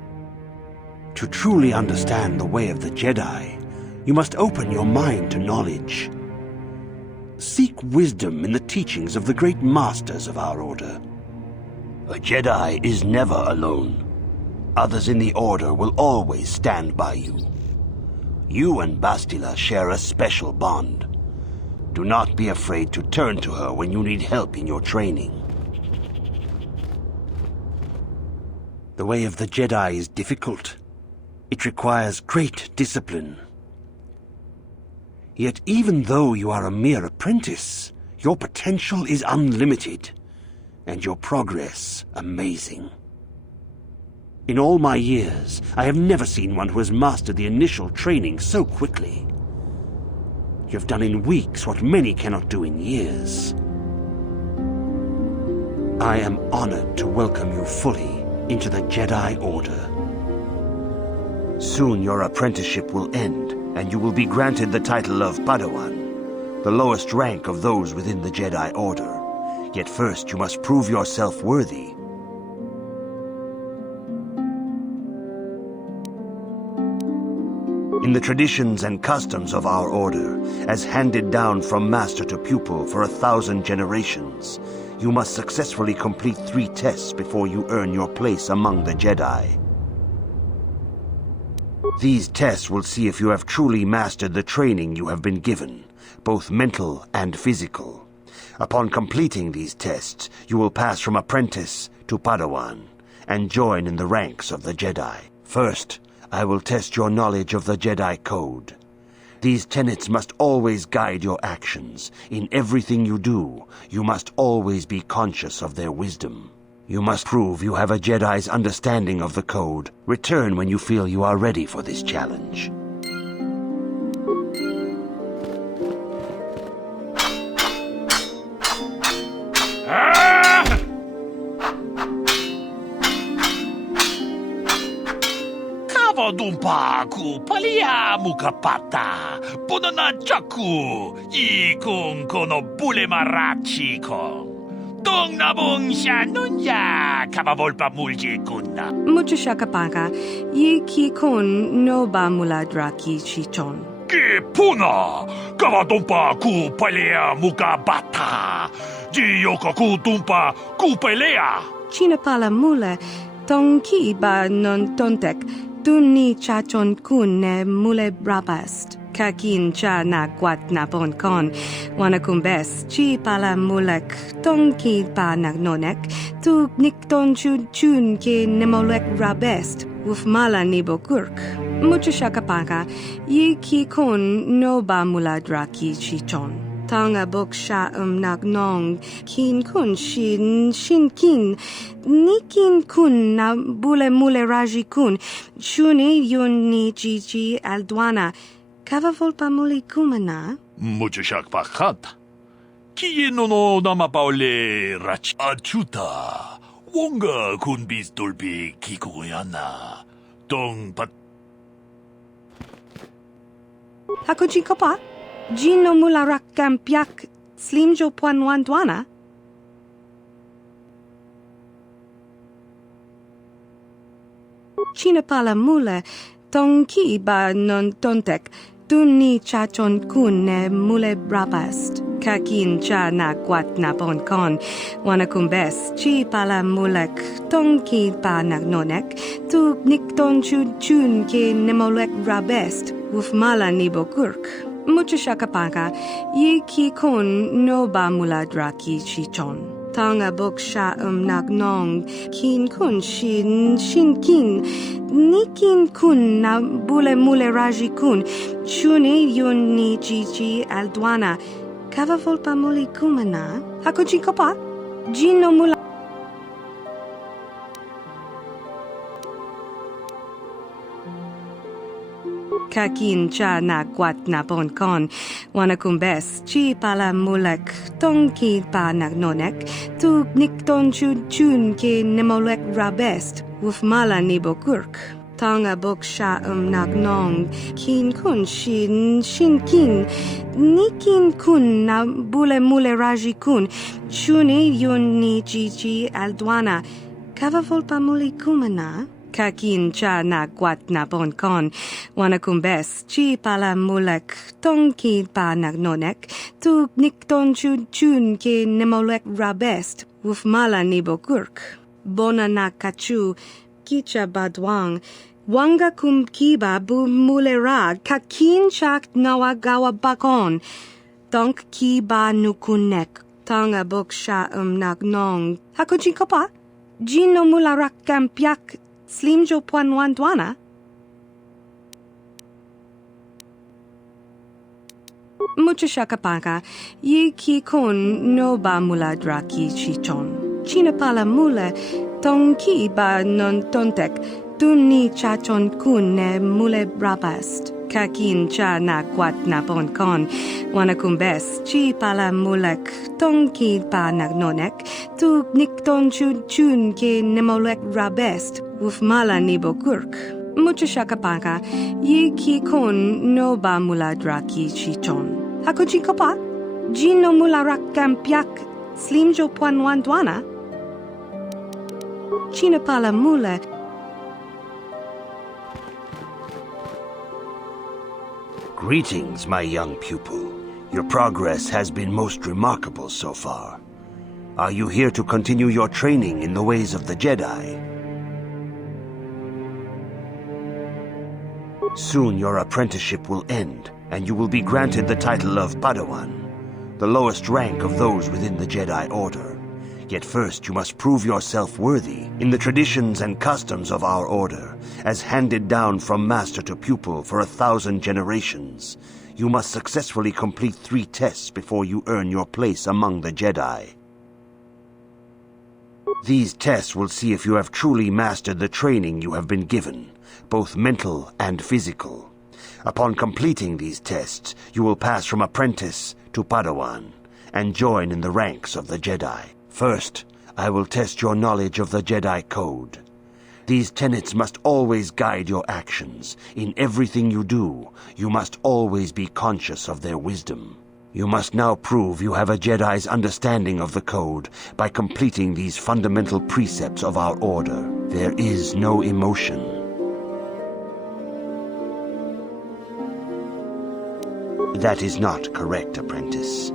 To truly understand the way of the Jedi, you must open your mind to knowledge. Seek wisdom in the teachings of the great masters of our Order. A Jedi is never alone. Others in the Order will always stand by you. You and Bastila share a special bond. Do not be afraid to turn to her when you need help in your training. The way of the Jedi is difficult. It requires great discipline. Yet even though you are a mere apprentice, your potential is unlimited, and your progress amazing. In all my years, I have never seen one who has mastered the initial training so quickly. You have done in weeks what many cannot do in years. I am honored to welcome you fully into the Jedi Order. Soon your apprenticeship will end, and you will be granted the title of Padawan, the lowest rank of those within the Jedi Order. Yet first you must prove yourself worthy. In the traditions and customs of our Order, as handed down from master to pupil for 1,000 generations, you must successfully complete 3 tests before you earn your place among the Jedi. These tests will see if you have truly mastered the training you have been given, both mental and physical. Upon completing these tests, you will pass from apprentice to Padawan, and join in the ranks of the Jedi. First, I will test your knowledge of the Jedi Code. These tenets must always guide your actions. In everything you do, you must always be conscious of their wisdom. You must prove you have a Jedi's understanding of the code. Return when you feel you are ready for this challenge. Dumpa ku palia mukapata punana chaku ikung kono bule marachiko dong nabong shanunya kabavolpa mulje kunna Mucho shakapaka, ye ki kon no ba mula draki chichon. Ki puna kabadumpa ku palia mukabata jiyoko ku dumpa ku pelea China pala mule, tong ki ba non tontek, tunni chachon kun ne mule brabast. Kakin cha na kwat na pon kon, wanakumbes, chi pala mulek, tong ki pa nagnonek, tu nikton chun ke nemolek rabest, uf mala nibo kurk. Mucho shakapaka, ye ki kon no ba mula draki chichon. Tanga bok sha nagnong, kin kun shin kin, ni kin kun na bule mule raji kun, shuni yun ni jiji aldwana, kava volpa muli kumana? mucho shakpakat kiye no namapaole rach achuta wonga kun bis dolbi kikoyana dong pat Hakoji kopa? Jino mula rakam piak slimjo puan wandwana? China pala mule, tong ki ba non tontek, tunni chachon kun ne mule brabast. Kakin cha na kwat na pon kon, wanakumbes, chi pala mulek, tong ki pa nagnonek, tu nikton chun ke nemolek rabest, uf mala nibo kurk. Mucho shakapaka, ye ki kon no ba mula draki chichon. Tanga bok sha nagnong, kin kun shin kin, ni kin kun na bule mule raji kun, chuni yun ni jiji aldwana, kava volpa muli kumana? Hakoji kopa? Jino mula... Kakin cha na kwat na pon kon, wanakumbes, chi pala mulek, tong ki pa nagnonek, tu nikton chun ke nemolek rabest, uf mala nibo kurk. Tanga bok sha nagnong, kin kun shin kin, ni kin kun na bule mule raji kun, chuni yun ni jiji aldwana, kava volpa muli kumana? Kakin cha na kwat na pon kon, wanakumbes, chi pala mulek, tong ki pa nagnonek, tu nikton chun ke nemolek rabest, uf mala nibo kurk. Bona na kachu, kicha badwang, wanga kum kiba bu mulera, kakin chak nawagawa bakon, donk ki ba nukunek, tanga bok sha nagnong. Hakoji kopa? Jino mula rakam piak slimjo puan wandwana? Mucho shakapaka, ye ki kon no ba mula draki chichon. China pala mule, tong ki ba non tontek, tunni chachon kun ne mule brabast. Kakin cha na kwat na pon kon, wanakumbes, chi pala mulek, tong ki pa nagnonek, tu nikton chun ke nemolek rabest, uf mala nibo kurk. Mucho shakapaka, ye ki kon no ba mula draki chichon. Hakoji kopa? Jino mula rakam piak slimjo puan wandwana? China pala mule, Greetings, my young pupil. Your progress has been most remarkable so far. Are you here to continue your training in the ways of the Jedi? Soon your apprenticeship will end, and you will be granted the title of Padawan, the lowest rank of those within the Jedi Order. Yet first you must prove yourself worthy in the traditions and customs of our order, as handed down from master to pupil for 1,000 generations. You must successfully complete 3 tests before you earn your place among the Jedi. These tests will see if you have truly mastered the training you have been given, both mental and physical. Upon completing these tests, you will pass from apprentice to Padawan and join in the ranks of the Jedi. First, I will test your knowledge of the Jedi Code. These tenets must always guide your actions. In everything you do, you must always be conscious of their wisdom. You must now prove you have a Jedi's understanding of the Code by completing these fundamental precepts of our order. There is no emotion. That is not correct, apprentice.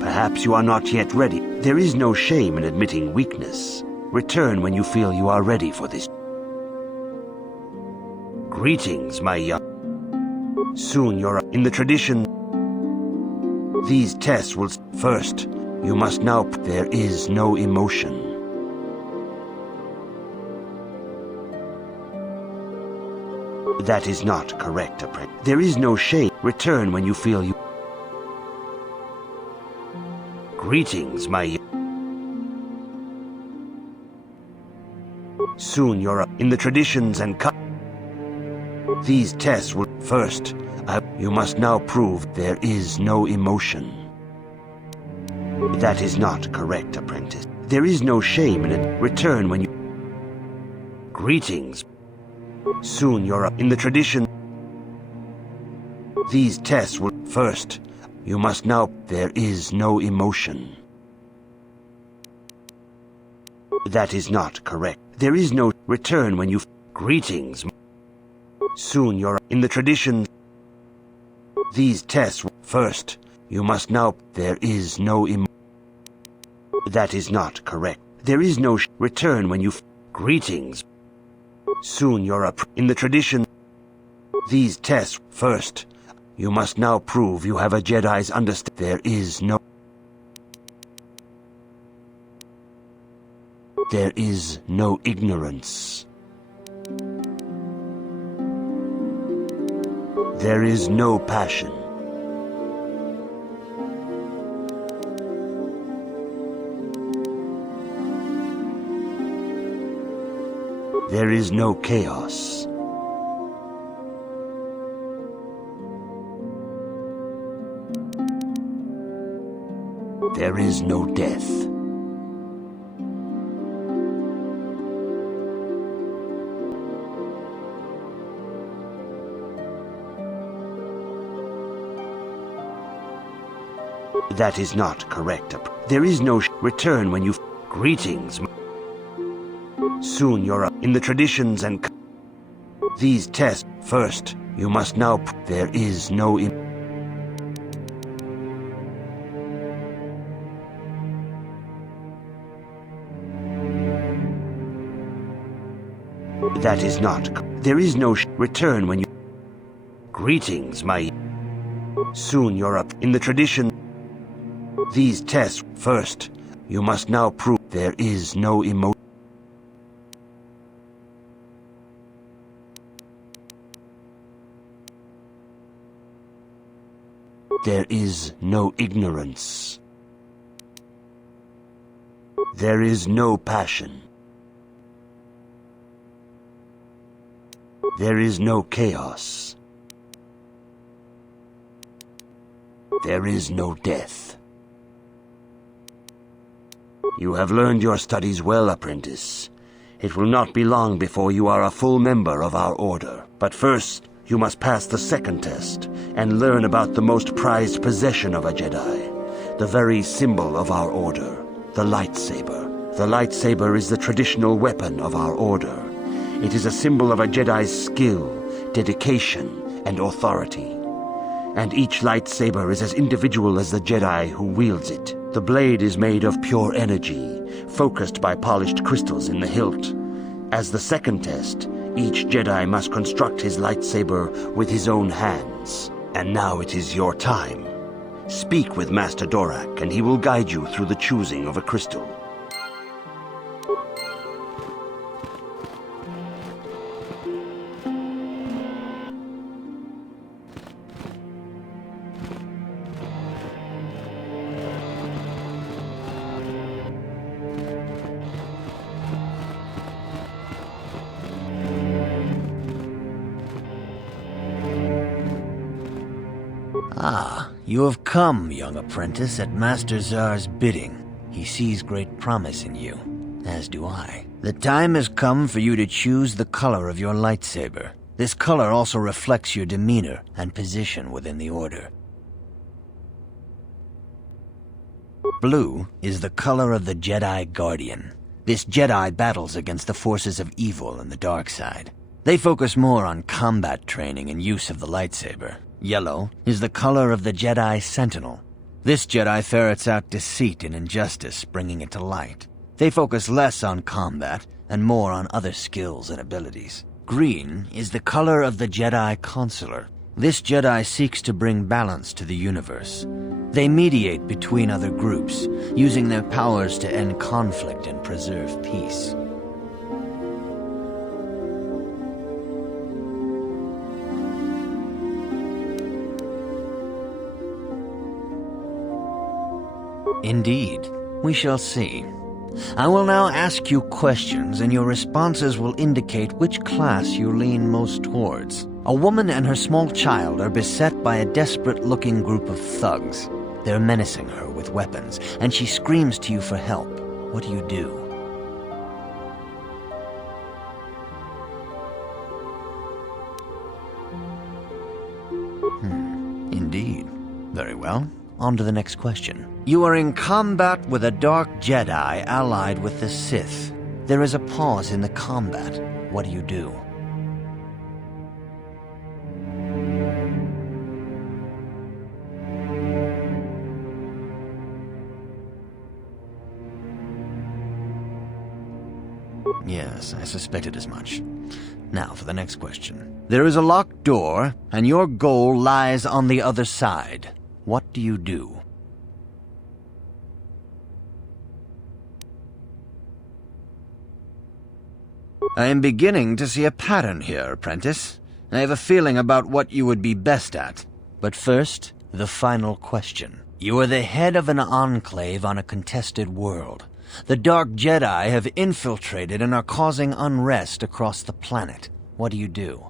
Perhaps you are not yet ready. There is no shame in admitting weakness. Return when you feel you are ready for this. Greetings, my young. Soon you're in the tradition. These tests will... First, you must now... There is no emotion. That is not correct, apprentice. There is no shame. Return when you feel you... Greetings, my young. Soon you're in the traditions and... These tests will... First, you must now prove there is no emotion. That is not correct, apprentice. There is no shame in it. Return when you... Greetings. Soon you're in the tradition. These tests will... First, you must now... There is no emotion. That is not correct. There is no... Return when you... Greetings. Soon you're in the tradition. These tests... First, you must now... There is no That is not correct. There is no... Return when you... Greetings. Soon you're in the tradition. These tests... First, you must now prove you have a Jedi's understanding. There is no... There is no ignorance. There is no passion. There is no chaos. There is no death. That is not correct. There is no return when you... Greetings. Soon you're in the traditions and... These tests... First, you must now... There is no... That is not... There is no... Return when you... Greetings, my... Soon you're up in the tradition. These tests... First, you must now prove... There is no emotion. There is no ignorance. There is no passion. There is no chaos. There is no death. You have learned your studies well, apprentice. It will not be long before you are a full member of our order. But first, you must pass the second test and learn about the most prized possession of a Jedi, the very symbol of our order, the lightsaber. The lightsaber is the traditional weapon of our order. It is a symbol of a Jedi's skill, dedication, and authority. And each lightsaber is as individual as the Jedi who wields it. The blade is made of pure energy, focused by polished crystals in the hilt. As the second test, each Jedi must construct his lightsaber with his own hands. And now it is your time. Speak with Master Dorak, and he will guide you through the choosing of a crystal. Ah, you have come, young apprentice, at Master Czar's bidding. He sees great promise in you, as do I. The time has come for you to choose the color of your lightsaber. This color also reflects your demeanor and position within the Order. Blue is the color of the Jedi Guardian. This Jedi battles against the forces of evil and the dark side. They focus more on combat training and use of the lightsaber. Yellow is the color of the Jedi Sentinel. This Jedi ferrets out deceit and injustice, bringing it to light. They focus less on combat and more on other skills and abilities. Green is the color of the Jedi Consular. This Jedi seeks to bring balance to the universe. They mediate between other groups, using their powers to end conflict and preserve peace. Indeed, we shall see. I will now ask you questions, and your responses will indicate which class you lean most towards. A woman and her small child are beset by a desperate-looking group of thugs. They're menacing her with weapons, and she screams to you for help. What do you do? Indeed. Very well. On to the next question. You are in combat with a dark Jedi allied with the Sith. There is a pause in the combat. What do you do? Yes, I suspected as much. Now for the next question. There is a locked door, and your goal lies on the other side. What do you do? I am beginning to see a pattern here, apprentice. I have a feeling about what you would be best at. But first, the final question. You are the head of an enclave on a contested world. The Dark Jedi have infiltrated and are causing unrest across the planet. What do you do?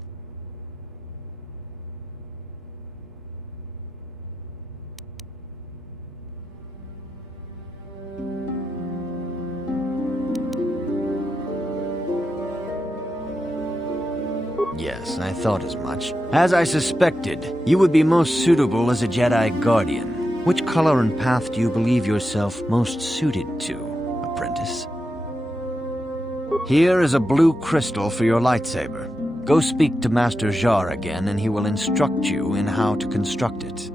Yes, I thought as much. As I suspected, you would be most suitable as a Jedi Guardian. Which color and path do you believe yourself most suited to, apprentice? Here is a blue crystal for your lightsaber. Go speak to Master Jar again, and he will instruct you in how to construct it.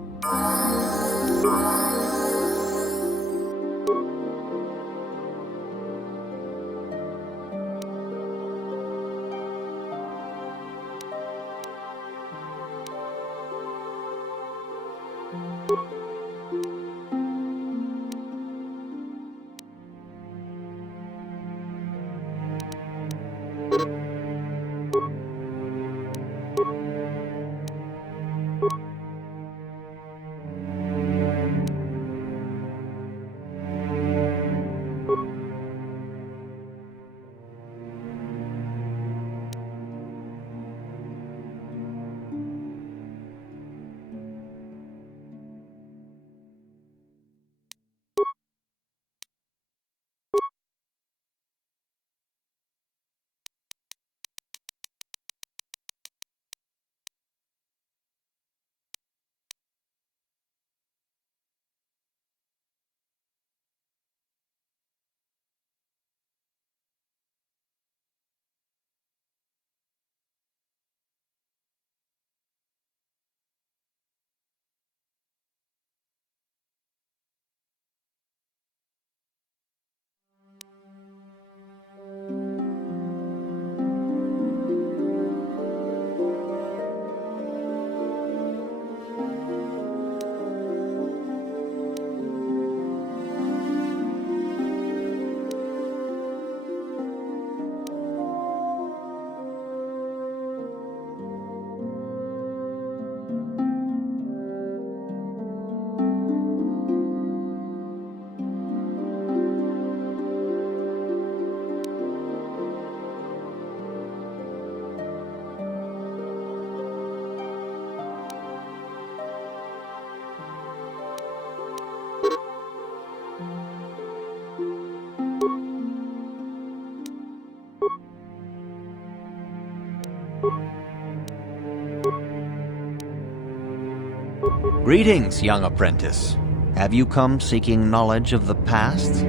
Greetings, young apprentice. Have you come seeking knowledge of the past?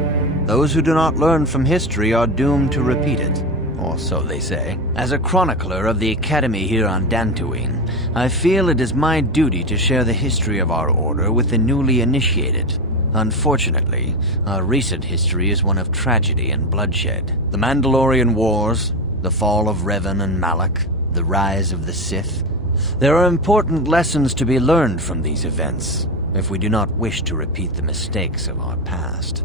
Those who do not learn from history are doomed to repeat it, or so they say. As a chronicler of the Academy here on Dantooine, I feel it is my duty to share the history of our order with the newly initiated. Unfortunately, our recent history is one of tragedy and bloodshed. The Mandalorian Wars, the fall of Revan and Malak, the rise of the Sith. There are important lessons to be learned from these events, if we do not wish to repeat the mistakes of our past.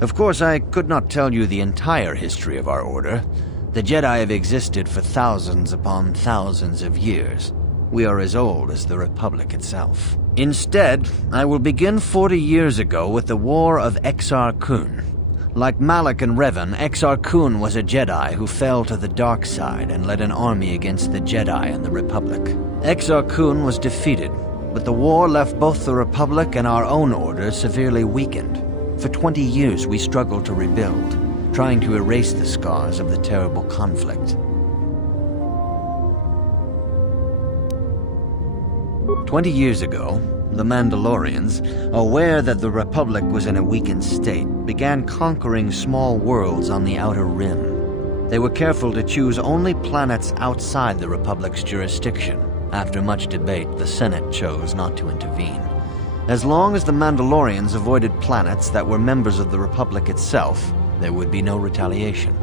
Of course, I could not tell you the entire history of our order. The Jedi have existed for thousands upon thousands of years. We are as old as the Republic itself. Instead, I will begin 40 years ago with the War of Exar Kun. Like Malak and Revan, Exar Kun was a Jedi who fell to the dark side and led an army against the Jedi and the Republic. Exar Kun was defeated, but the war left both the Republic and our own order severely weakened. For 20 years we struggled to rebuild, trying to erase the scars of the terrible conflict. 20 years ago, the Mandalorians, aware that the Republic was in a weakened state, began conquering small worlds on the Outer Rim. They were careful to choose only planets outside the Republic's jurisdiction. After much debate, the Senate chose not to intervene. As long as the Mandalorians avoided planets that were members of the Republic itself, there would be no retaliation.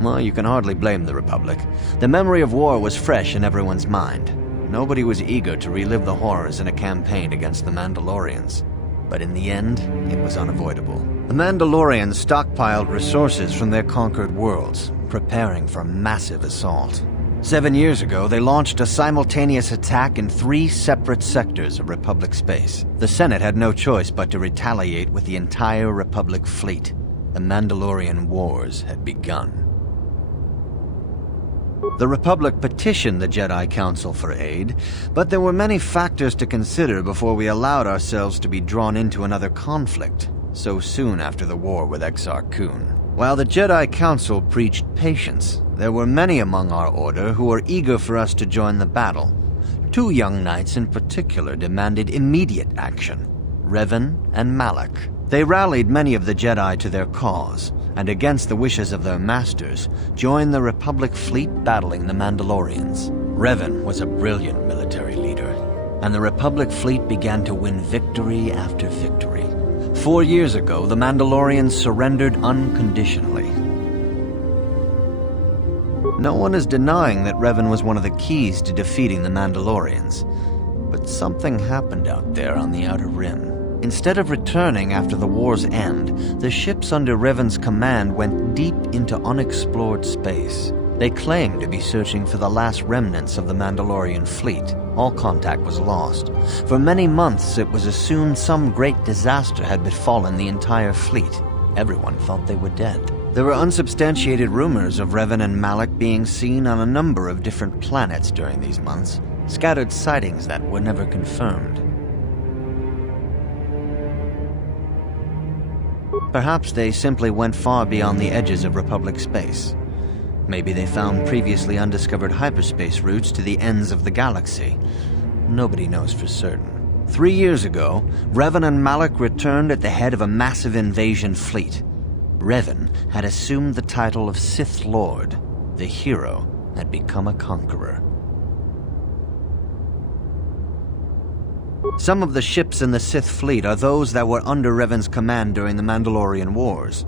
Well, you can hardly blame the Republic. The memory of war was fresh in everyone's mind. Nobody was eager to relive the horrors in a campaign against the Mandalorians. But in the end, it was unavoidable. The Mandalorians stockpiled resources from their conquered worlds, preparing for a massive assault. 7 years ago, they launched a simultaneous attack in 3 separate sectors of Republic space. The Senate had no choice but to retaliate with the entire Republic fleet. The Mandalorian Wars had begun. The Republic petitioned the Jedi Council for aid, but there were many factors to consider before we allowed ourselves to be drawn into another conflict, so soon after the war with Exar Kun. While the Jedi Council preached patience, there were many among our order who were eager for us to join the battle. 2 young knights in particular demanded immediate action, Revan and Malak. They rallied many of the Jedi to their cause, and against the wishes of their masters, joined the Republic fleet battling the Mandalorians. Revan was a brilliant military leader, and the Republic fleet began to win victory after victory. 4 years ago, the Mandalorians surrendered unconditionally. No one is denying that Revan was one of the keys to defeating the Mandalorians, but something happened out there on the Outer Rim. Instead of returning after the war's end, the ships under Revan's command went deep into unexplored space. They claimed to be searching for the last remnants of the Mandalorian fleet. All contact was lost. For many months, it was assumed some great disaster had befallen the entire fleet. Everyone thought they were dead. There were unsubstantiated rumors of Revan and Malak being seen on a number of different planets during these months, scattered sightings that were never confirmed. Perhaps they simply went far beyond the edges of Republic space. Maybe they found previously undiscovered hyperspace routes to the ends of the galaxy. Nobody knows for certain. 3 years ago, Revan and Malak returned at the head of a massive invasion fleet. Revan had assumed the title of Sith Lord. The hero had become a conqueror. Some of the ships in the Sith fleet are those that were under Revan's command during the Mandalorian Wars,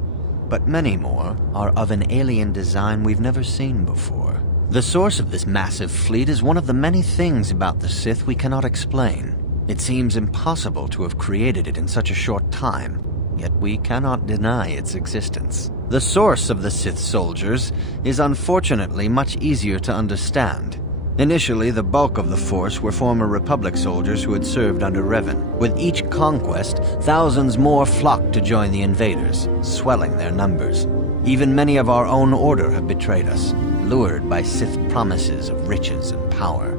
but many more are of an alien design we've never seen before. The source of this massive fleet is one of the many things about the Sith we cannot explain. It seems impossible to have created it in such a short time, yet we cannot deny its existence. The source of the Sith soldiers is unfortunately much easier to understand. Initially, the bulk of the force were former Republic soldiers who had served under Revan. With each conquest, thousands more flocked to join the invaders, swelling their numbers. Even many of our own order have betrayed us, lured by Sith promises of riches and power.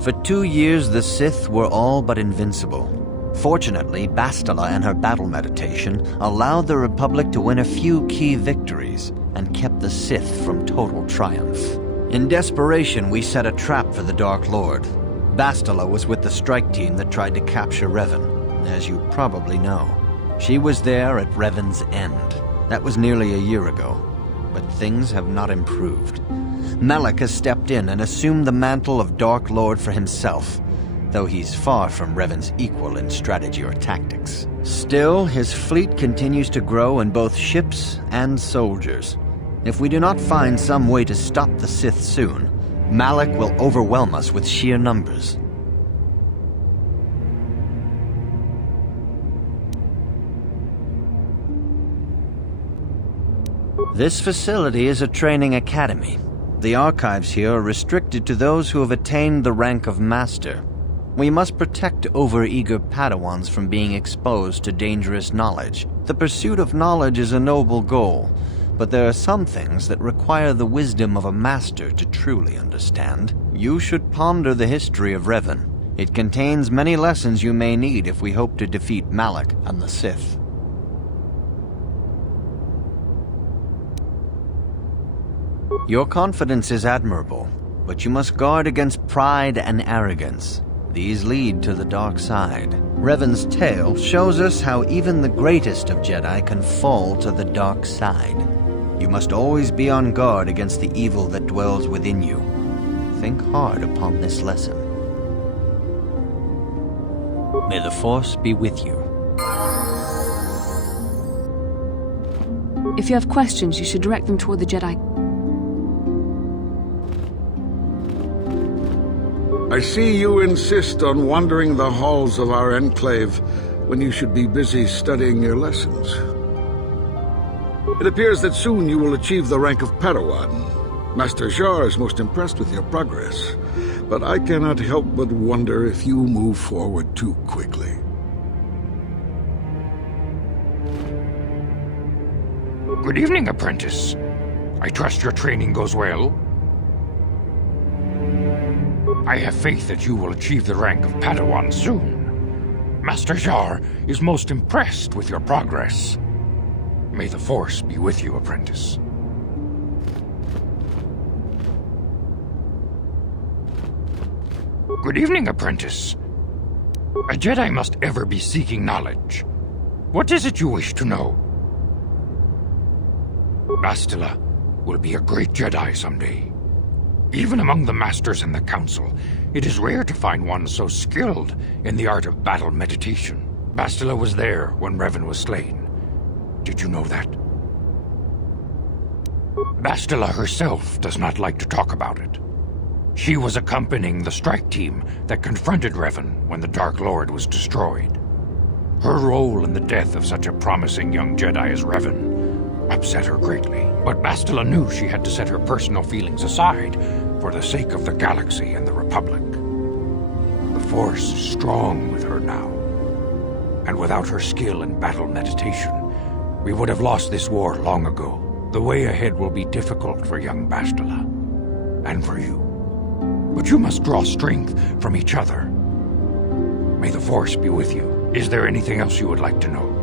For 2 years, the Sith were all but invincible. Fortunately, Bastila and her battle meditation allowed the Republic to win a few key victories, and kept the Sith from total triumph. In desperation, we set a trap for the Dark Lord. Bastila was with the strike team that tried to capture Revan, as you probably know. She was there at Revan's end. That was nearly a year ago, but things have not improved. Malak has stepped in and assumed the mantle of Dark Lord for himself, though he's far from Revan's equal in strategy or tactics. Still, his fleet continues to grow in both ships and soldiers. If we do not find some way to stop the Sith soon, Malak will overwhelm us with sheer numbers. This facility is a training academy. The archives here are restricted to those who have attained the rank of Master. We must protect overeager Padawans from being exposed to dangerous knowledge. The pursuit of knowledge is a noble goal, but there are some things that require the wisdom of a master to truly understand. You should ponder the history of Revan. It contains many lessons you may need if we hope to defeat Malak and the Sith. Your confidence is admirable, but you must guard against pride and arrogance. These lead to the dark side. Revan's tale shows us how even the greatest of Jedi can fall to the dark side. You must always be on guard against the evil that dwells within you. Think hard upon this lesson. May the Force be with you. If you have questions, you should direct them toward the Jedi. I see you insist on wandering the halls of our enclave when you should be busy studying your lessons. It appears that soon you will achieve the rank of Padawan. Master Jar is most impressed with your progress, but I cannot help but wonder if you move forward too quickly. Good evening, apprentice. I trust your training goes well. I have faith that you will achieve the rank of Padawan soon. Master Jar is most impressed with your progress. May the Force be with you, apprentice. Good evening, apprentice. A Jedi must ever be seeking knowledge. What is it you wish to know? Bastila will be a great Jedi someday. Even among the Masters and the Council, it is rare to find one so skilled in the art of battle meditation. Bastila was there when Revan was slain. Did you know that? Bastila herself does not like to talk about it. She was accompanying the strike team that confronted Revan when the Dark Lord was destroyed. Her role in the death of such a promising young Jedi as Revan upset her greatly, but Bastila knew she had to set her personal feelings aside for the sake of the galaxy and the Republic. The Force is strong with her now, and without her skill in battle meditation, we would have lost this war long ago. The way ahead will be difficult for young Bastila, and for you. But you must draw strength from each other. May the Force be with you. Is there anything else you would like to know?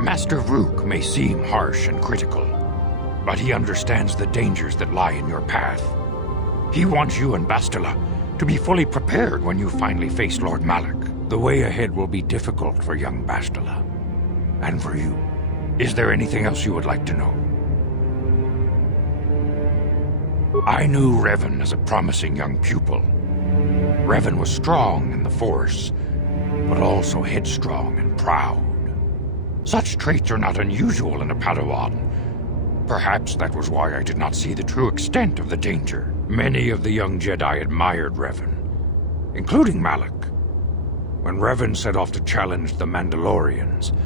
Master Rook may seem harsh and critical, but he understands the dangers that lie in your path. He wants you and Bastila to be fully prepared when you finally face Lord Malak. The way ahead will be difficult for young Bastila, and for you. Is there anything else you would like to know? I knew Revan as a promising young pupil. Revan was strong in the Force, but also headstrong and proud. Such traits are not unusual in a Padawan. Perhaps that was why I did not see the true extent of the danger. Many of the young Jedi admired Revan, including Malak. When Revan set off to challenge the Mandalorians,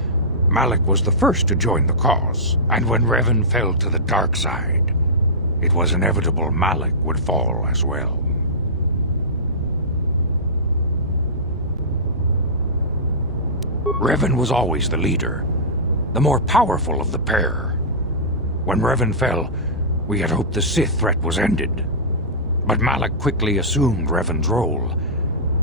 Malak was the first to join the cause. And when Revan fell to the dark side, it was inevitable Malak would fall as well. Revan was always the leader, the more powerful of the pair. When Revan fell, we had hoped the Sith threat was ended. But Malak quickly assumed Revan's role,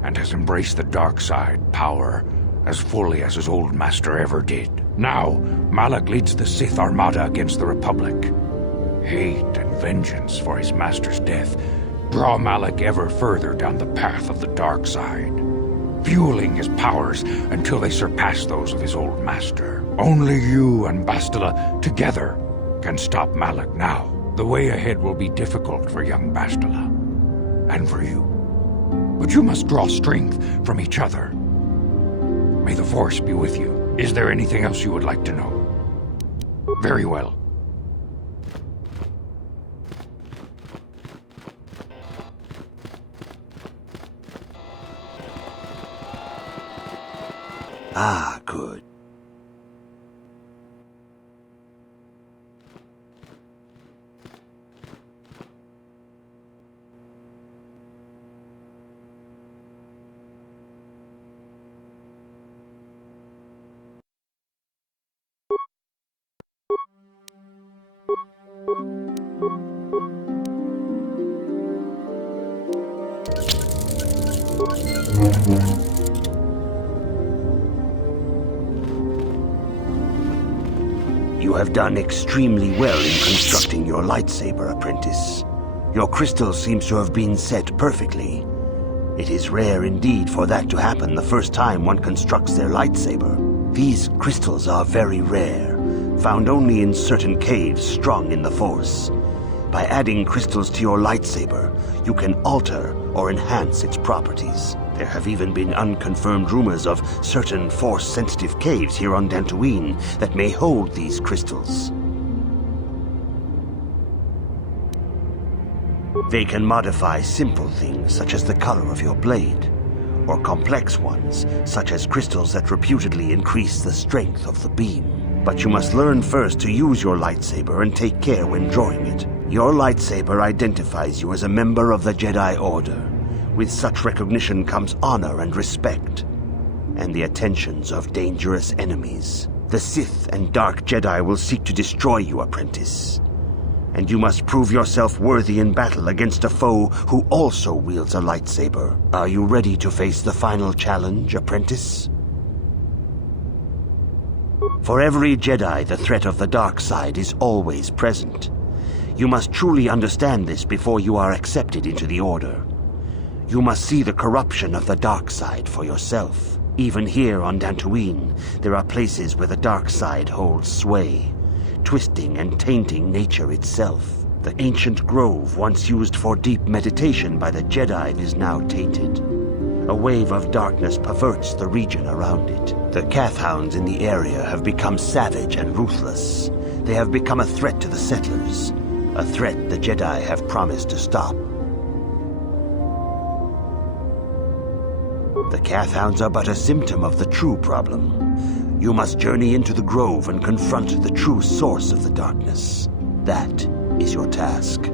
and has embraced the dark side, power, as fully as his old master ever did. Now, Malak leads the Sith Armada against the Republic. Hate and vengeance for his master's death draw Malak ever further down the path of the dark side, fueling his powers until they surpass those of his old master. Only you and Bastila together can stop Malak now. The way ahead will be difficult for young Bastila, and for you. But you must draw strength from each other. May the Force be with you. Is there anything else you would like to know? Very well. Ah, good. You have done extremely well in constructing your lightsaber, apprentice. Your crystal seems to have been set perfectly. It is rare indeed for that to happen the first time one constructs their lightsaber. These crystals are very rare, found only in certain caves strung in the Force. By adding crystals to your lightsaber, you can alter or enhance its properties. There have even been unconfirmed rumors of certain Force-sensitive caves here on Dantooine that may hold these crystals. They can modify simple things such as the color of your blade, or complex ones such as crystals that reputedly increase the strength of the beam. But you must learn first to use your lightsaber and take care when drawing it. Your lightsaber identifies you as a member of the Jedi Order. With such recognition comes honor and respect, and the attentions of dangerous enemies. The Sith and Dark Jedi will seek to destroy you, apprentice. And you must prove yourself worthy in battle against a foe who also wields a lightsaber. Are you ready to face the final challenge, apprentice? For every Jedi, the threat of the dark side is always present. You must truly understand this before you are accepted into the Order. You must see the corruption of the dark side for yourself. Even here on Dantooine, there are places where the dark side holds sway, twisting and tainting nature itself. The ancient grove once used for deep meditation by the Jedi is now tainted. A wave of darkness perverts the region around it. The Kathhounds in the area have become savage and ruthless. They have become a threat to the settlers, a threat the Jedi have promised to stop. The Kathhounds are but a symptom of the true problem. You must journey into the grove and confront the true source of the darkness. That is your task.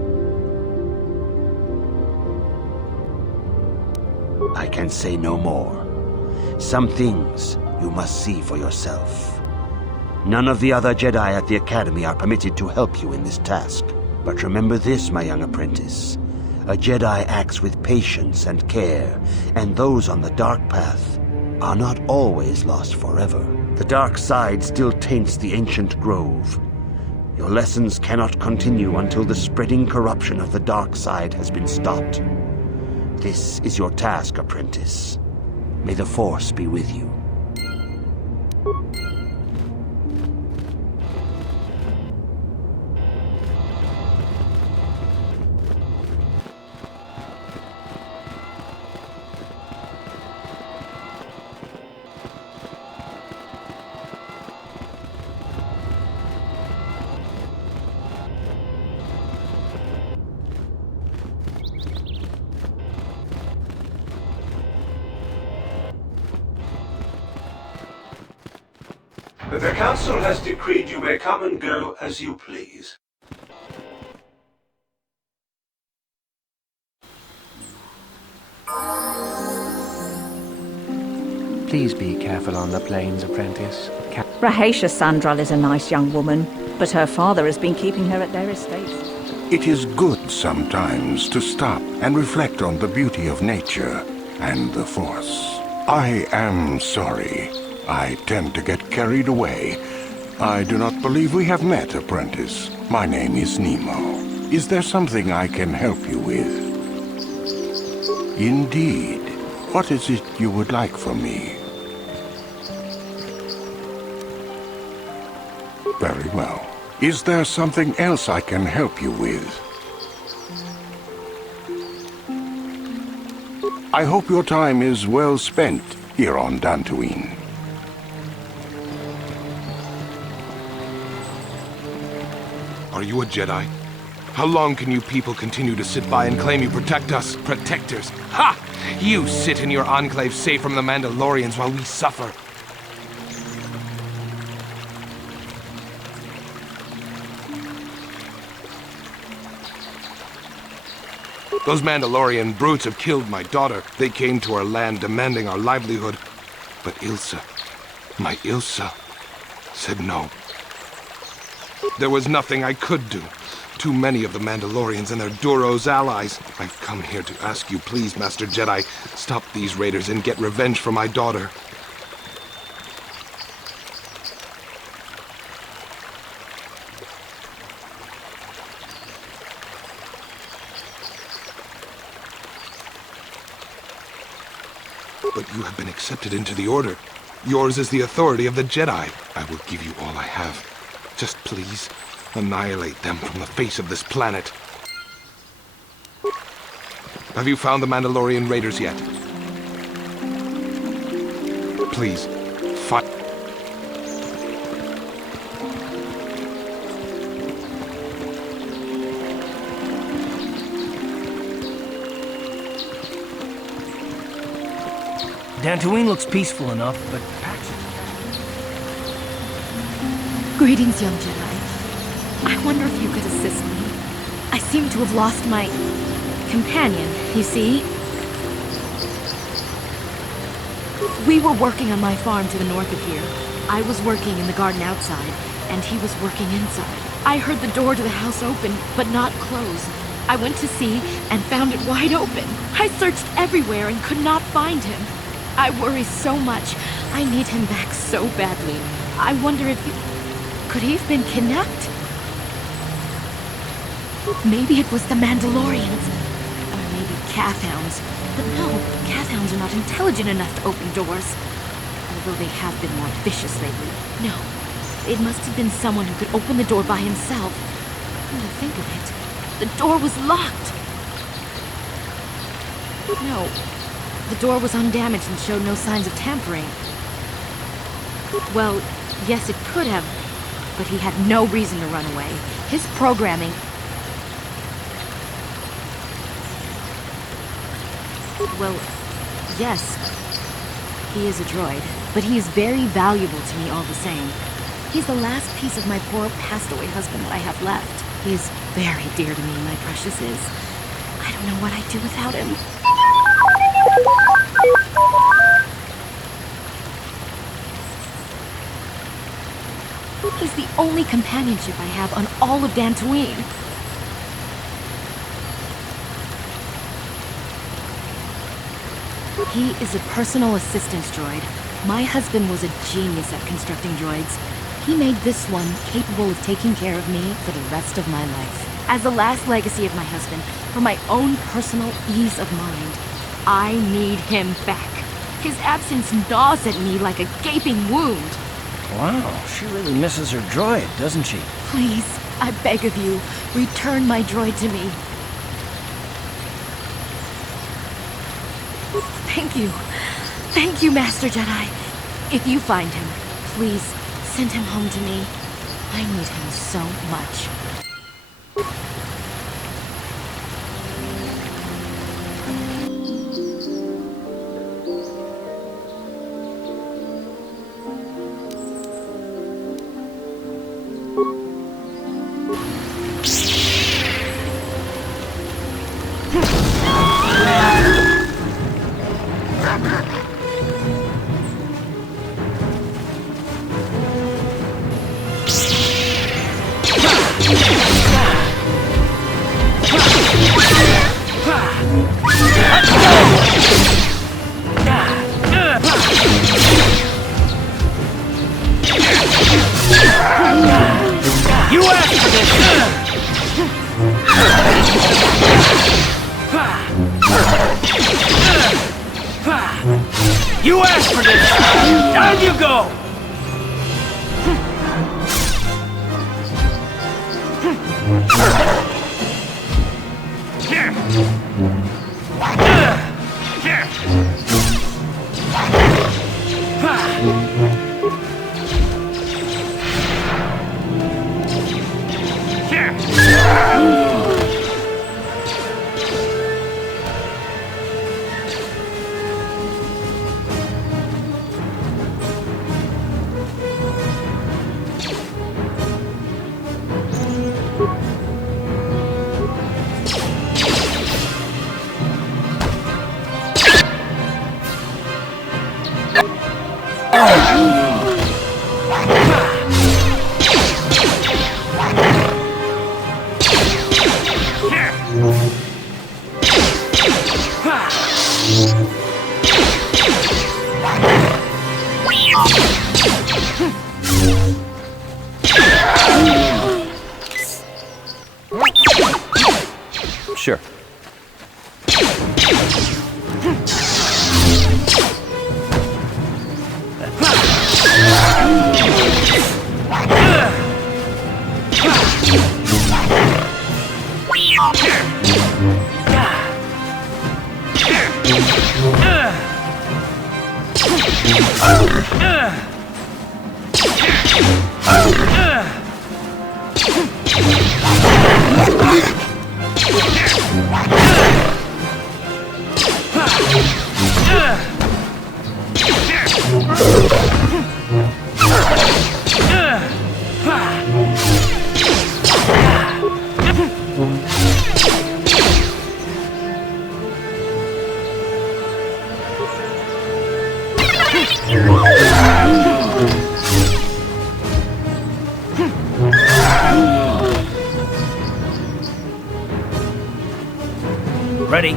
I can say no more. Some things you must see for yourself. None of the other Jedi at the Academy are permitted to help you in this task. But remember this, my young apprentice. A Jedi acts with patience and care, and those on the dark path are not always lost forever. The dark side still taints the ancient grove. Your lessons cannot continue until the spreading corruption of the dark side has been stopped. This is your task, apprentice. May the Force be with you. The Council has decreed you may come and go as you please. Please be careful on the plains, apprentice. Rahatia Sandral is a nice young woman, but her father has been keeping her at their estates. It is good sometimes to stop and reflect on the beauty of nature and the Force. I am sorry. I tend to get carried away. I do not believe we have met, apprentice. My name is Nemo. Is there something I can help you with? Indeed. What is it you would like from me? Very well. Is there something else I can help you with? I hope your time is well spent here on Dantooine. Are you a Jedi? How long can you people continue to sit by and claim you protect us? Protectors? Ha! You sit in your enclave safe from the Mandalorians while we suffer. Those Mandalorian brutes have killed my daughter. They came to our land demanding our livelihood. But Ilsa, my Ilsa, said no. There was nothing I could do. Too many of the Mandalorians and their Duros allies. I've come here to ask you, please, Master Jedi, stop these raiders and get revenge for my daughter. But you have been accepted into the Order. Yours is the authority of the Jedi. I will give you all I have. Just please, annihilate them from the face of this planet. Have you found the Mandalorian raiders yet? Please, find... Dantooine looks peaceful enough, but Greetings, young Jedi. I wonder if you could assist me. I seem to have lost my companion, you see? We were working on my farm to the north of here. I was working in the garden outside, and he was working inside. I heard the door to the house open, but not close. I went to see and found it wide open. I searched everywhere and could not find him. I worry so much. I need him back so badly. I wonder if you... Could he have been kidnapped? Maybe it was the Mandalorians. Or maybe Cathhounds. But no, Cathhounds are not intelligent enough to open doors. Although they have been more vicious lately. No, it must have been someone who could open the door by himself. Come to think of it, the door was locked. No, the door was undamaged and showed no signs of tampering. Well, yes, it could have, but he had no reason to run away. His programming... Well, yes, he is a droid, but he is very valuable to me all the same. He's the last piece of my poor passed-away husband that I have left. He is very dear to me, my precious is. I don't know what I'd do without him. He's the only companionship I have on all of Dantooine. He is a personal assistance droid. My husband was a genius at constructing droids. He made this one capable of taking care of me for the rest of my life. As the last legacy of my husband, for my own personal ease of mind, I need him back. His absence gnaws at me like a gaping wound. Wow, she really misses her droid, doesn't she? Please, I beg of you, return my droid to me. Thank you. Thank you, Master Jedi. If you find him, please send him home to me. I need him so much. You asked for this! Down you go! Sure. Ready?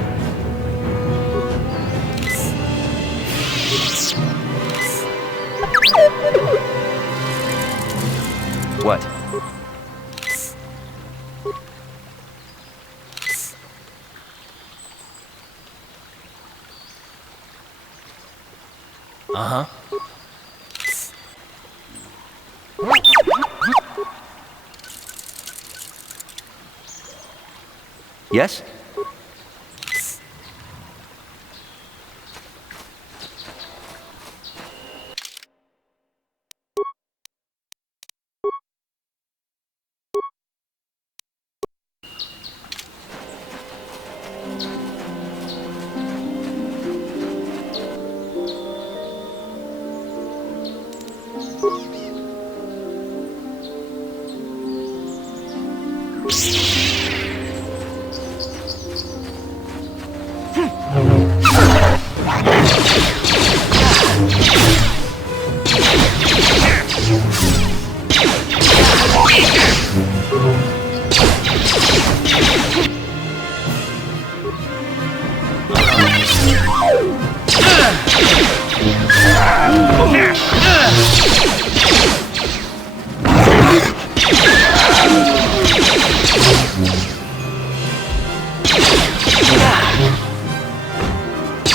What? Uh-huh. Yes?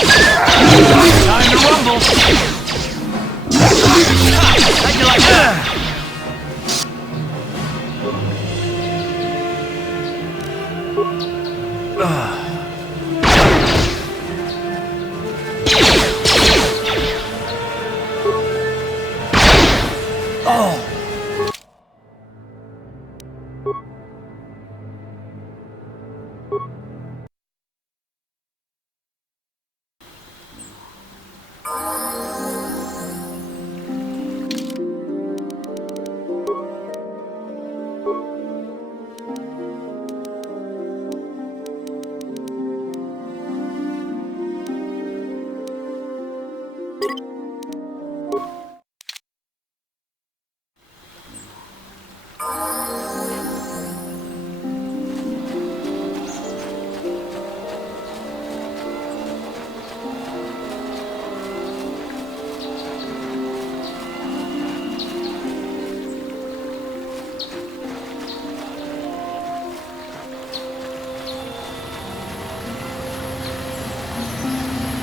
Time to rumble! How'd you like that? Oh!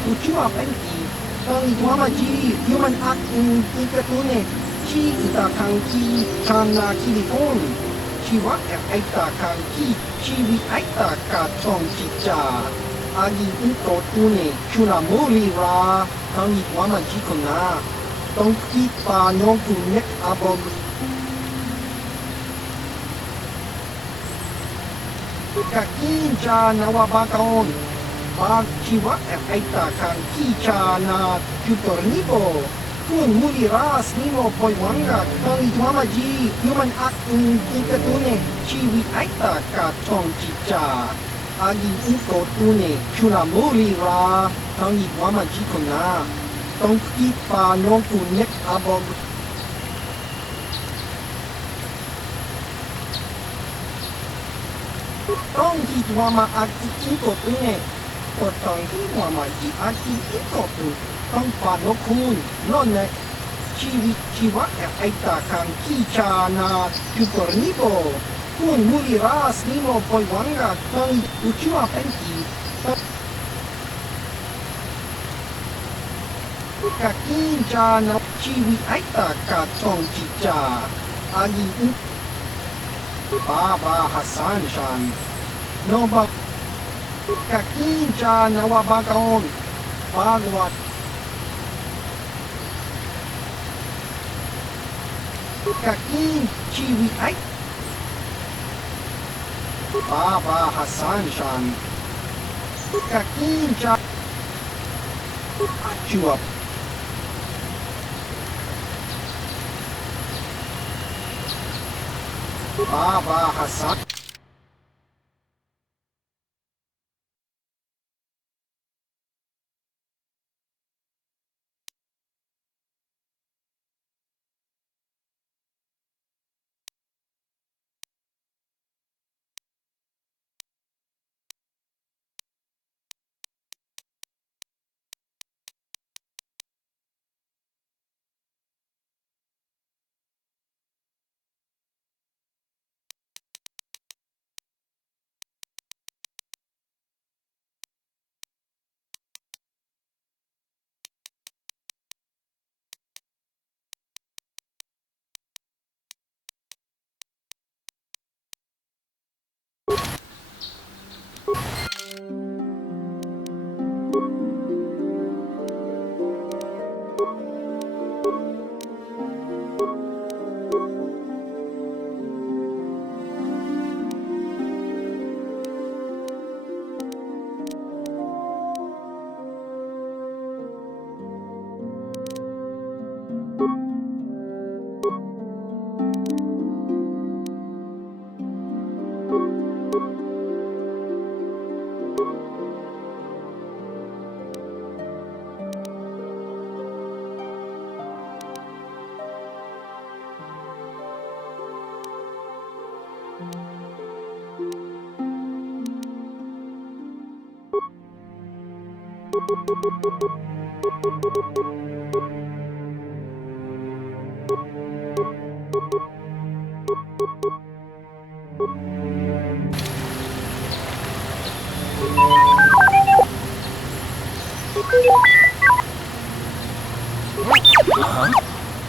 Ucciò Frankie. Tangi Wamaji, human act in Ikatune, Chi Ita Kanki, Chana Kilifon, Chiwa Aita Kanki, Chiwi Aita Katong Chicha, Agi Ikotune, Chunamuri Ra, Tangi Wamaji Kuna, Tonki Pa Nonku Nek Abog. Kakin cha nawabakaon, Bag Chiwa Aita Kanki Chana, Tutornibo, Kun Muli Ras Nimo Poiwanga, Tangi Wamaji, human act in Ikatune, Chiwi Aita Katong Chicha, Agi Ikotune, Chunamuri Ra, Tangi Wamaji Kuna, Tonki Pa Nonku Nek Abog. Tong Hitwama Aki Ikotune, Tong Hitwama Aki Ikotu, Tong Panokun, None, Chiwa Aita Kanki Chana, Tutornibo, Kun Muli Ras Nimo Poiwanga, Tong Uchua Penki, Kakin Chana, Chiwi Aita Katong Chicha, Agi Baba Hassan Shan, Noba Kakin Chan Nawabakaon, Bagwat Kakin Chiwi Ait Baba Hassan Shan, Kakin Chan Achua Baba Hassan.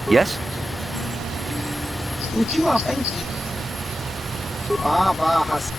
Yes? Uchua Penki. Baba Has.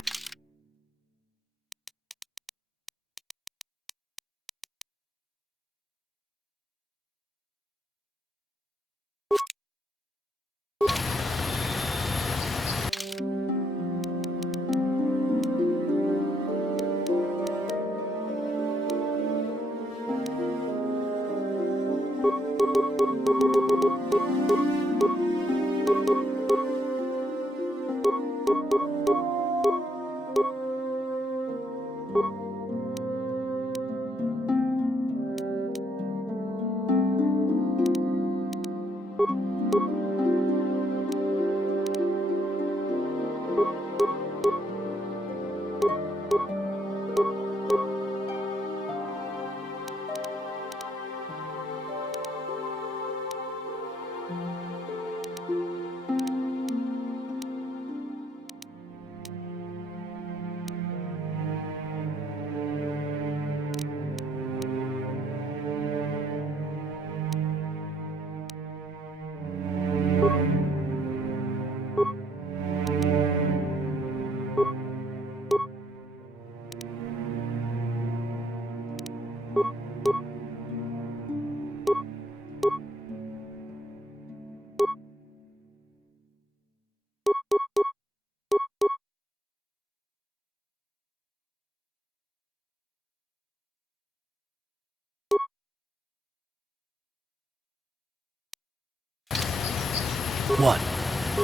What?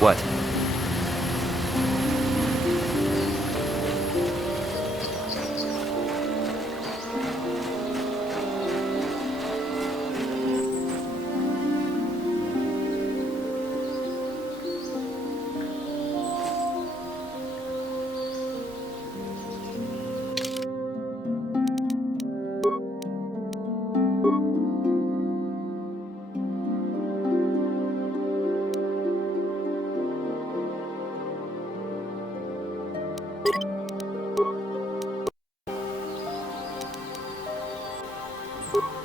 What? You